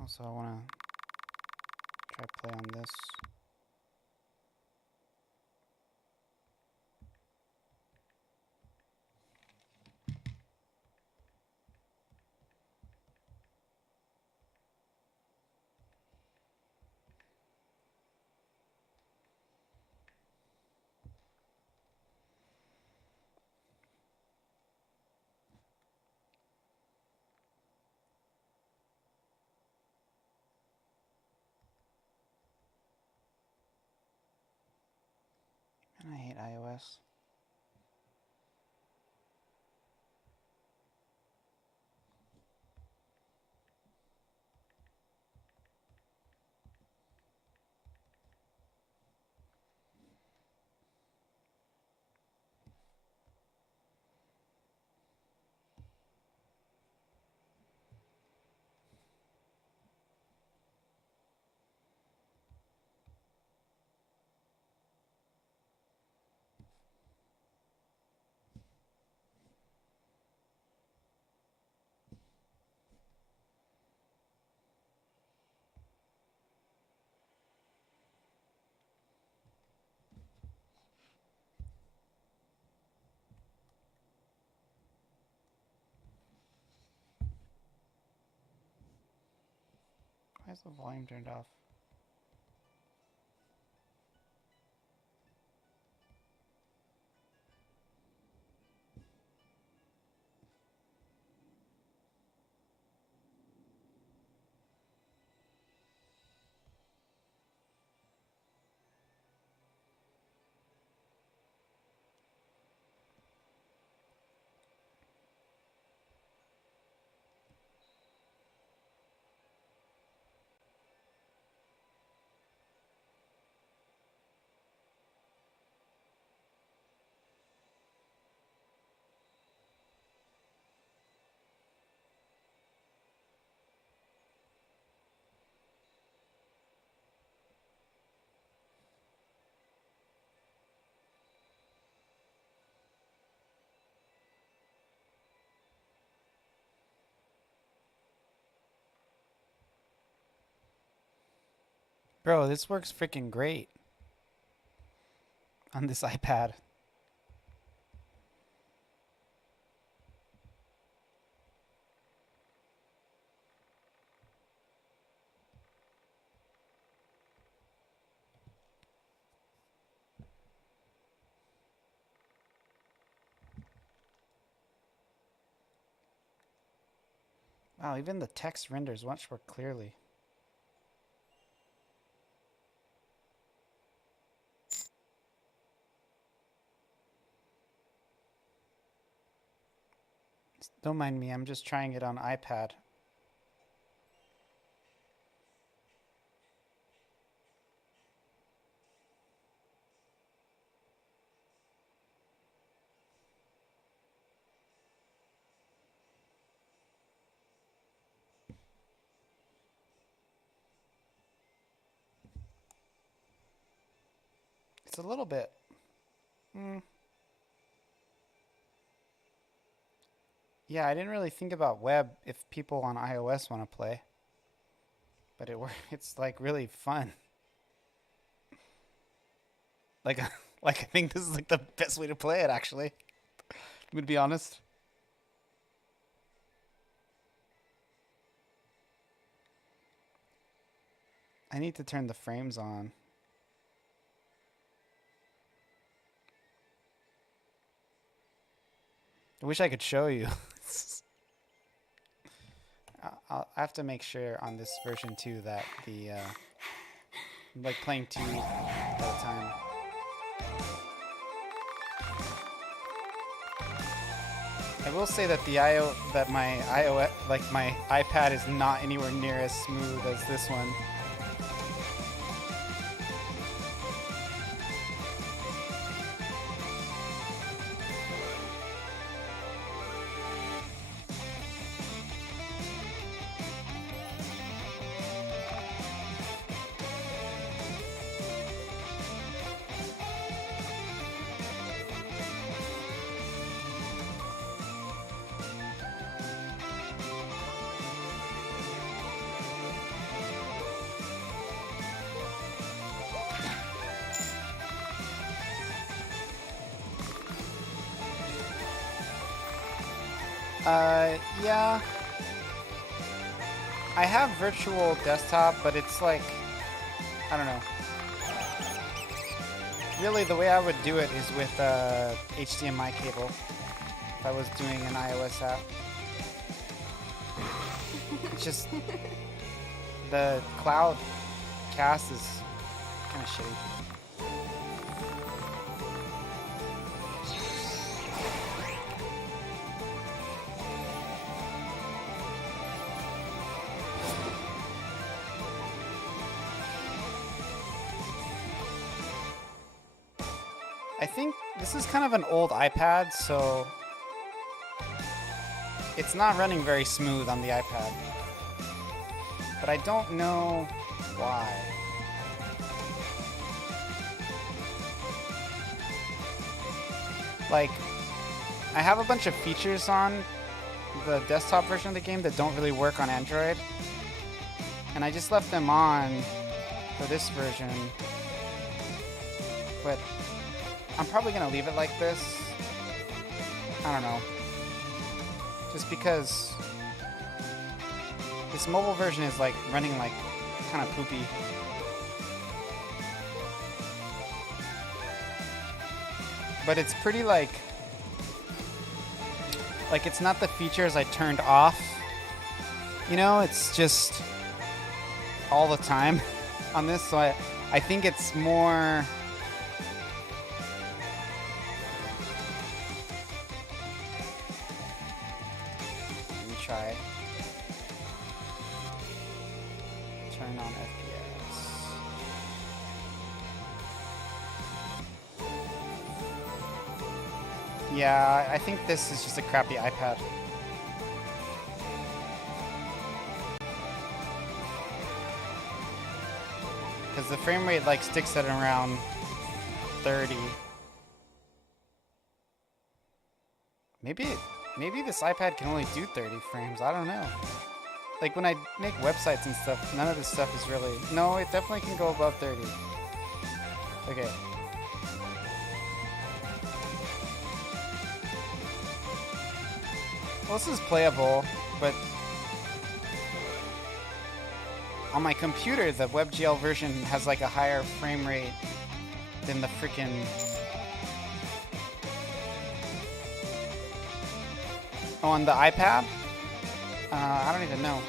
Also, I want to try play on this. And I hate iOS. Why is the volume turned off? Bro, this works freaking great on this iPad. Wow, even the text renders much more clearly. Don't mind me, I'm just trying it on iPad. It's a little bit. Yeah, I didn't really think about web if people on iOS want to play. But it's like really fun. Like like I think this is like the best way to play it actually. I'm gonna be honest. I need to turn the frames on. I wish I could show you. I have to make sure on this version too that the I'm like playing two at a time. I will say that my iOS, like my iPad, is not anywhere near as smooth as this one. Yeah. I have virtual desktop, but it's like, I don't know. Really, the way I would do it is with HDMI cable. If I was doing an iOS app. It's just the cloud cast is kind of shitty. I think this is kind of an old iPad, so it's not running very smooth on the iPad. But I don't know why. Like, I have a bunch of features on the desktop version of the game that don't really work on Android. And I just left them on for this version. But I'm probably gonna leave it like this. I don't know. Just because this mobile version is like running like kind of poopy. But it's pretty like it's not the features I turned off. You know, it's just all the time on this. So I think it's more. Try. Turn on FPS. Yeah, I think this is just a crappy iPad. Because the frame rate like sticks at around 30. Maybe this iPad can only do 30 frames. I don't know. Like when I make websites and stuff, none of this stuff is really... No, it definitely can go above 30. Okay. Well, this is playable, but on my computer, the WebGL version has like a higher frame rate than the freaking... Oh, on the iPad? I don't even know.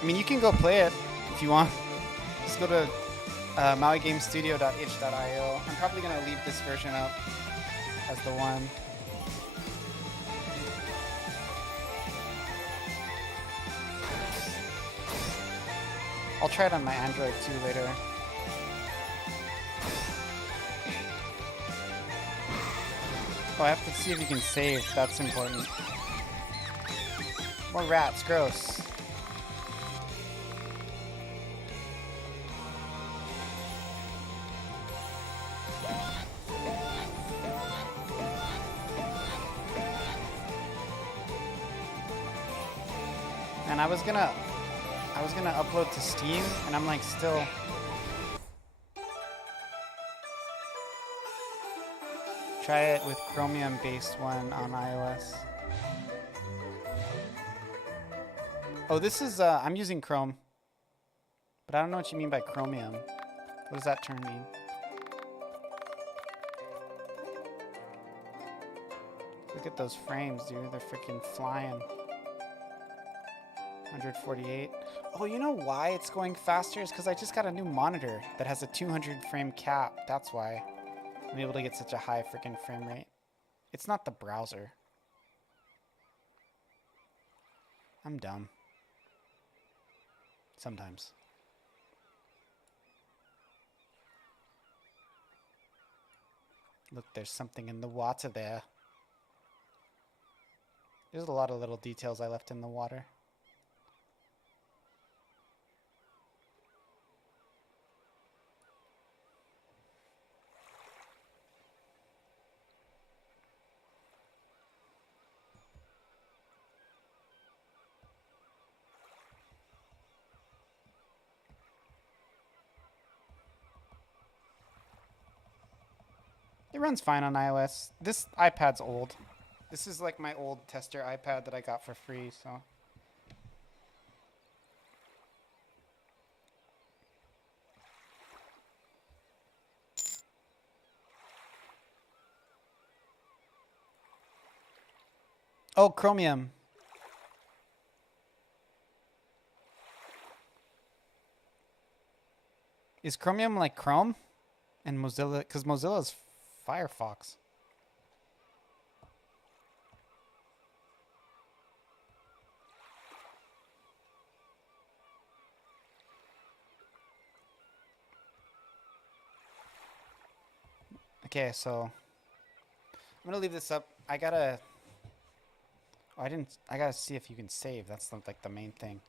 I mean, you can go play it if you want. Just go to mauigamestudio.itch.io. I'm probably going to leave this version up as the one. I'll try it on my Android too later. Oh, I have to see if you can save. That's important. More rats. Gross. And I was gonna upload to Steam, and I'm like still. Try it with Chromium-based one on iOS. Oh, this is, I'm using Chrome. But I don't know what you mean by Chromium. What does that term mean? Look at those frames, dude. They're freaking flying. 148. Oh, you know why it's going faster? Is because I just got a new monitor that has a 200 frame cap. That's why I'm able to get such a high freaking frame rate. It's not the browser. I'm dumb. Sometimes. Look, there's something in the water there. There's a lot of little details I left in the water. runs fine on iOS. This iPad's old. This is like my old tester iPad that I got for free, so. Oh, Chromium. Is Chromium like Chrome? And Mozilla, because Mozilla's Firefox. Okay, so I'm gonna leave this up. I gotta. Oh, I didn't. I gotta see if you can save. That's like the main thing.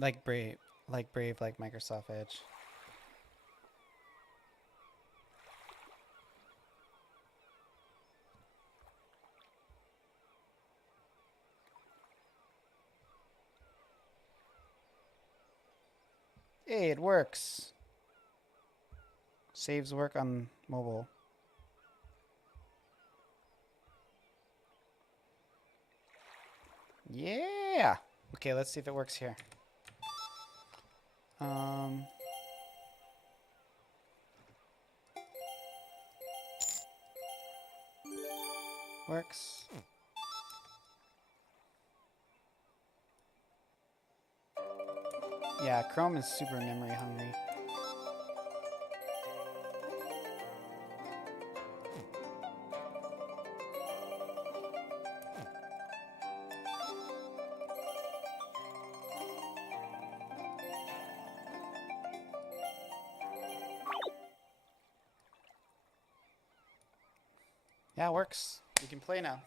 Like Brave, like Microsoft Edge. Hey, it works. Saves work on mobile. Yeah. Okay, let's see if it works here. Works. Yeah, Chrome is super memory hungry. Yeah, it works. You can play now.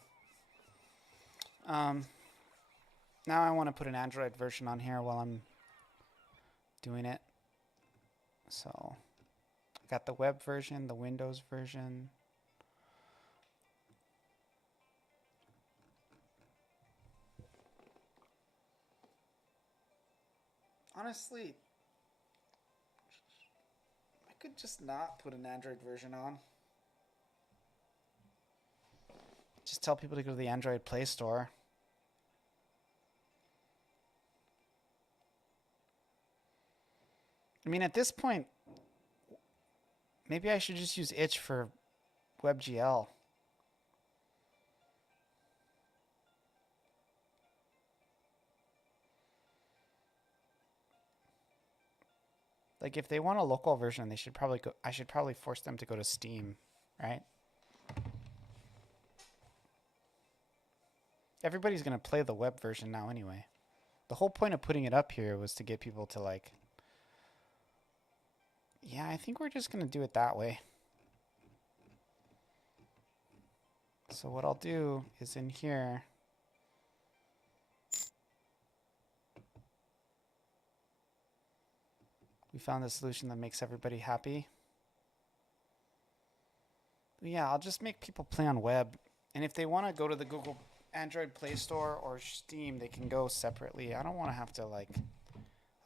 Now I want to put an Android version on here while I'm doing it. So I got the web version, the Windows version. Honestly, I could just not put an Android version on. Just tell people to go to the Android Play Store. I mean, at this point, maybe I should just use itch for WebGL. Like, if they want a local version, they should probably go. I should probably force them to go to Steam, right? Everybody's gonna play the web version now anyway. The whole point of putting it up here was to get people to like. Yeah, I think we're just gonna do it that way. So what I'll do is in here. We found a solution that makes everybody happy. But yeah, I'll just make people play on web. And if they want to go to the Google Android Play Store or Steam, they can go separately. I don't want to have to like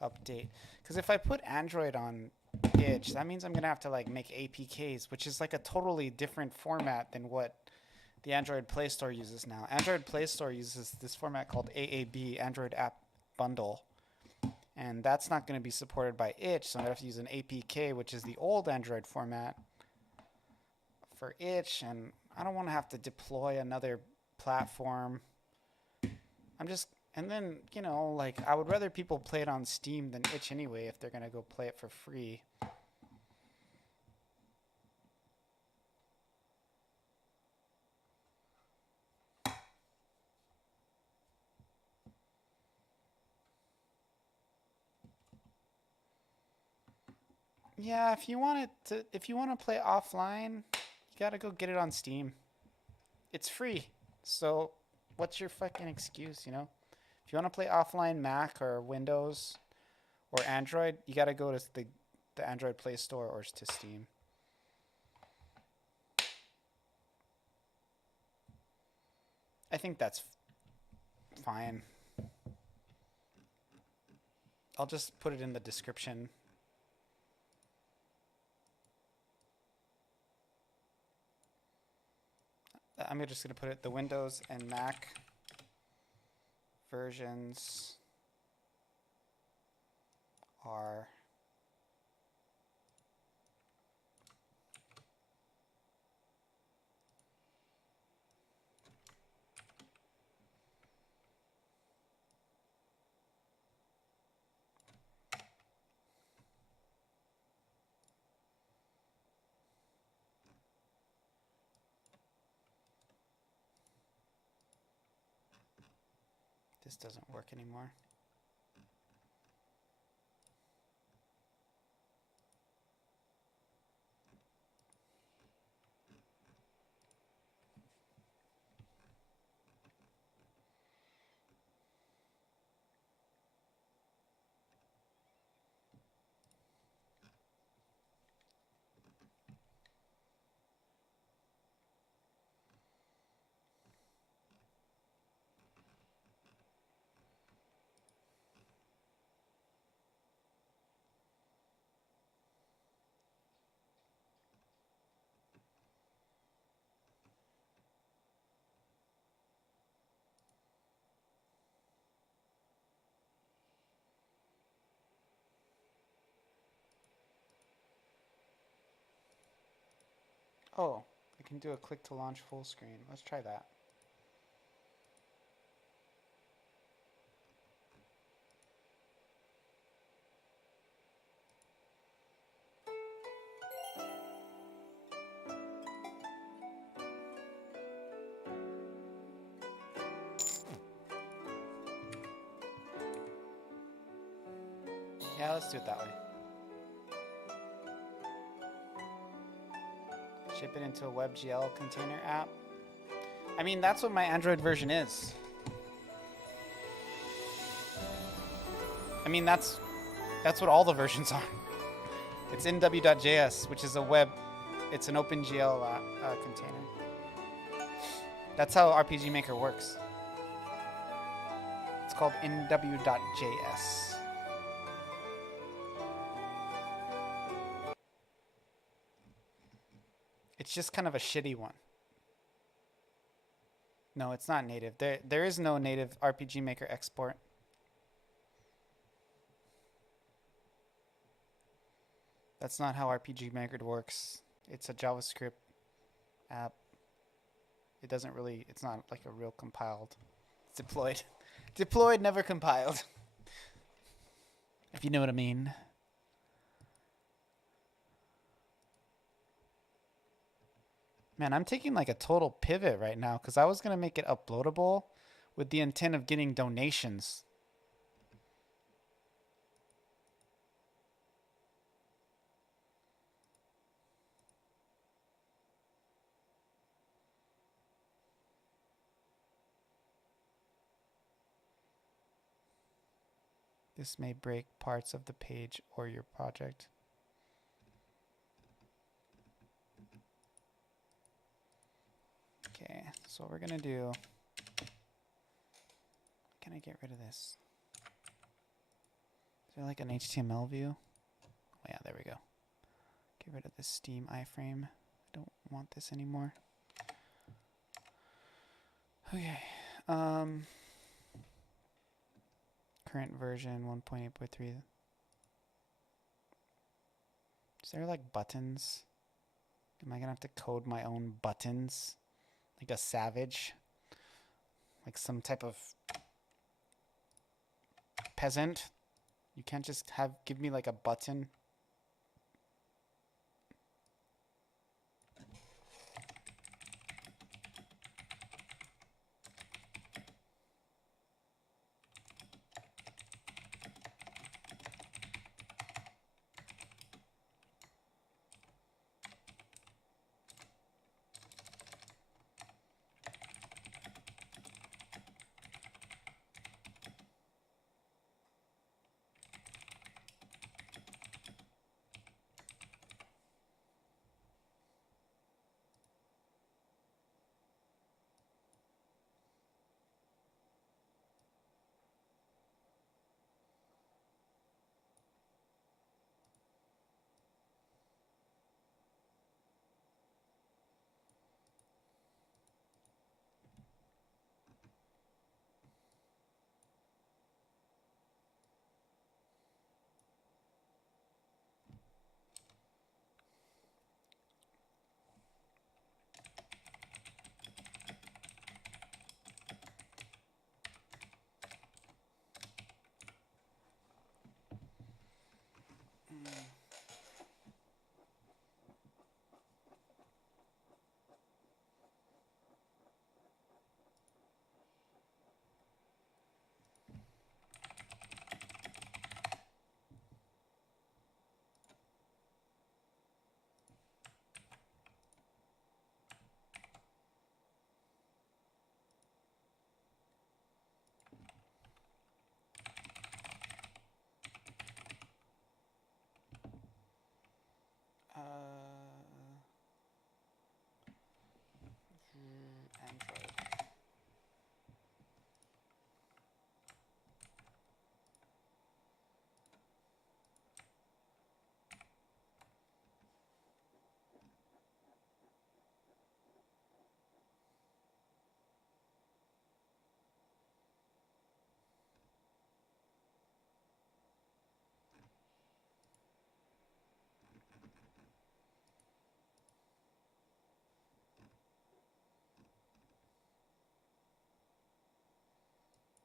update. Because if I put Android on itch, that means I'm going to have to like make APKs, which is like a totally different format than what the Android Play Store uses now. Android Play Store uses this format called AAB, Android App Bundle. And that's not going to be supported by itch, so I'm going to have to use an APK, which is the old Android format for itch, and I don't want to have to deploy another platform. And then, you know, like, I would rather people play it on Steam than itch anyway if they're going to go play it for free. Yeah, if you want to play offline, you got to go get it on Steam. It's free. So, what's your fucking excuse, you know? If you want to play offline Mac or Windows or Android, you got to go to the Android Play Store or to Steam. I think that's fine. I'll just put it in the description. I'm just going to put it the Windows and Mac versions are this doesn't work anymore. Oh, I can do a click to launch full screen. Let's try that. Yeah, let's do it that way. Ship it into a WebGL container app. I mean, that's what my Android version is. I mean, that's what all the versions are. It's in w.js, which is a web. It's an OpenGL container. That's how RPG Maker works. It's called inw.js. It's just kind of a shitty one. No, it's not native. There is no native RPG Maker export. That's not how RPG Maker works. It's a JavaScript app. It doesn't really, it's not like a real compiled. It's deployed. Deployed, never compiled. If you know what I mean. Man, I'm taking like a total pivot right now because I was going to make it uploadable with the intent of getting donations. This may break parts of the page or your project. Okay, so what we're going to do, can I get rid of this? Is there like an HTML view? Oh yeah, there we go. Get rid of this Steam iframe. I don't want this anymore. Okay. Current version 1.8.3. Is there like buttons? Am I gonna have to code my own buttons? Like a savage? Like some type of peasant? You can't just give me like a button.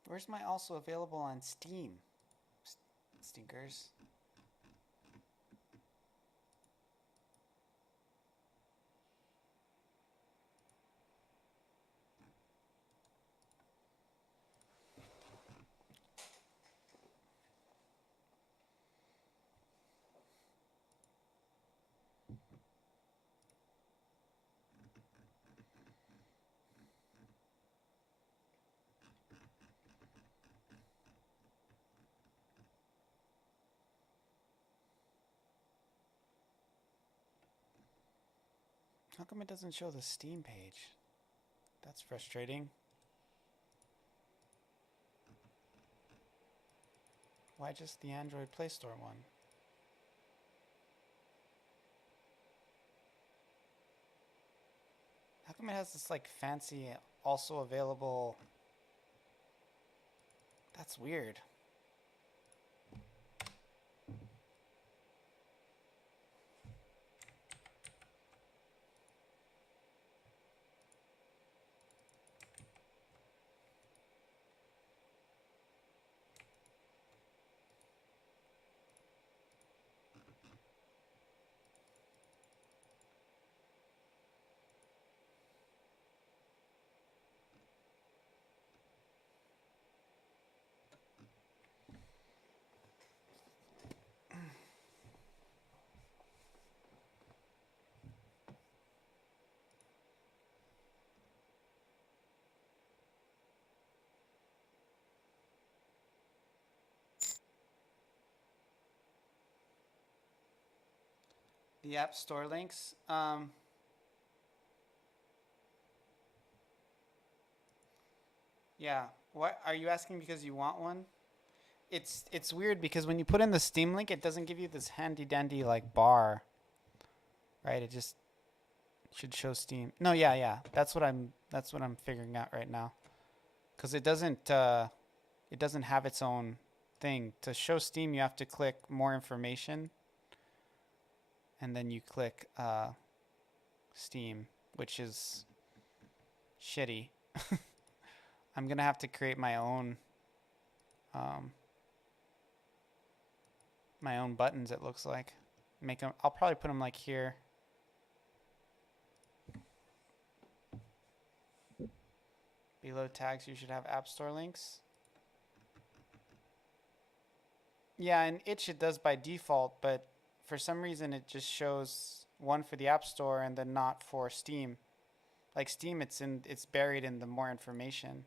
Where's my also available on Steam? Stinkers. How come it doesn't show the Steam page? That's frustrating. Why just the Android Play Store one? How come it has this like fancy also available? That's weird. The App Store links. Yeah. What are you asking because you want one? It's weird because when you put in the Steam link, it doesn't give you this handy dandy like bar, right? It just should show Steam. No, yeah. That's what I'm figuring out right now. Because it doesn't have its own thing. To show Steam, you have to click more information, and then you click Steam, which is shitty. I'm gonna have to create my own buttons. It looks like make them. I'll probably put them like here. Below tags, you should have App Store links. Yeah, in Itch it does by default, but for some reason it just shows one for the App Store and then not for Steam. Like Steam, it's buried in the more information.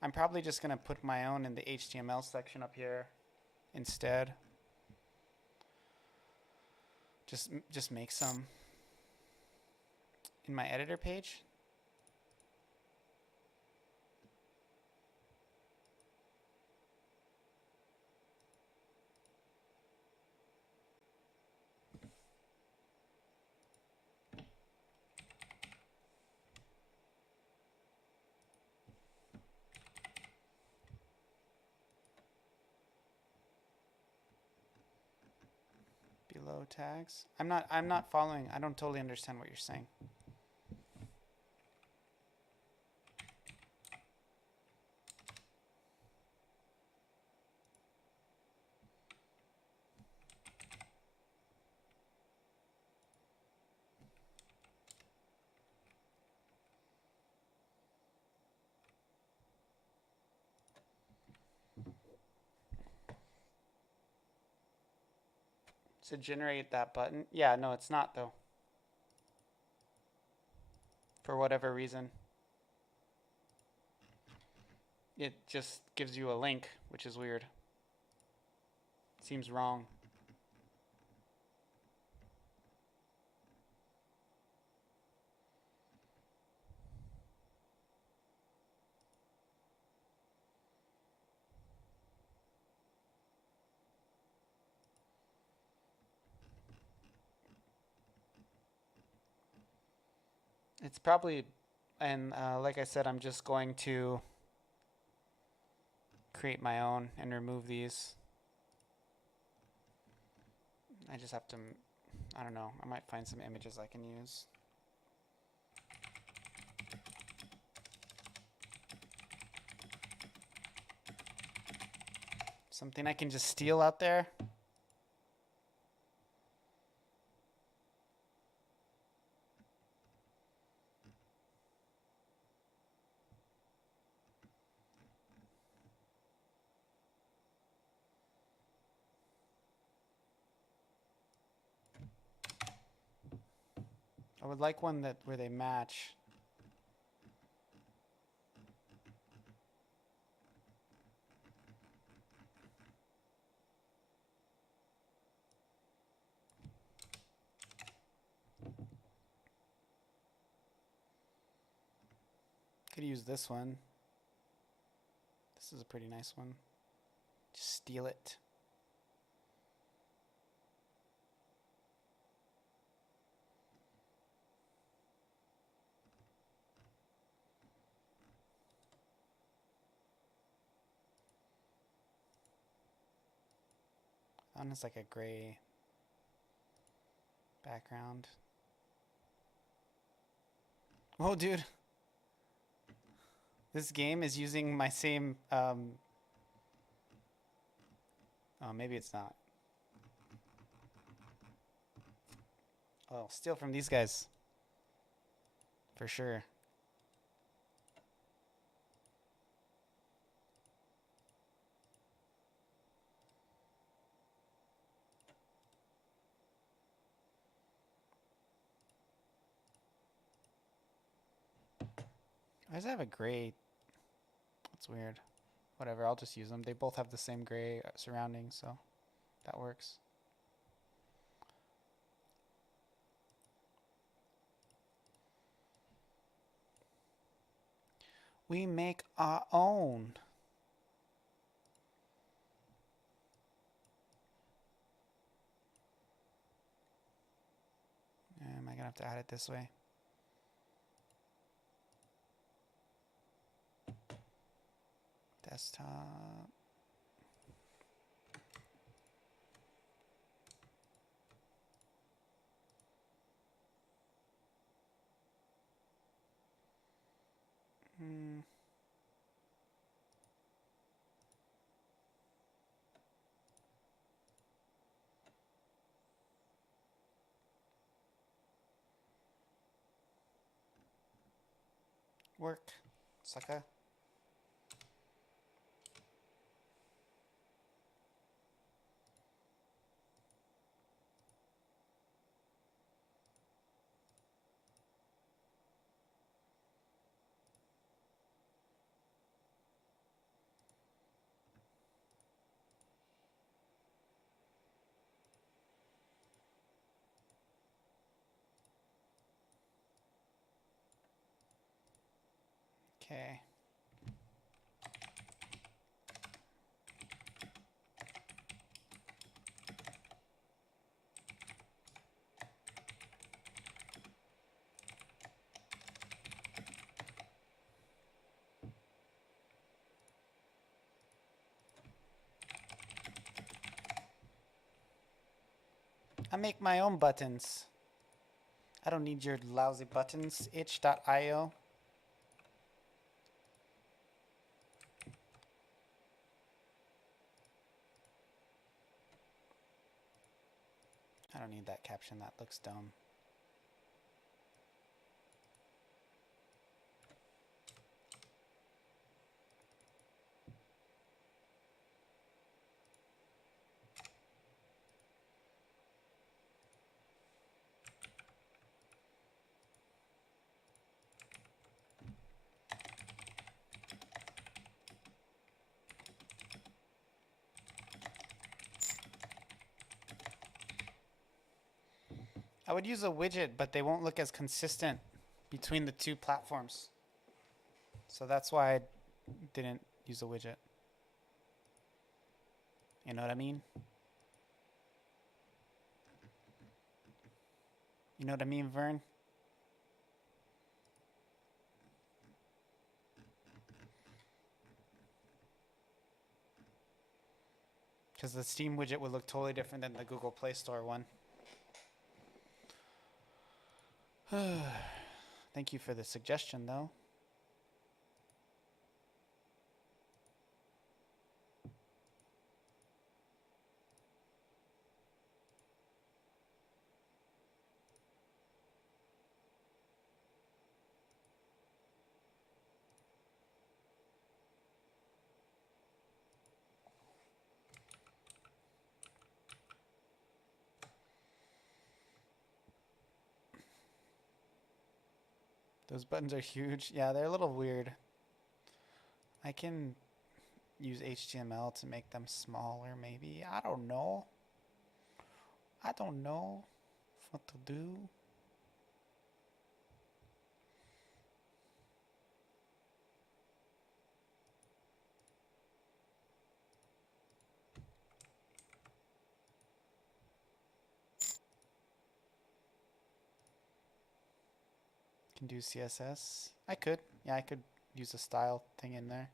I'm probably just gonna put my own in the HTML section up here instead. Just make some in my editor page. Below tags. I'm not following. I don't totally understand what you're saying. To generate that button. Yeah, no, it's not though. For whatever reason. It just gives you a link, which is weird. Seems wrong. It's probably, and like I said, I'm just going to create my own and remove these. I just have to, I don't know, I might find some images I can use. Something I can just steal out there. I would like one that where they match. Could use this one. This is a pretty nice one. Just steal it. That one is like a gray background. Whoa, dude. This game is using my same, oh, maybe it's not. Oh, steal from these guys. For sure. Why does it have a gray? That's weird. Whatever, I'll just use them. They both have the same gray surroundings, so that works. We make our own. Am I gonna have to add it this way? Desktop. Work, sucker. Okay. I make my own buttons. I don't need your lousy buttons. Itch.io. I don't need that caption. That looks dumb. I would use a widget, but they won't look as consistent between the two platforms. So that's why I didn't use a widget. You know what I mean? You know what I mean, Vern? Because the Steam widget would look totally different than the Google Play Store one. Thank you for the suggestion, though. Those buttons are huge. Yeah, they're a little weird. I can use HTML to make them smaller, maybe. I don't know. I don't know what to do. Can do CSS. I could. Yeah, I could use a style thing in there.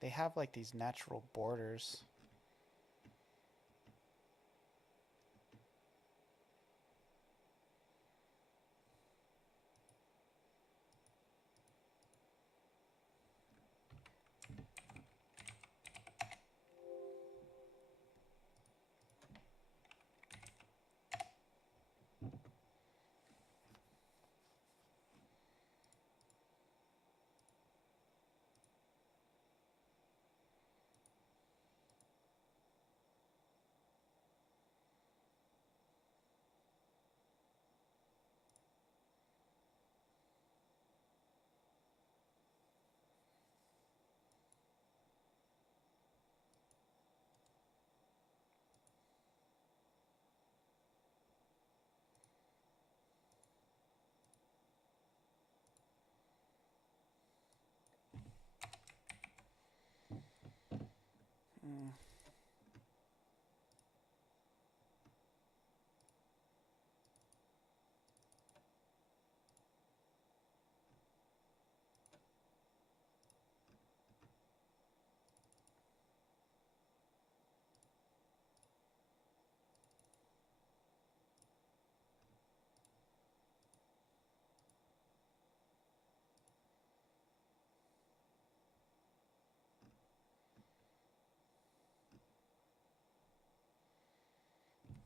They have like these natural borders.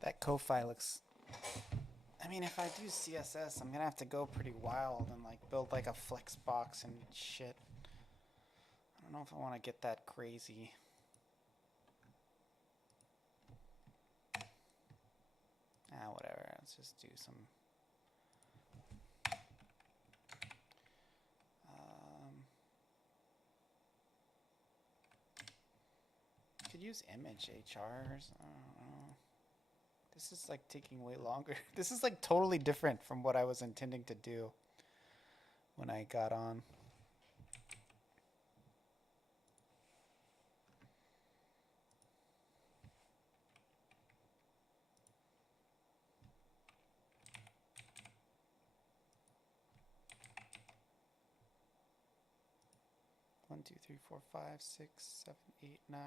That Ko-Fi looks... I mean, if I do CSS, I'm gonna have to go pretty wild and like build like a flex box and shit. I don't know if I want to get that crazy. Ah, whatever. Let's just do some... could use image HRs. I don't know. This is like taking way longer. This is like totally different from what I was intending to do when I got on. One, two, three, four, five, six, 7, 8, 9.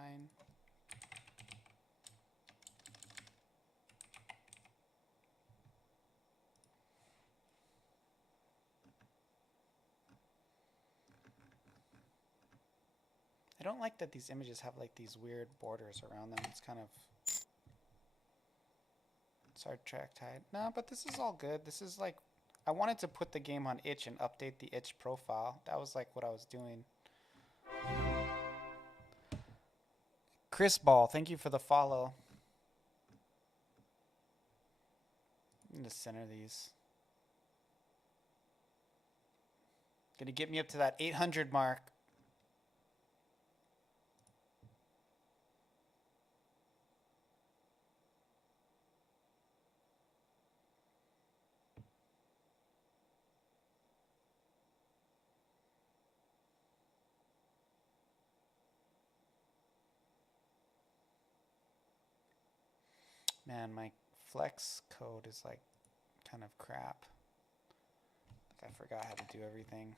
I don't like that these images have like these weird borders around them. It's kind of... Start track tide. No, but this is all good. This is like... I wanted to put the game on itch and update the itch profile. That was like what I was doing. Chris Ball, thank you for the follow. I'm going to center these. Gonna get me up to that 800 mark. Man, my flex code is like kind of crap. Like I forgot how to do everything.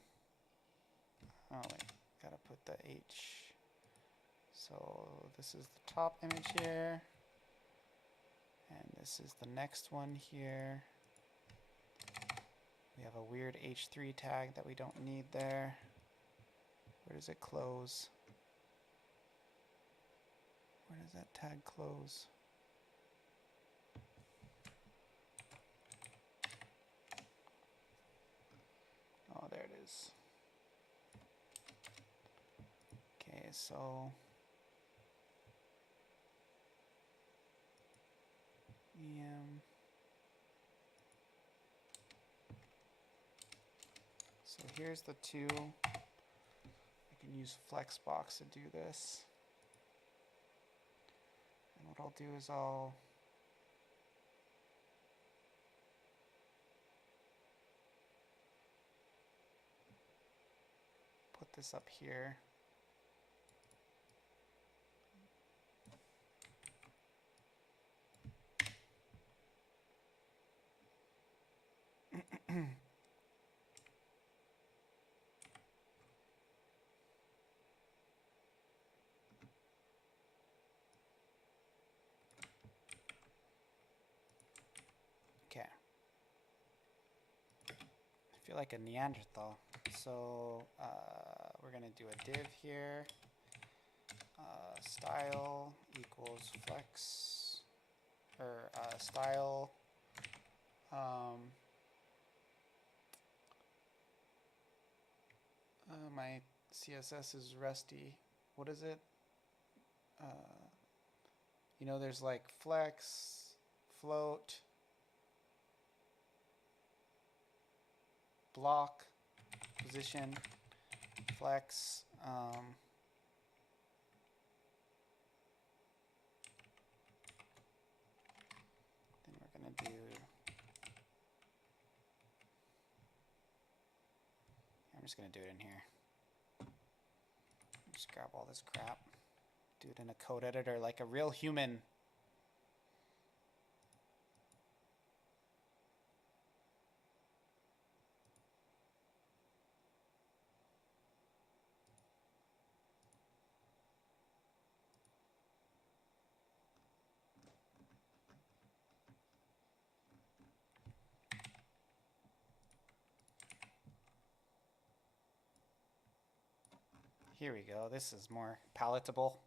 Oh wait, gotta put the H. So this is the top image here. And this is the next one here. We have a weird H3 tag that we don't need there. Where does it close? Where does that tag close? Oh, there it is. Okay, so So here's the two. I can use Flexbox to do this. And what I'll do is I'll put this up here. Okay. I feel like a Neanderthal. So we're going to do a div here. Style equals flex, or style. My CSS is rusty. What is it? You know, there's like flex, float, block, position, flex. Then we're going to do, I'm just going to do it in here. Just grab all this crap, do it in a code editor like a real human. Here we go. This is more palatable.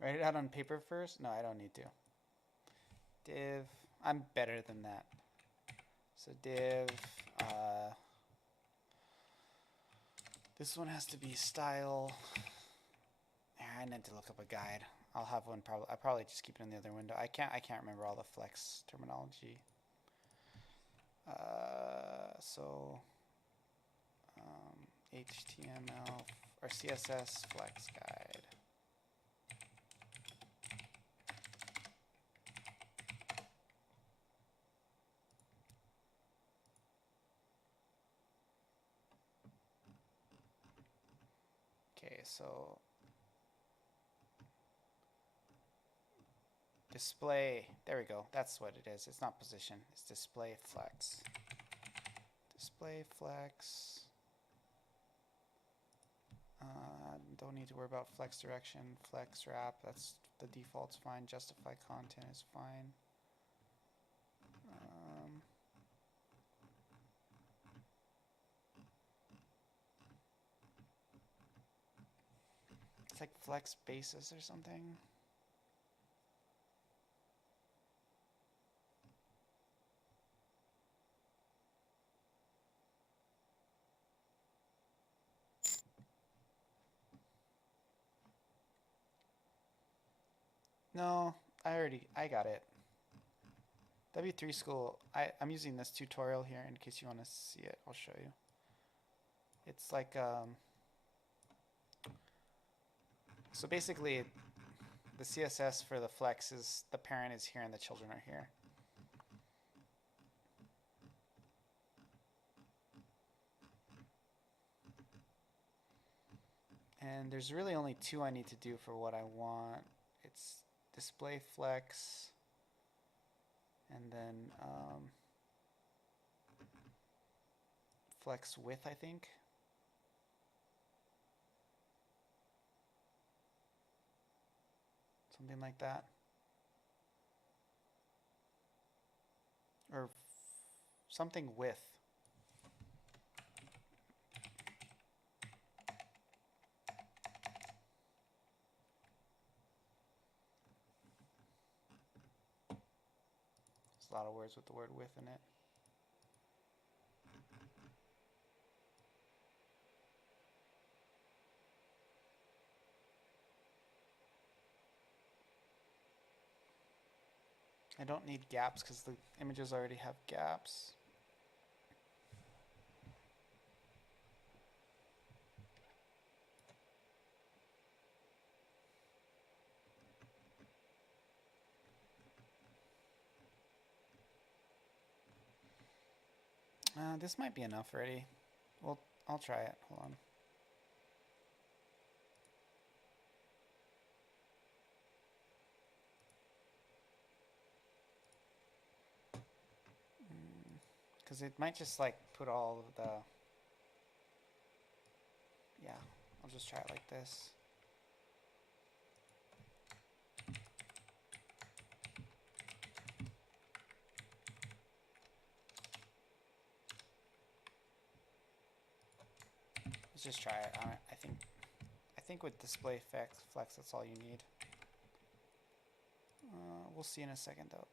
Write it out on paper first? No, I don't need to. Div. I'm better than that. So div. This one has to be style. I need to look up a guide. I'll have one. I'll probably just keep it in the other window. I can't remember all the flex terminology. So HTML or CSS flex guide. Okay, so display, there we go. That's what it is. It's not position. It's display flex. Display flex. Don't need to worry about flex direction, flex wrap. That's the default's fine. Justify content is fine. It's like flex basis or something. No, I got it. W3 School, I'm using this tutorial here in case you want to see it. I'll show you. It's like, so basically the CSS for the flex is the parent is here and the children are here. And there's really only two I need to do for what I want. It's display flex and then flex width, I think. Something like that. Or something width. There's a lot of words with the word width in it. I don't need gaps because the images already have gaps. This might be enough already. Well, I'll try it. Hold on. Because it might just like put all of the... Yeah, I'll just try it like this. Let's just try it. I think with display flex, that's all you need. We'll see in a second though.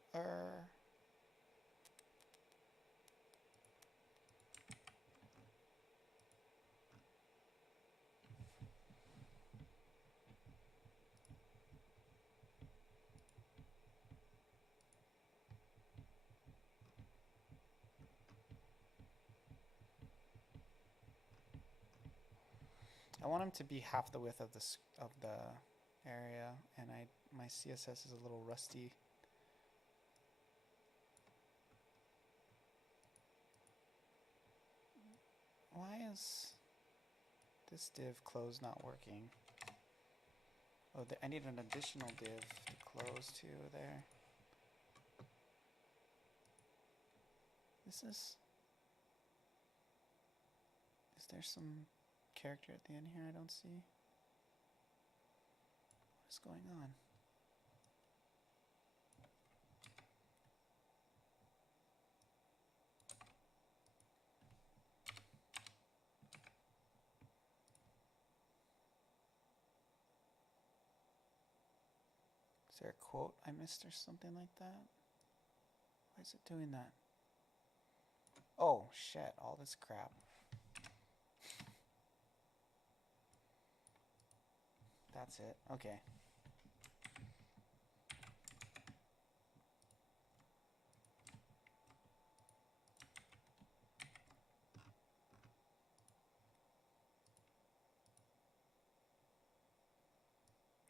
I want them to be half the width of the area, and my CSS is a little rusty. Why is this div close not working? Oh, I need an additional div to close to there. Is there some character at the end here I don't see? What's going on? Is there a quote I missed or something like that? Why is it doing that? Oh, shit, all this crap. That's it. Okay.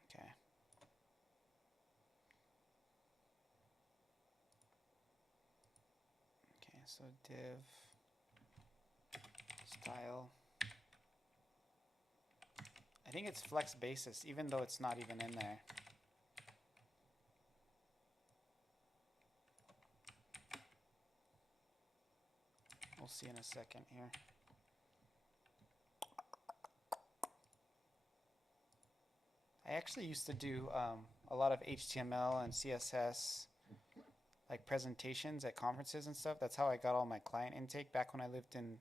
Okay. Okay, so div style. I think it's flex basis, even though it's not even in there. We'll see in a second here. I actually used to do a lot of HTML and CSS like presentations at conferences and stuff. That's how I got all my client intake back when I lived in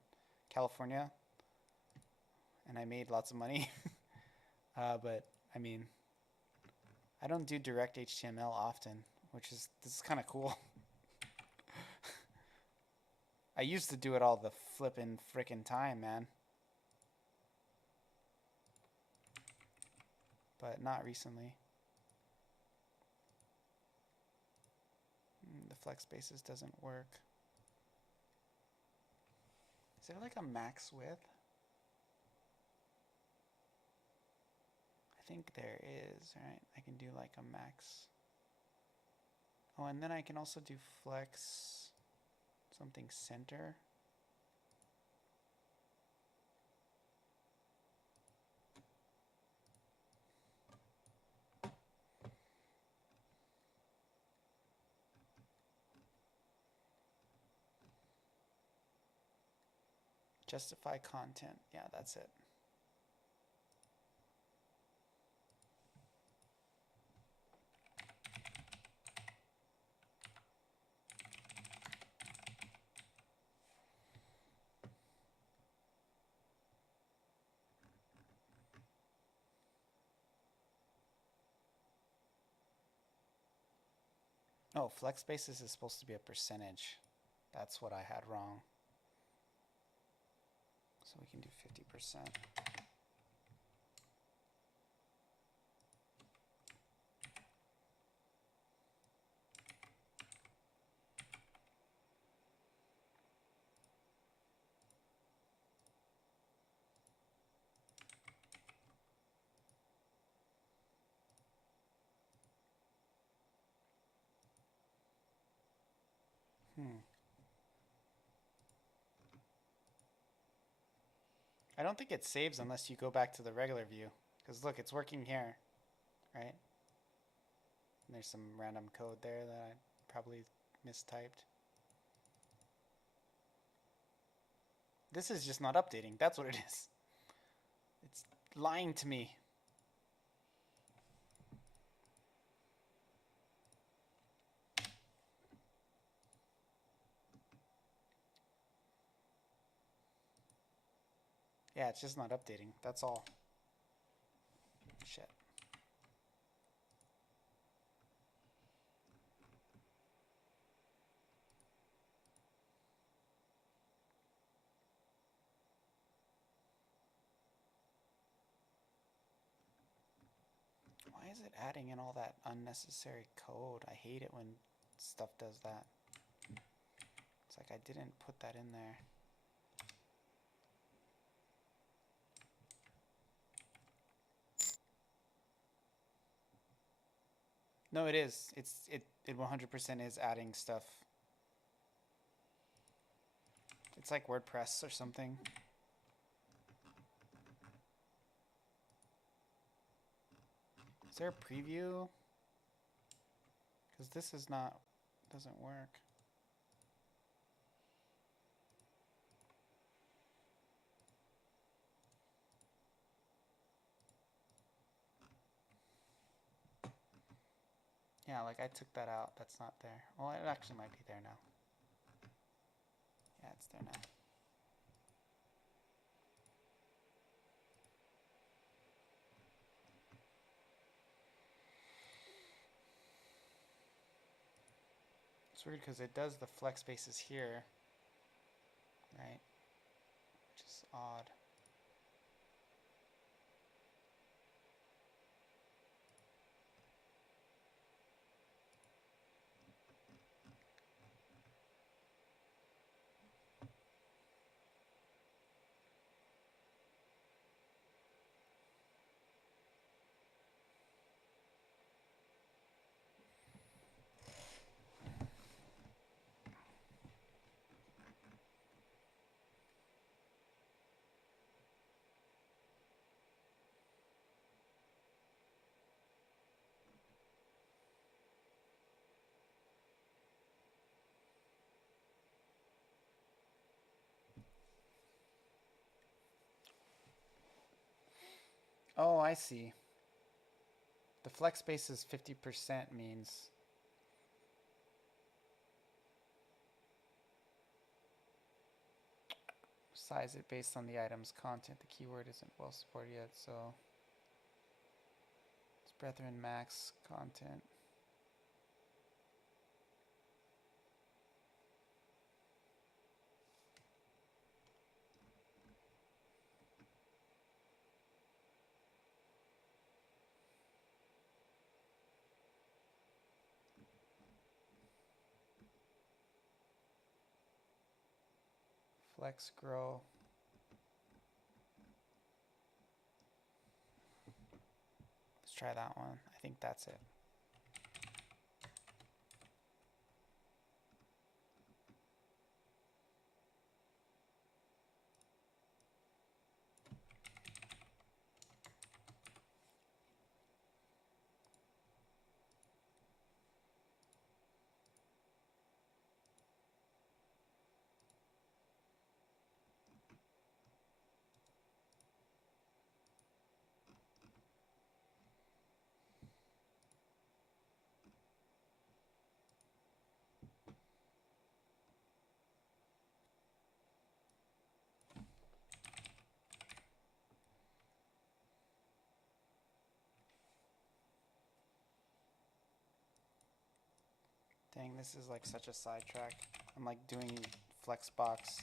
California. And I made lots of money. But I mean, I don't do direct HTML often, this is kind of cool. I used to do it all the flippin' frickin' time, man. But not recently. The flex basis doesn't work. Is there like a max width? I think there is, right? I can do like a max. Oh, and then I can also do flex something center. Justify content. Yeah, that's it. Oh, flex basis is supposed to be a percentage. That's what I had wrong. So we can do 50%. I don't think it saves unless you go back to the regular view. Because look, it's working here, right? And there's some random code there that I probably mistyped. This is just not updating. That's what it is. It's lying to me. Yeah, it's just not updating. That's all. Shit. Why is it adding in all that unnecessary code? I hate it when stuff does that. It's like I didn't put that in there. No, it is. It 100% is adding stuff. It's like WordPress or something. Is there a preview? Because this is not, doesn't work. Yeah, like I took that out. That's not there. Well, it actually might be there now. Yeah, it's there now. It's weird because it does the flex spaces here, right? Which is odd. Oh, I see. The flex space is 50% means size it based on the item's content. The keyword isn't well supported yet, so it's brethren max content. Flex grow. Let's try that one. I think that's it. Dang, this is like such a sidetrack. I'm like doing Flexbox.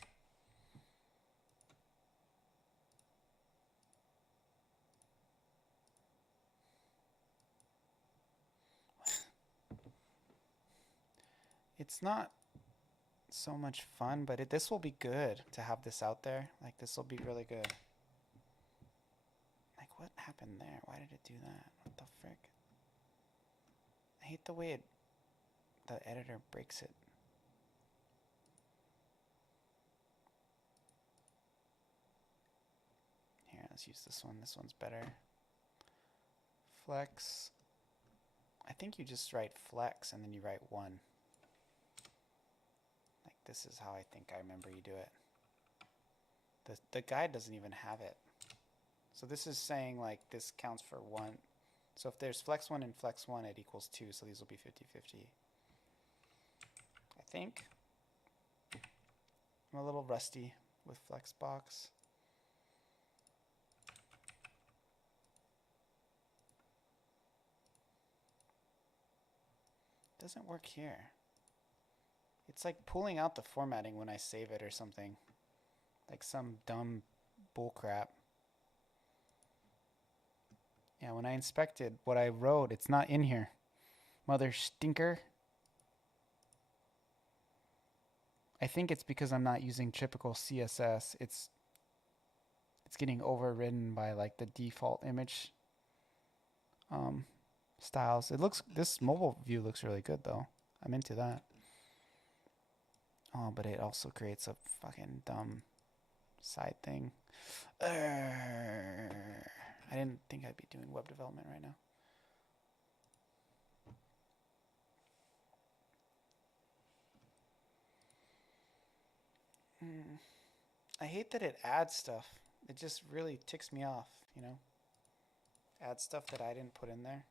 It's not so much fun, but this will be good to have this out there. Like this will be really good. Like what happened there? Why did it do that? What the frick? I hate the way the editor breaks it. let's use this one. This one's better. Flex. I think you just write flex and then you write 1. Like this is how I think I remember you do it. The guide doesn't even have it. So this is saying like this counts for 1. So if there's flex 1 and flex 1, it equals 2. So these will be 50-50. I think. I'm a little rusty with Flexbox. Doesn't work here. It's like pulling out the formatting when I save it or something. Like some dumb bullcrap. Yeah, when I inspected what I wrote, it's not in here. Mother stinker. I think it's because I'm not using typical CSS. It's getting overridden by like the default image styles. This mobile view looks really good though. I'm into that. Oh, but it also creates a fucking dumb side thing. I didn't think I'd be doing web development right now. I hate that it adds stuff. It just really ticks me off, you know? Add stuff that I didn't put in there.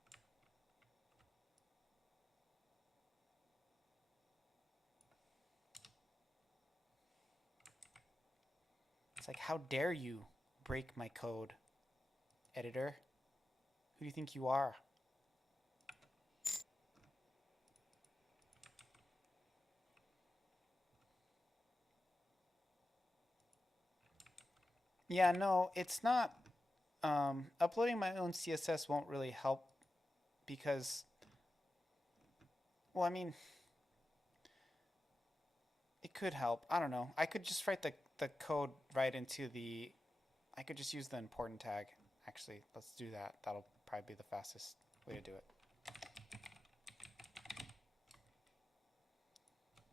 It's like, how dare you break my code, editor? Who do you think you are? Yeah, no, it's not. Uploading my own CSS won't really help because, well, I mean, it could help. I don't know. I could just write the code right into the, I could just use the important tag. Actually, let's do that. That'll probably be the fastest way to do it.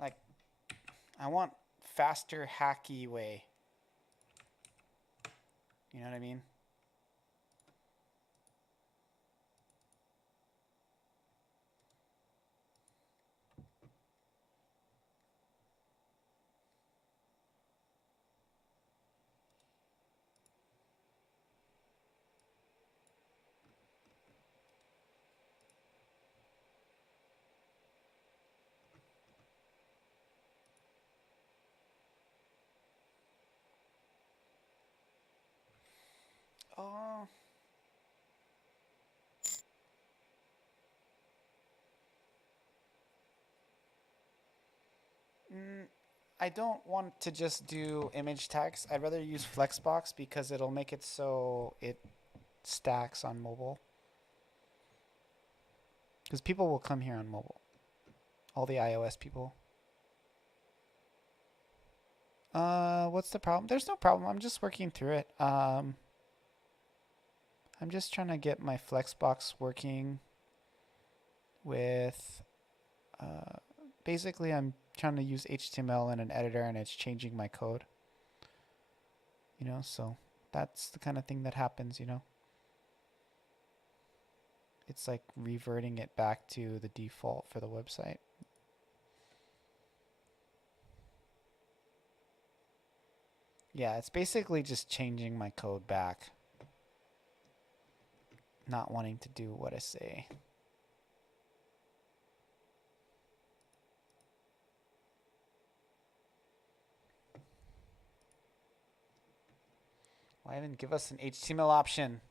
Like, I want faster, hacky way. You know what I mean? Oh. I don't want to just do image tags. I'd rather use Flexbox because it'll make it so it stacks on mobile. Because people will come here on mobile. All the iOS people. What's the problem? There's no problem. I'm just working through it. I'm just trying to get my Flexbox working with, basically I'm trying to use HTML in an editor and it's changing my code. You know, so that's the kind of thing that happens, you know. It's like reverting it back to the default for the website. Yeah, it's basically just changing my code back. Not wanting to do what I say. Why even give us an HTML option?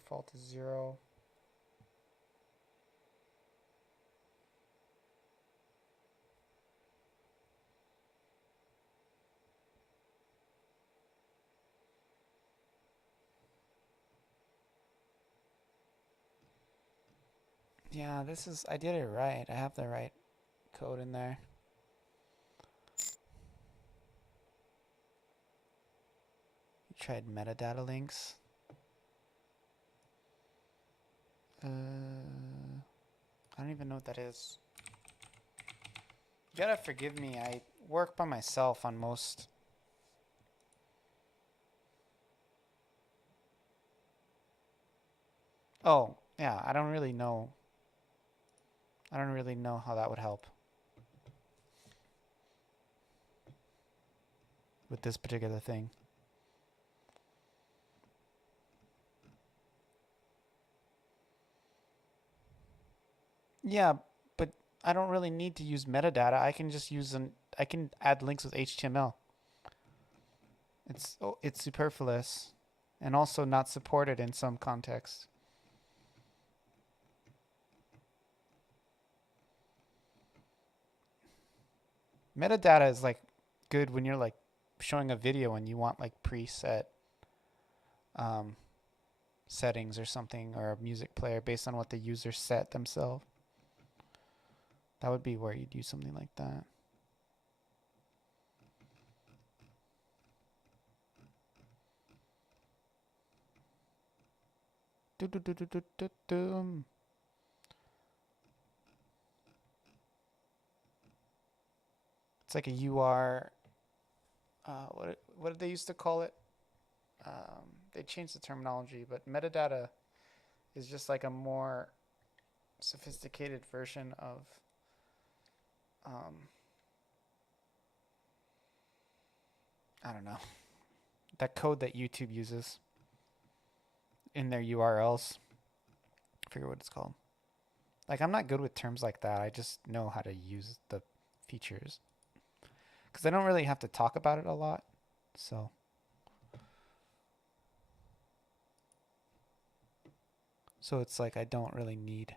default is 0. Yeah, this is, I did it right. I have the right code in there. You tried metadata links. I don't even know what that is. You gotta forgive me. I work by myself on most. Oh, yeah, I don't really know. I don't really know how that would help with this particular thing. Yeah, but I don't really need to use metadata. I can just use I can add links with HTML. It's superfluous and also not supported in some contexts. Metadata is like good when you're like showing a video and you want like preset settings or something, or a music player based on what the user set themselves. That would be where you'd use something like that. It's like a UR. What did they used to call it? They changed the terminology, but metadata is just like a more sophisticated version of I don't know, that code that YouTube uses in their URLs. I forget what it's called. Like, I'm not good with terms like that. I just know how to use the features because I don't really have to talk about it a lot. So it's like I don't really need.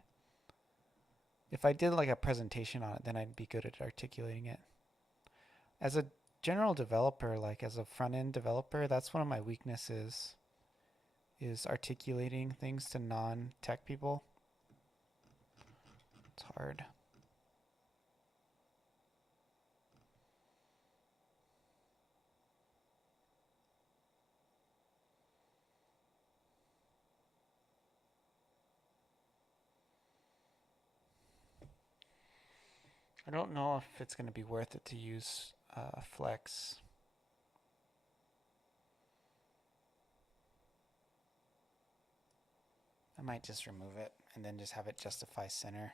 If I did like a presentation on it, then I'd be good at articulating it. As a general developer, like as a front-end developer, that's one of my weaknesses, is articulating things to non-tech people. It's hard. I don't know if it's going to be worth it to use Flex. I might just remove it and then just have it justify center.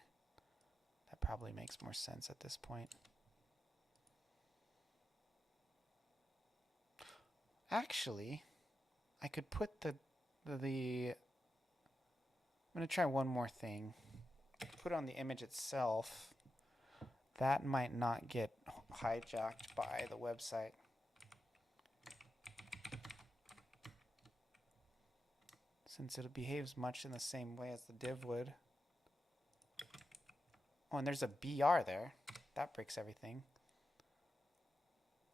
That probably makes more sense at this point. Actually, I could put I'm going to try one more thing. Put it on the image itself. That might not get hijacked by the website. Since it behaves much in the same way as the div would. Oh, and there's a BR there. That breaks everything.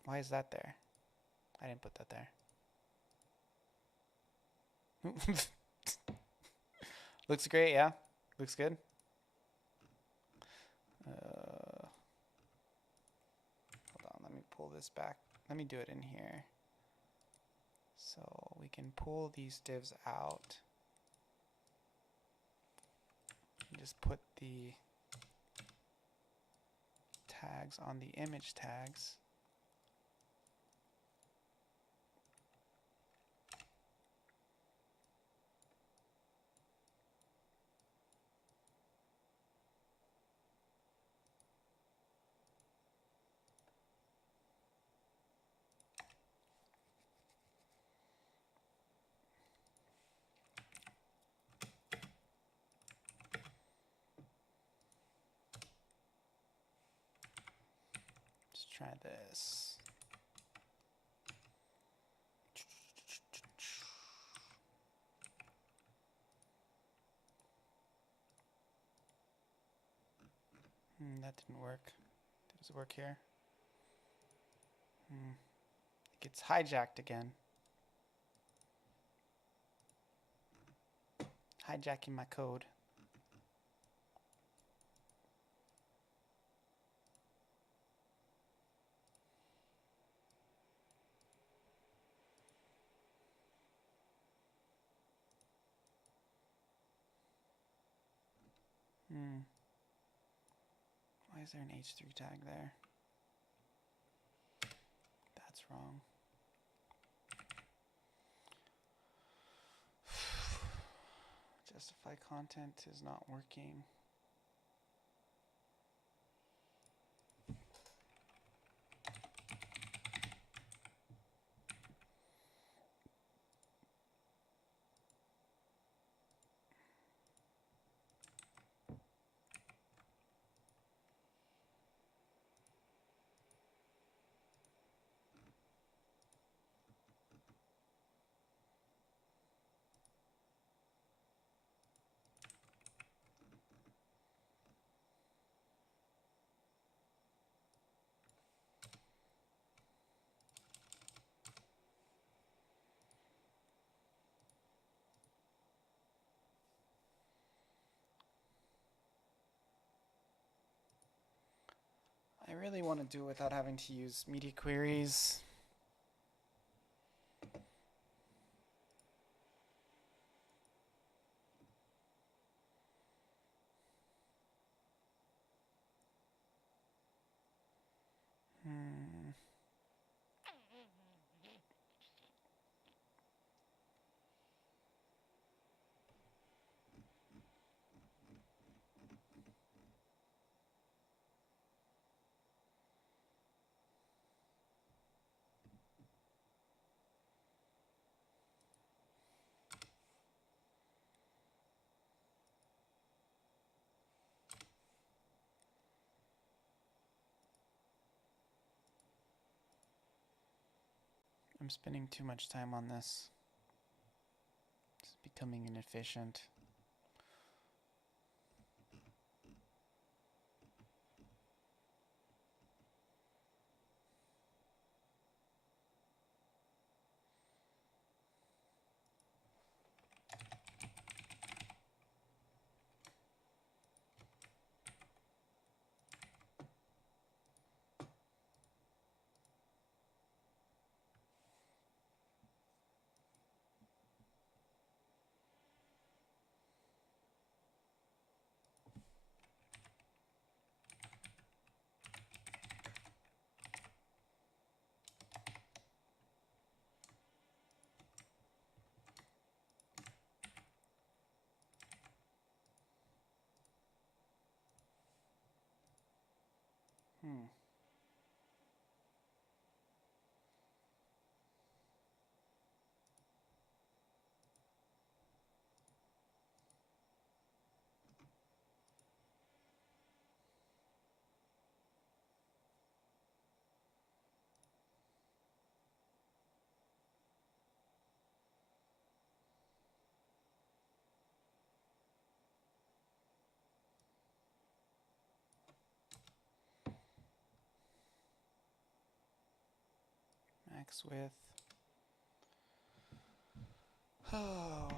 Why is that there? I didn't put that there. Looks great, yeah? Looks good? Hold on, let me pull this back. Let me do it in here. So we can pull these divs out. And just put the tags on the image tags. Let's try this. That didn't work. Does it work here? It gets hijacked again. Hijacking my code. Why is there an H3 tag there? That's wrong. Justify content is not working. I really want to do it without having to use media queries. I'm spending too much time on this. It's becoming inefficient. Max width. Oh,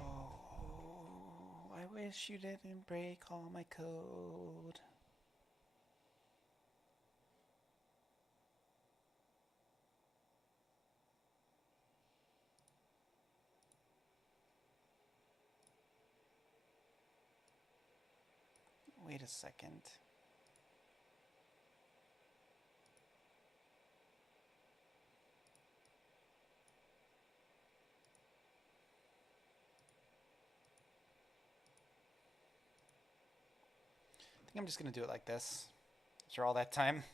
I wish you didn't break all my code. Wait a second. I think I'm just gonna do it like this. After all that time.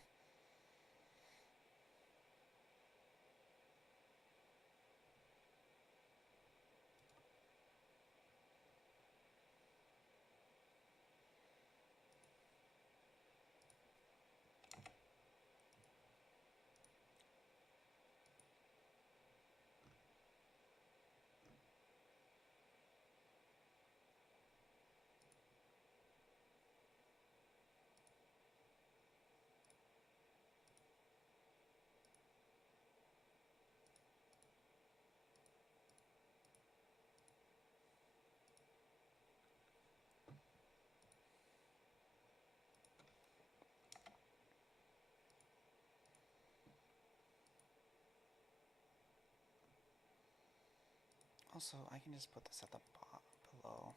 Also, I can just put this at the bottom below.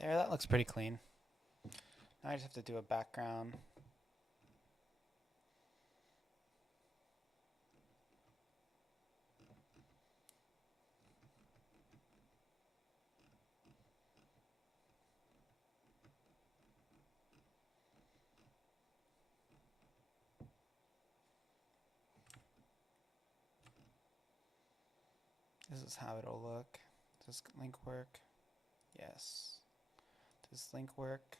There, that looks pretty clean. Now I just have to do a background. This is how it'll look. Does link work? Yes. Does link work?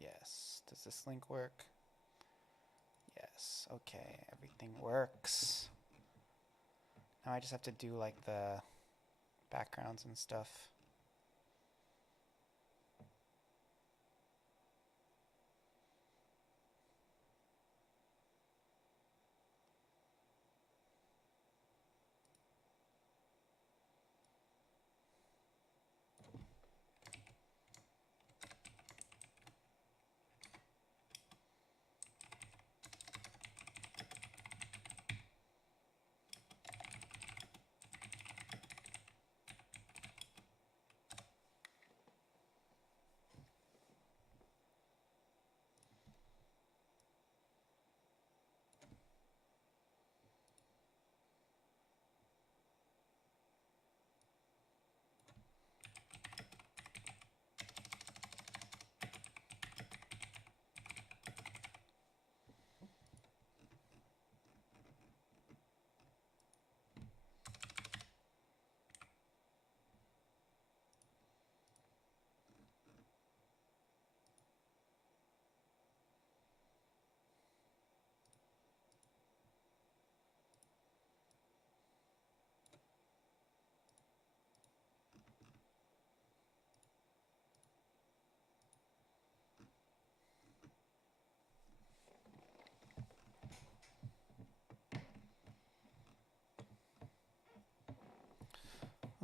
Yes. Does this link work? Yes. Okay, everything works. Now I just have to do like the backgrounds and stuff.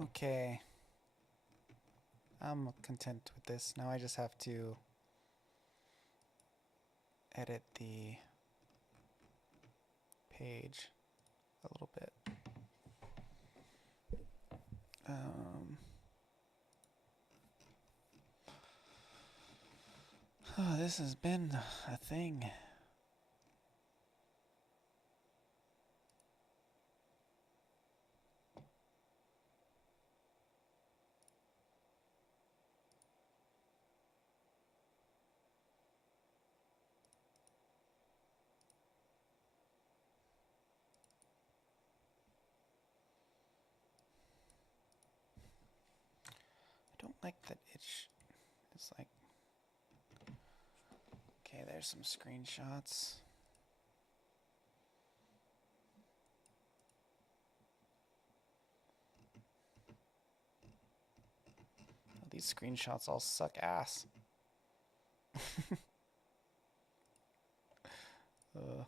Okay. I'm content with this. Now I just have to edit the page a little bit. Oh, this has been a thing. I don't like that it's like, okay, there's some screenshots. Oh, these screenshots all suck ass. uh.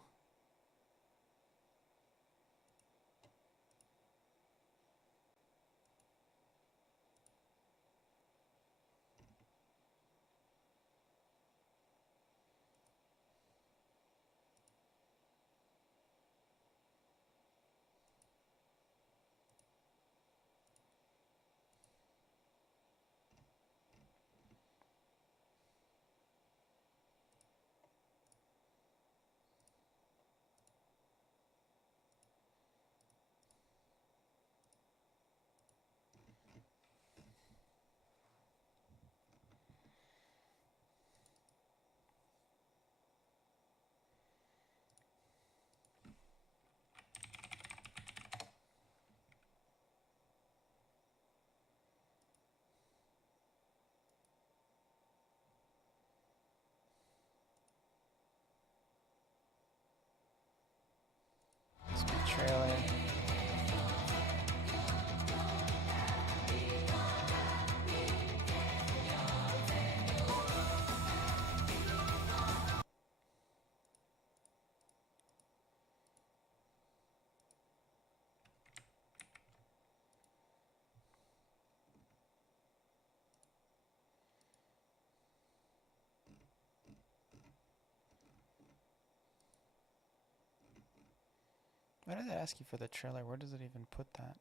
Why does it ask you for the trailer? Where does it even put that?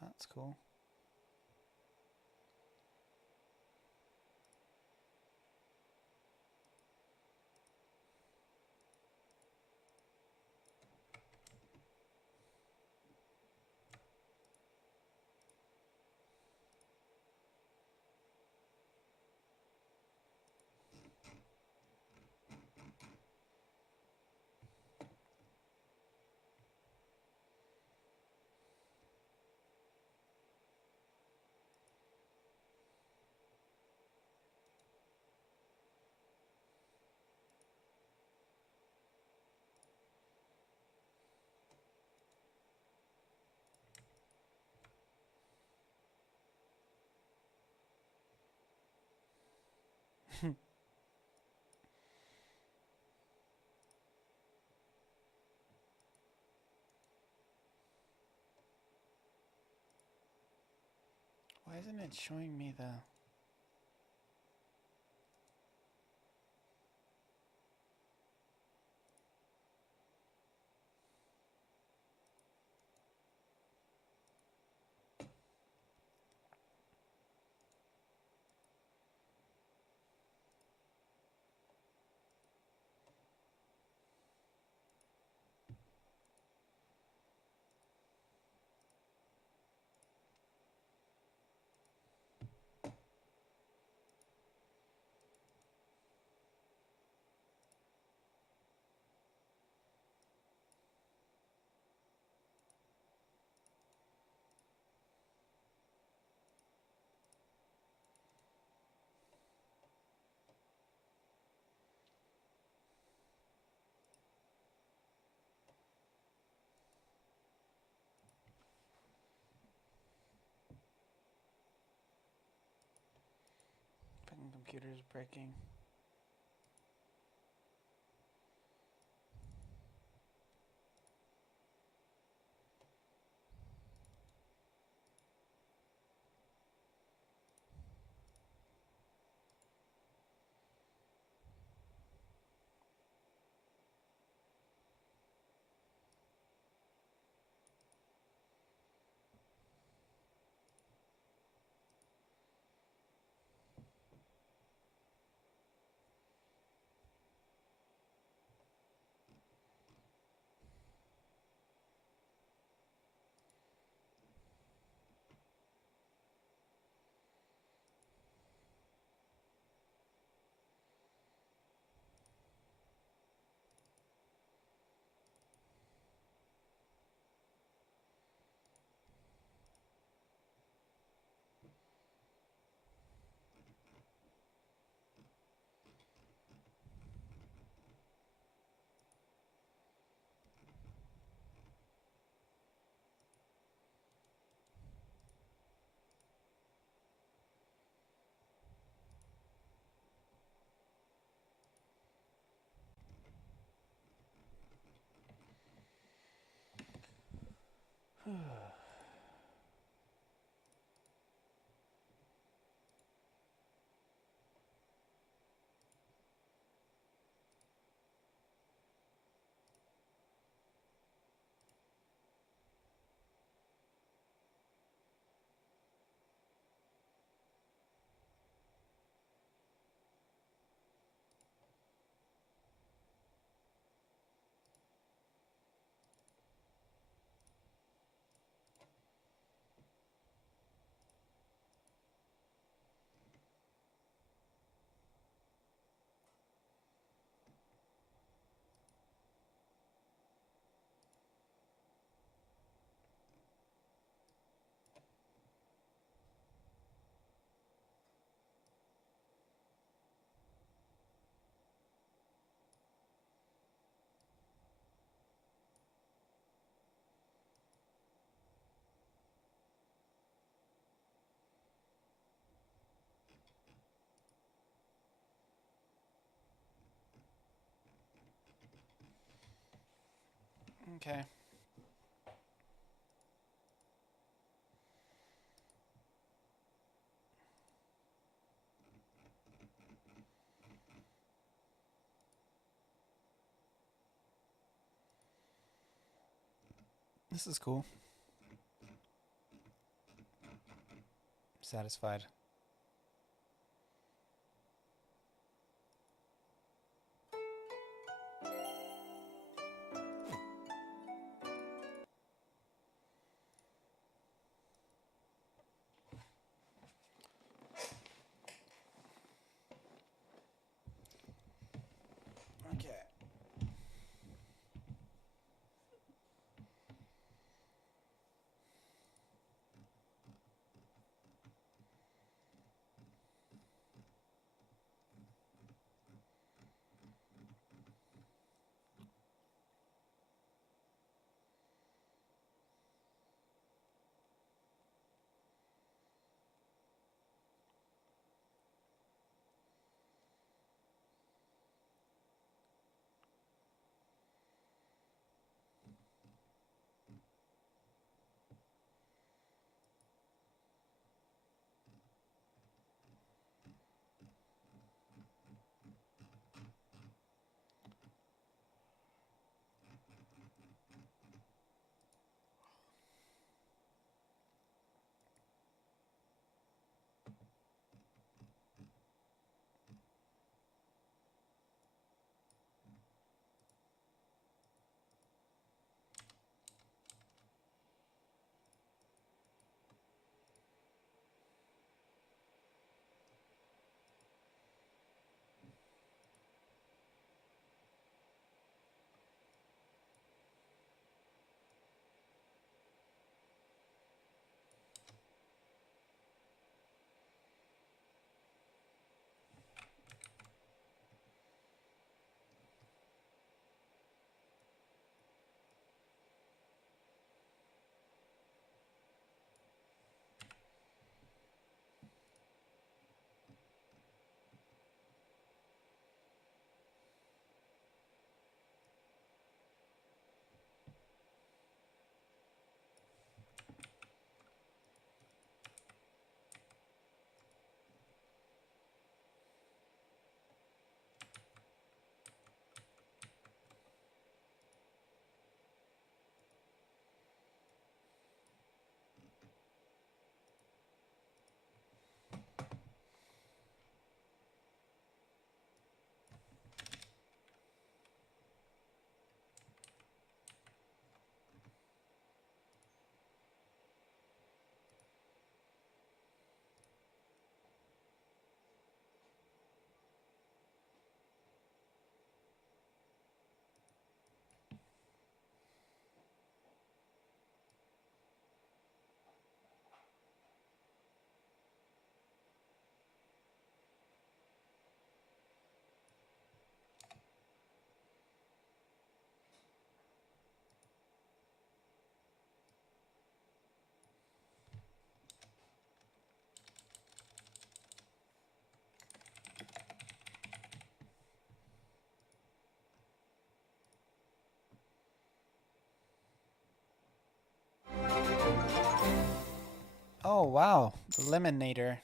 That's cool. Why isn't it showing me the... Fucking computer's breaking. Okay. This is cool. Satisfied. Okay. Oh, wow. The Lemonator.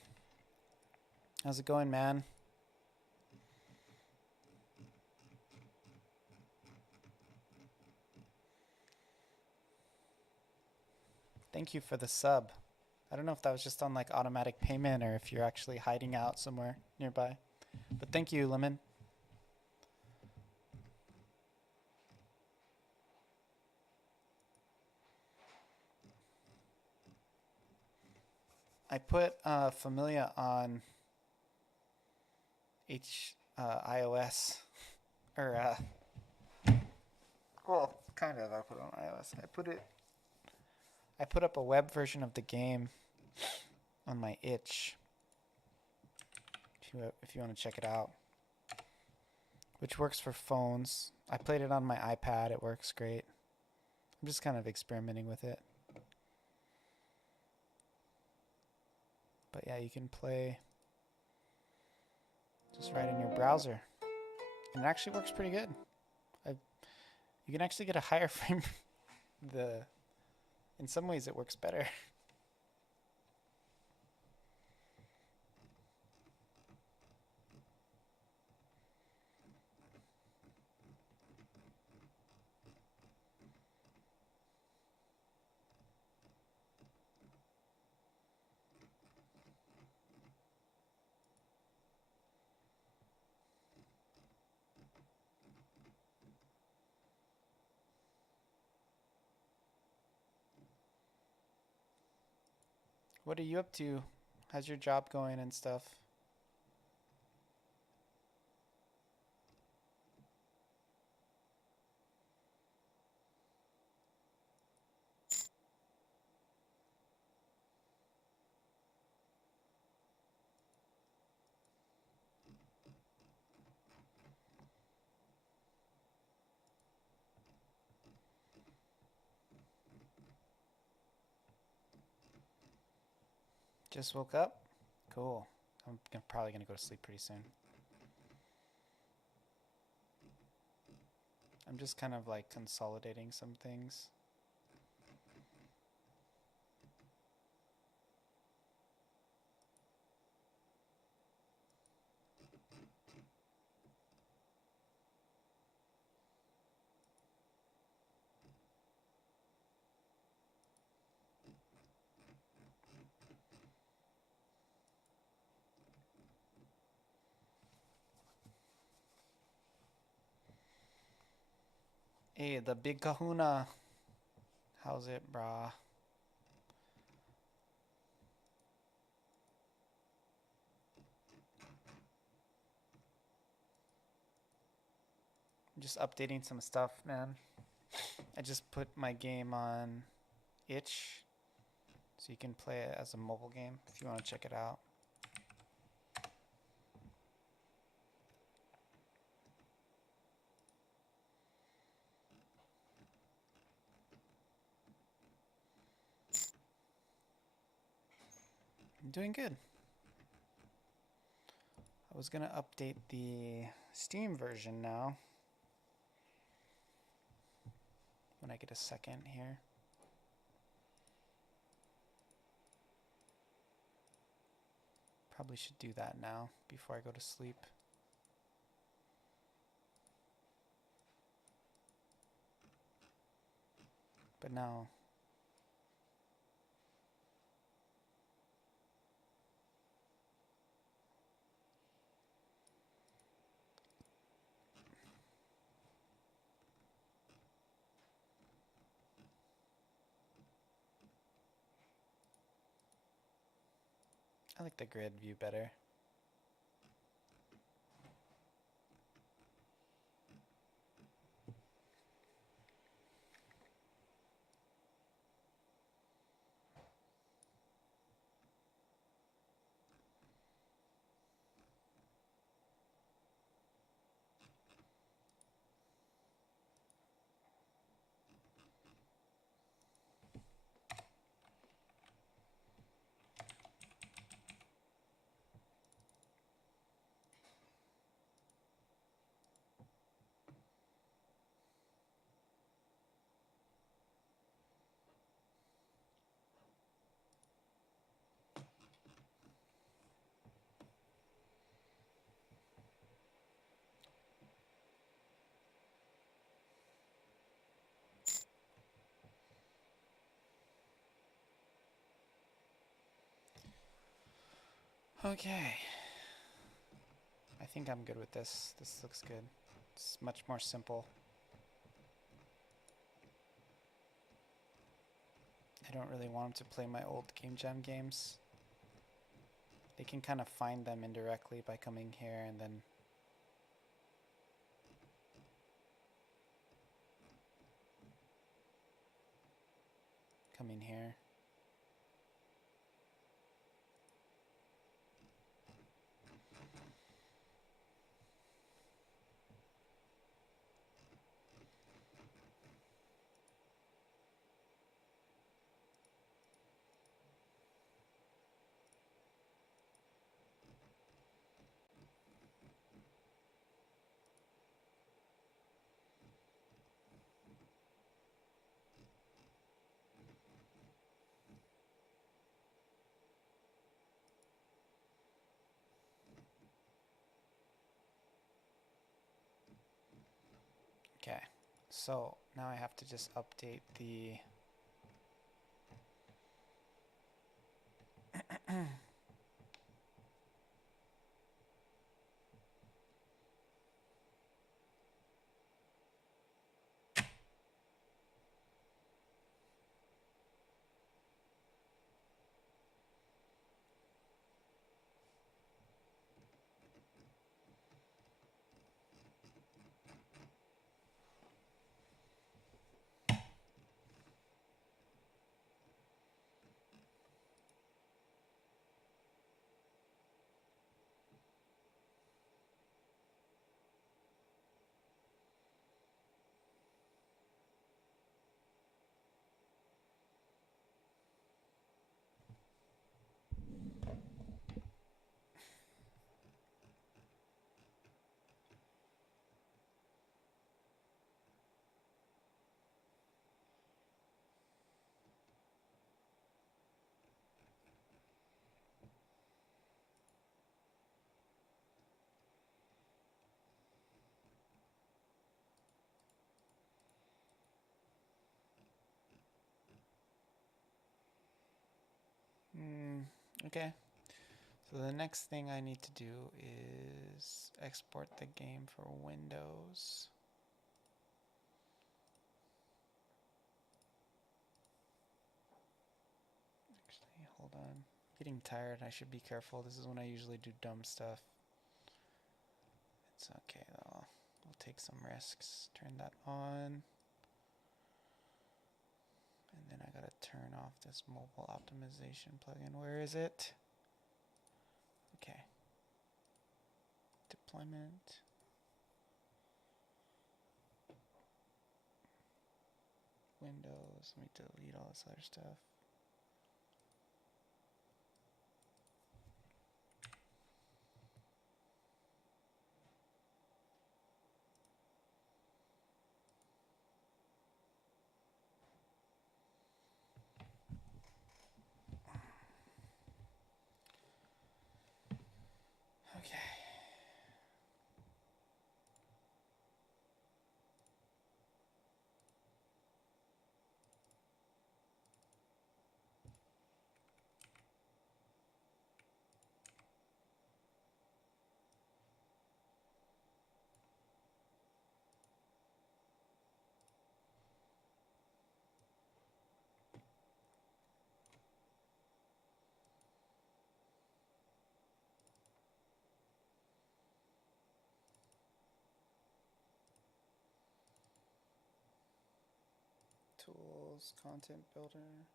How's it going, man? Thank you for the sub. I don't know if that was just on like automatic payment or if you're actually hiding out somewhere nearby. But thank you, Lemon. I put Familia on iOS. Or, well, kind of. I put it on iOS. I put up a web version of the game on my itch. If you want to check it out. Which works for phones. I played it on my iPad. It works great. I'm just kind of experimenting with it. But yeah, you can play just right in your browser. And it actually works pretty good. You can actually get a higher frame. In some ways it works better. What are you up to? How's your job going and stuff? Just woke up? Cool. Probably gonna go to sleep pretty soon. I'm just kind of like consolidating some things. Hey, the big kahuna. How's it, brah? I'm just updating some stuff, man. I just put my game on itch, so you can play it as a mobile game if you want to check it out. I'm doing good. I was gonna update the Steam version now when I get a second here. Probably should do that now before I go to sleep. But now, I like the grid view better. Okay. I think I'm good with this. This looks good. It's much more simple. I don't really want them to play my old Game Jam games. They can kind of find them indirectly by coming here and then coming here. Okay, so now I have to just update the Okay. So the next thing I need to do is export the game for Windows. Actually, hold on. Getting tired. I should be careful. This is when I usually do dumb stuff. It's okay though. We'll take some risks. Turn that on. And then I gotta turn off this mobile optimization plugin. Where is it? Okay. Deployment. Windows. Let me delete all this other stuff. Okay. Tools, content builder.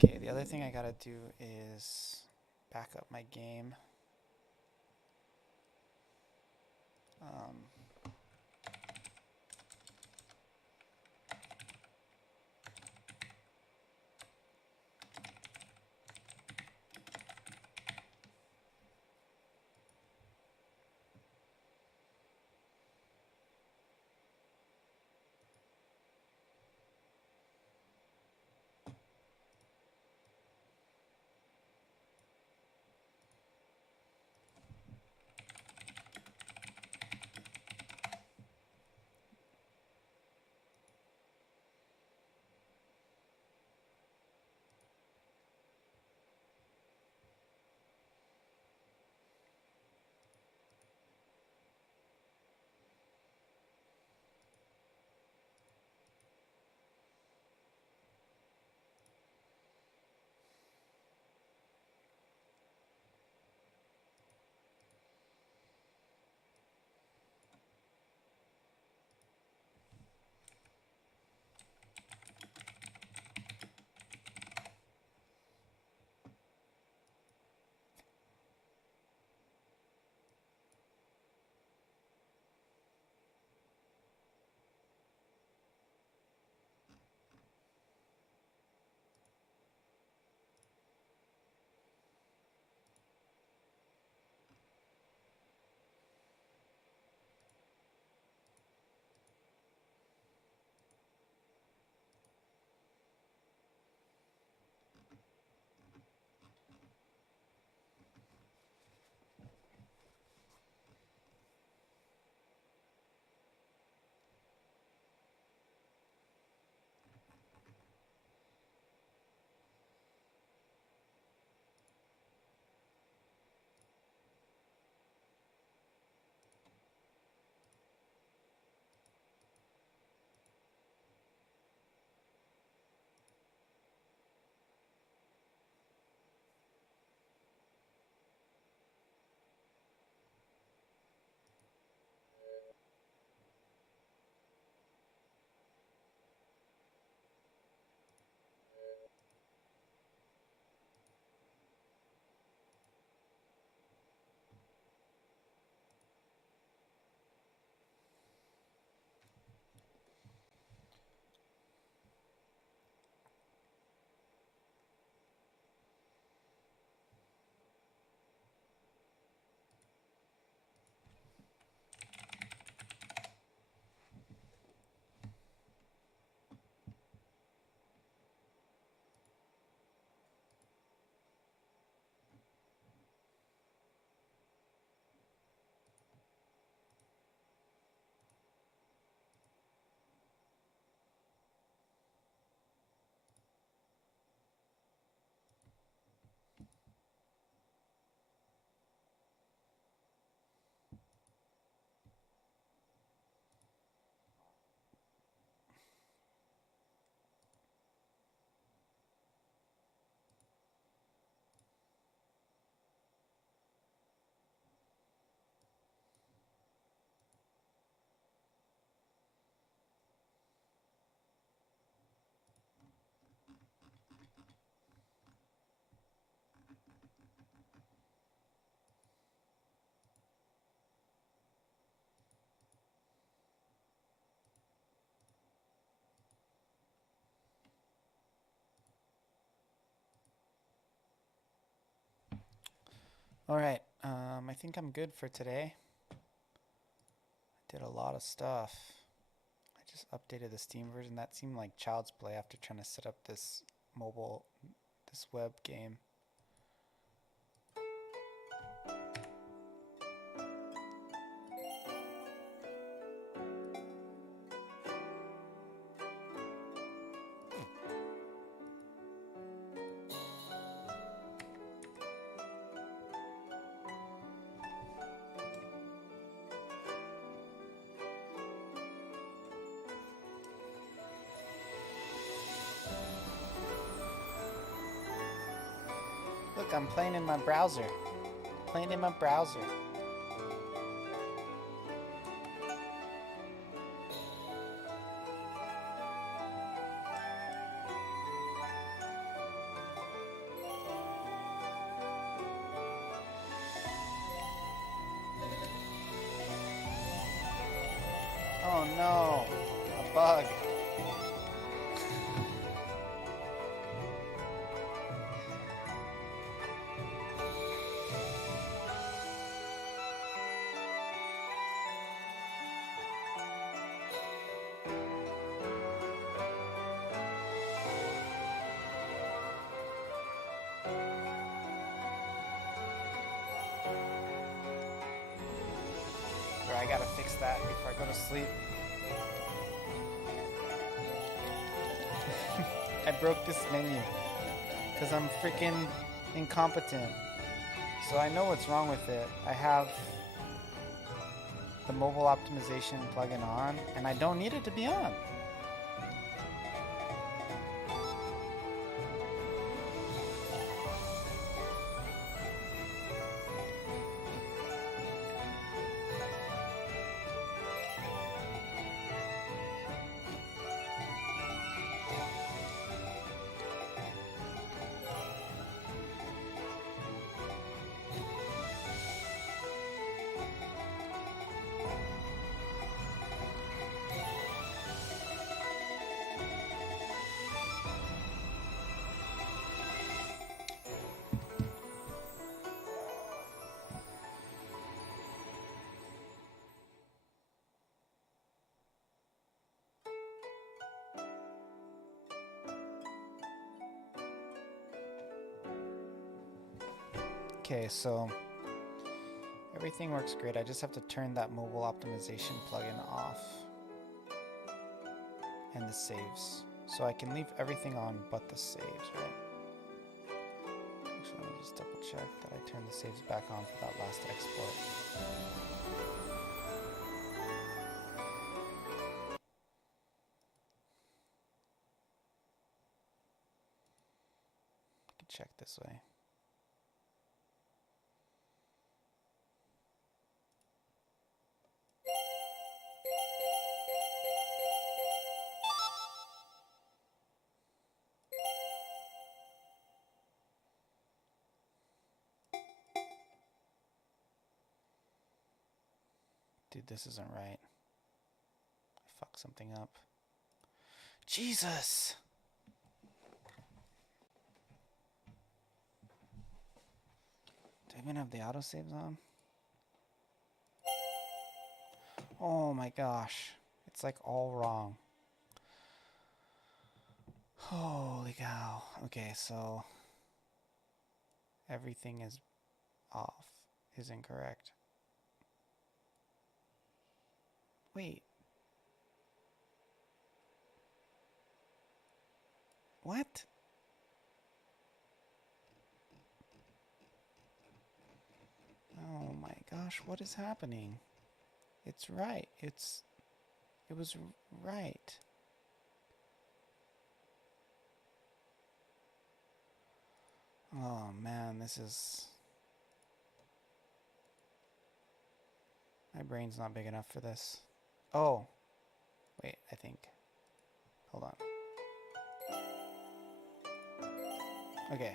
Okay, the other thing I gotta do is back up my game. Alright, I think I'm good for today. I did a lot of stuff. I just updated the Steam version. That seemed like child's play after trying to set up this web game. Look, I'm playing in my browser. Playing in my browser. Oh no, a bug. I gotta fix that before I go to sleep. I broke this menu because I'm freaking incompetent. So I know what's wrong with it. I have the mobile optimization plugin on, and I don't need it to be on. Okay, so everything works great. I just have to turn that mobile optimization plugin off and the saves. So I can leave everything on but the saves, right? Actually, let me just double check that I turned the saves back on for that last export. I can check this way. Dude, this isn't right. I fucked something up. Jesus! Do I even have the autosaves on? Oh my gosh. It's like all wrong. Holy cow. Okay, so everything is off, is incorrect. Wait. What? Oh my gosh, what is happening? It's right. It was right. Oh man, this is... My brain's not big enough for this. Oh. Wait, I think. Hold on. Okay.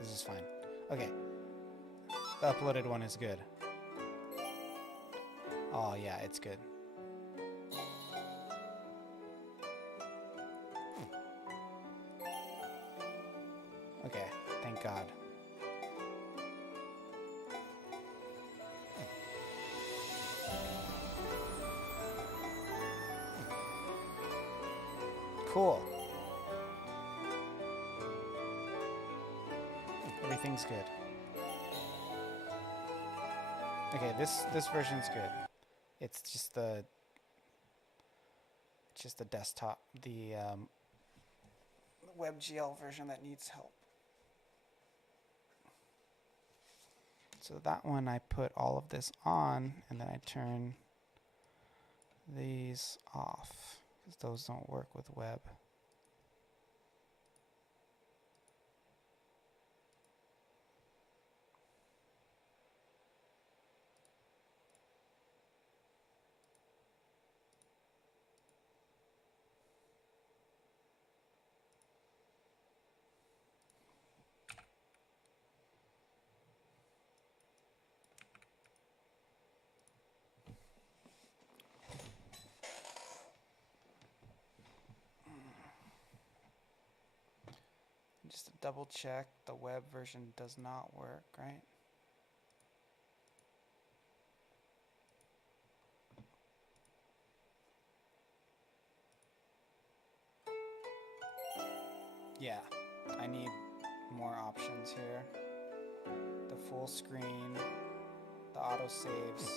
This is fine. Okay. The uploaded one is good. Oh yeah, it's good. Okay, thank God. Cool. Everything's good. Okay, this version's good. It's just the desktop, the WebGL version that needs help. So that one I put all of this on, and then I turn these off because those don't work with web. Just to double check, the web version does not work, right? Yeah, I need more options here. The full screen, the autosaves.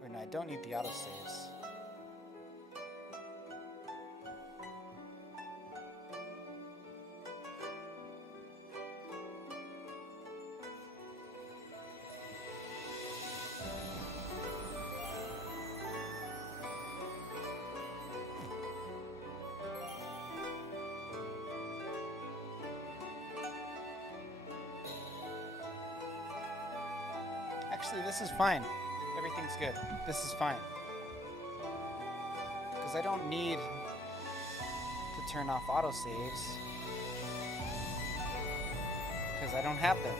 Wait, no, I don't need the autosaves. Actually, this is fine. Everything's good. This is fine. Because I don't need to turn off autosaves. Because I don't have them.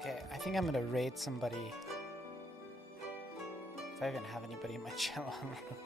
Okay, I think I'm gonna raid somebody. If I even have anybody in my channel, I don't know.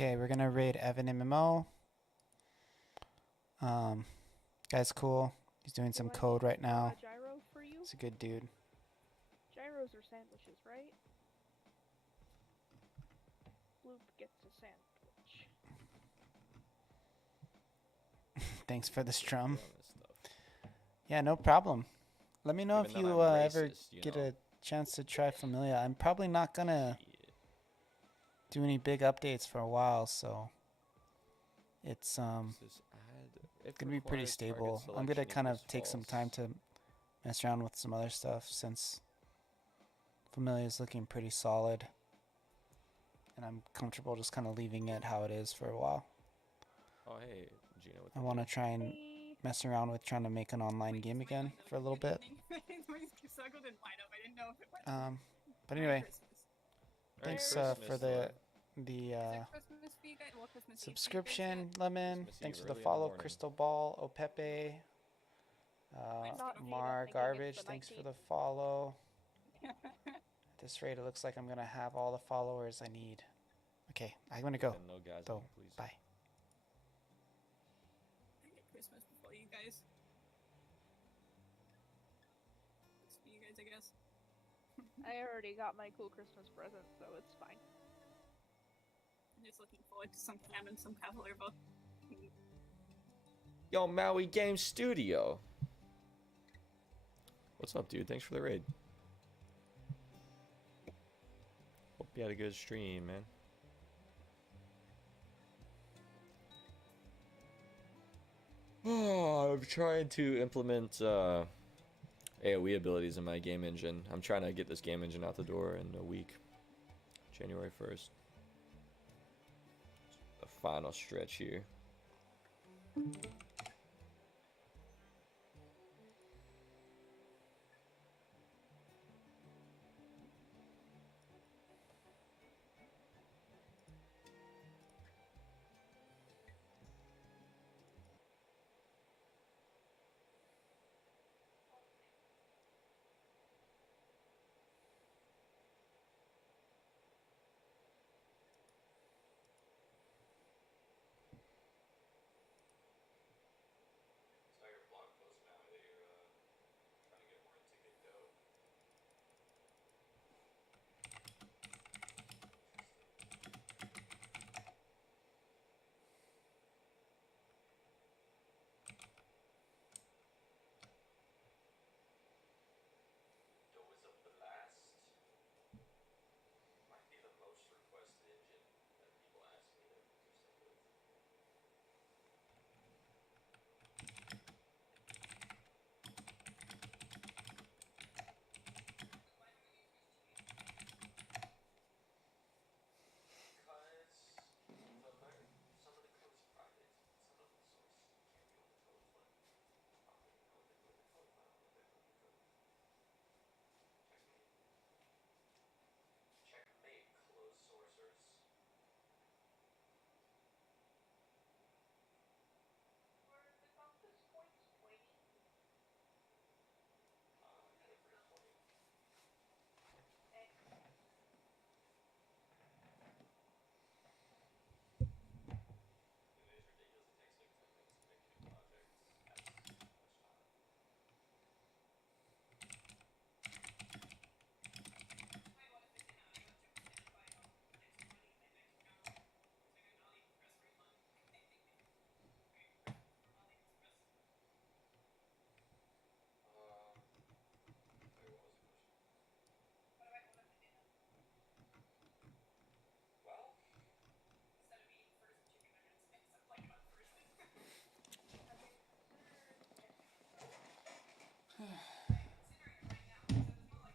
Okay, we're gonna raid Evan MMO. Guy's cool. He's doing some code right now. Gyro for you? He's a good dude. Gyros are sandwiches, right? Bloop gets a sandwich. Thanks for the strum. Yeah, no problem. Let me know if you ever get a chance to try Familia. I'm probably not gonna do any big updates for a while, so it's gonna be pretty stable. I'm gonna kind of take some time to mess around with some other stuff since Familia is looking pretty solid, and I'm comfortable just kind of leaving it how it is for a while. Oh hey, Gina. I want to try and mess around with trying to make an online game again for a little bit. But anyway, thanks for the subscription, Lemon. Thanks for the follow, Crystal Ball, Opepe, Mar Garbage. Thanks for the follow. At this rate, it looks like I'm gonna have all the followers I need. Okay, I'm gonna go. So, bye. Christmas before you guys. It's for you guys, I guess. I already got my cool Christmas present, so it's fine. I'm just looking forward to some clam and some pavlova. Yo, Maui Game Studio. What's up, dude? Thanks for the raid. Hope you had a good stream, man. Oh, I'm trying to implement AoE abilities in my game engine. I'm trying to get this game engine out the door in a week. January 1st. The final stretch here.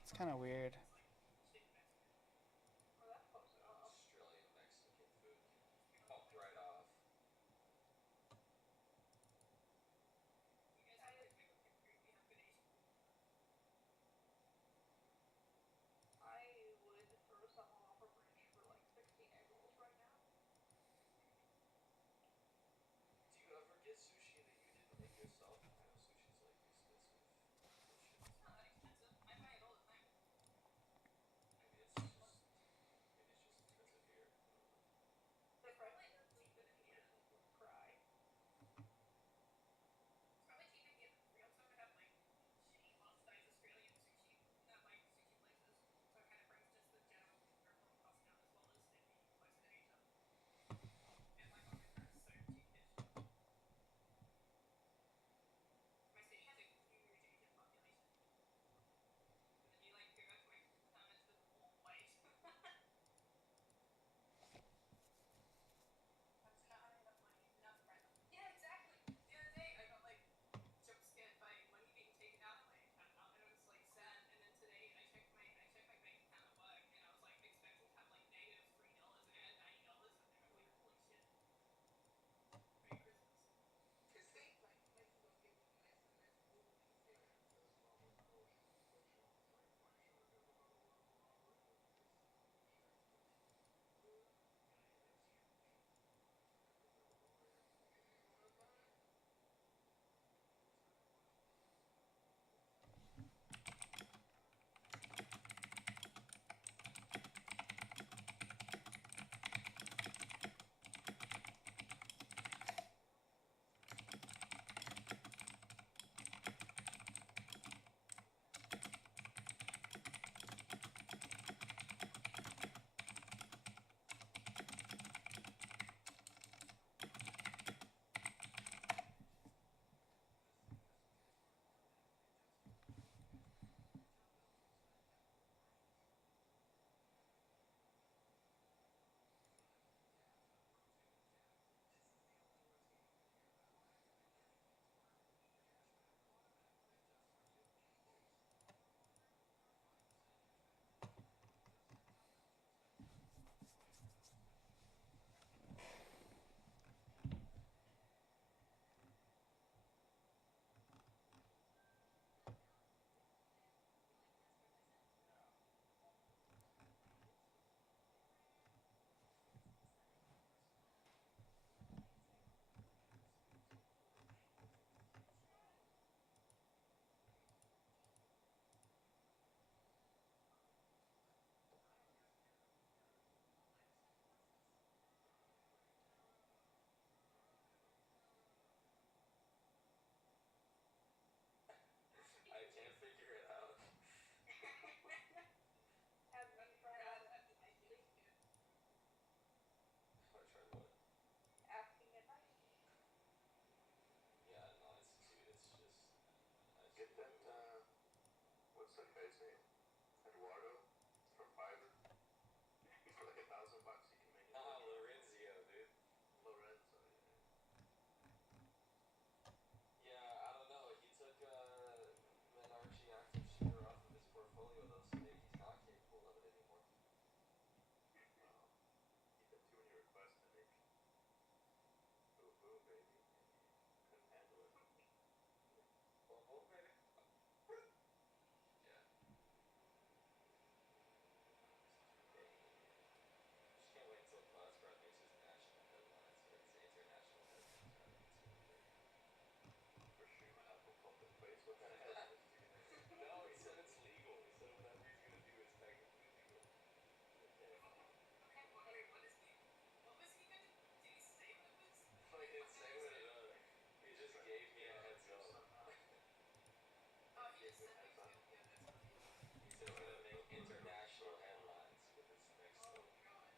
It's kind of weird. Ah, Lorenzio, dude. Yeah, I don't know. He took an Archie active shooter off of his portfolio, though, so maybe he's not capable of it anymore. Boom, boom, baby. Yeah. Just can't wait until Glassbreath makes his national headlines, or his international headlines, rather. It's gonna be great. No, he said it's legal. He said whatever he's gonna do is technically legal. Okay, well, wait, what was he gonna, did he say what it was? No, he didn't say what it was. He just gave me a heads up. Oh, he just said he was gonna, yeah, that's right. He said he's gonna make international headlines with his next Oh, book. God.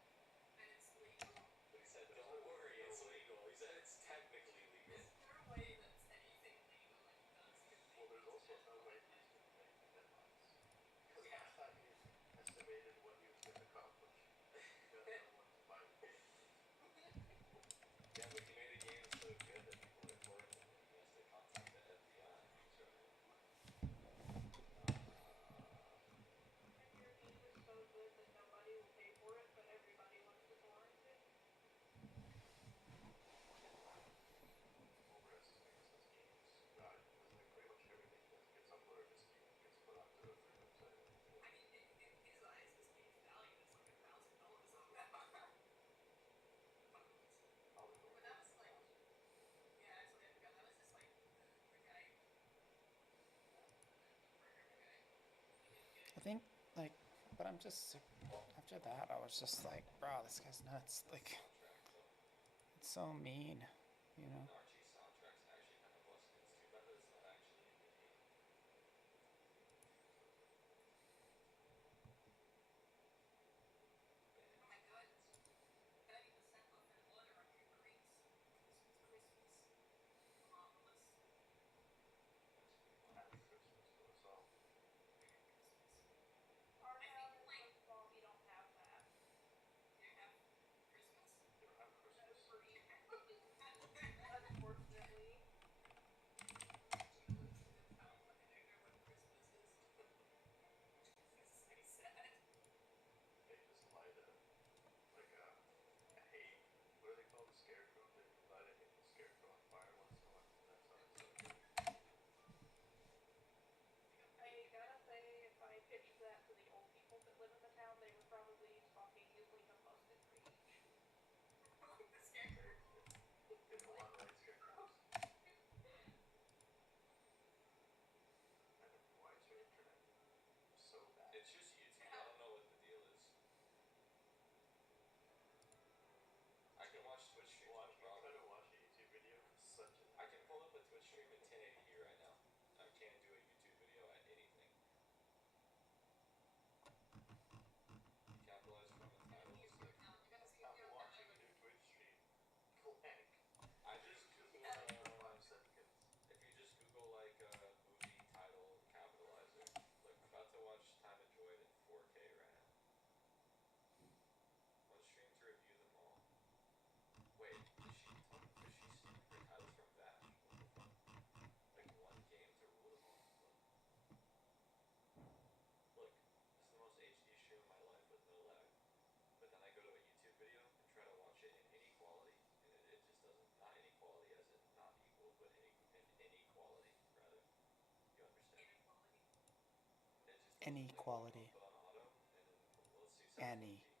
And it's legal? But he said, don't worry, it's legal. He said it's technically legal. Is there a way that's anything legal that he does can make international headlines? Yeah. Yeah, but he made a game so good that people are for it, and he has to contact the FBI. So, And your game is so good that nobody will pay for it, but everybody wants to torrent it. I mean, in his eyes, this game's value is like $1,000 on that. But that was like, yeah, actually, I forgot. That was just like the guy, the programmer guy. He didn't get I think, like, but I'm just, after that, I was just like, bro, this guy's nuts. Like, soundtrack, though. it's so mean, you know? And Archie's soundtrack's actually kind of busted. It's too bad that it's not actually in the game. Oh my God, 30% off an order on Uber Eats. This Christmas. Marvelous. That's pretty marvelous. Merry Christmas. Our I town think, is like, so small, we don't have that. you have Christmas? No Uber Eats, Gina unfortunately. lives in a town where they don't know what Christmas is. It's so sad. I gotta say, if I pitched that to the old people that live in the town, they would probably spontaneously have busted rage. The scarecrow. It's just YouTube. I don't know what the deal is. I can watch Twitch streams, no problem. I can pull up a Twitch stream in 1080p right now. I can't do a YouTube video at anything. You capitalize from the title. You gotta see your like, I just Google, if you just Google like movie title capitalizer. Look, I'm about to watch Time of Joy in 4K right now. On stream to review them all. Wait, does she steal her titles from Vash? What the fuck? Like one game to rule them all. Look, this is the most HD stream of my life with no lag. But then I go to a YouTube video and try to watch it in any quality, and it just doesn't. Not any quality as in not equal, but any quality rather. You understand? inequality. It just doesn't like Any want to quality. put on auto, and then let's see Any. 720p.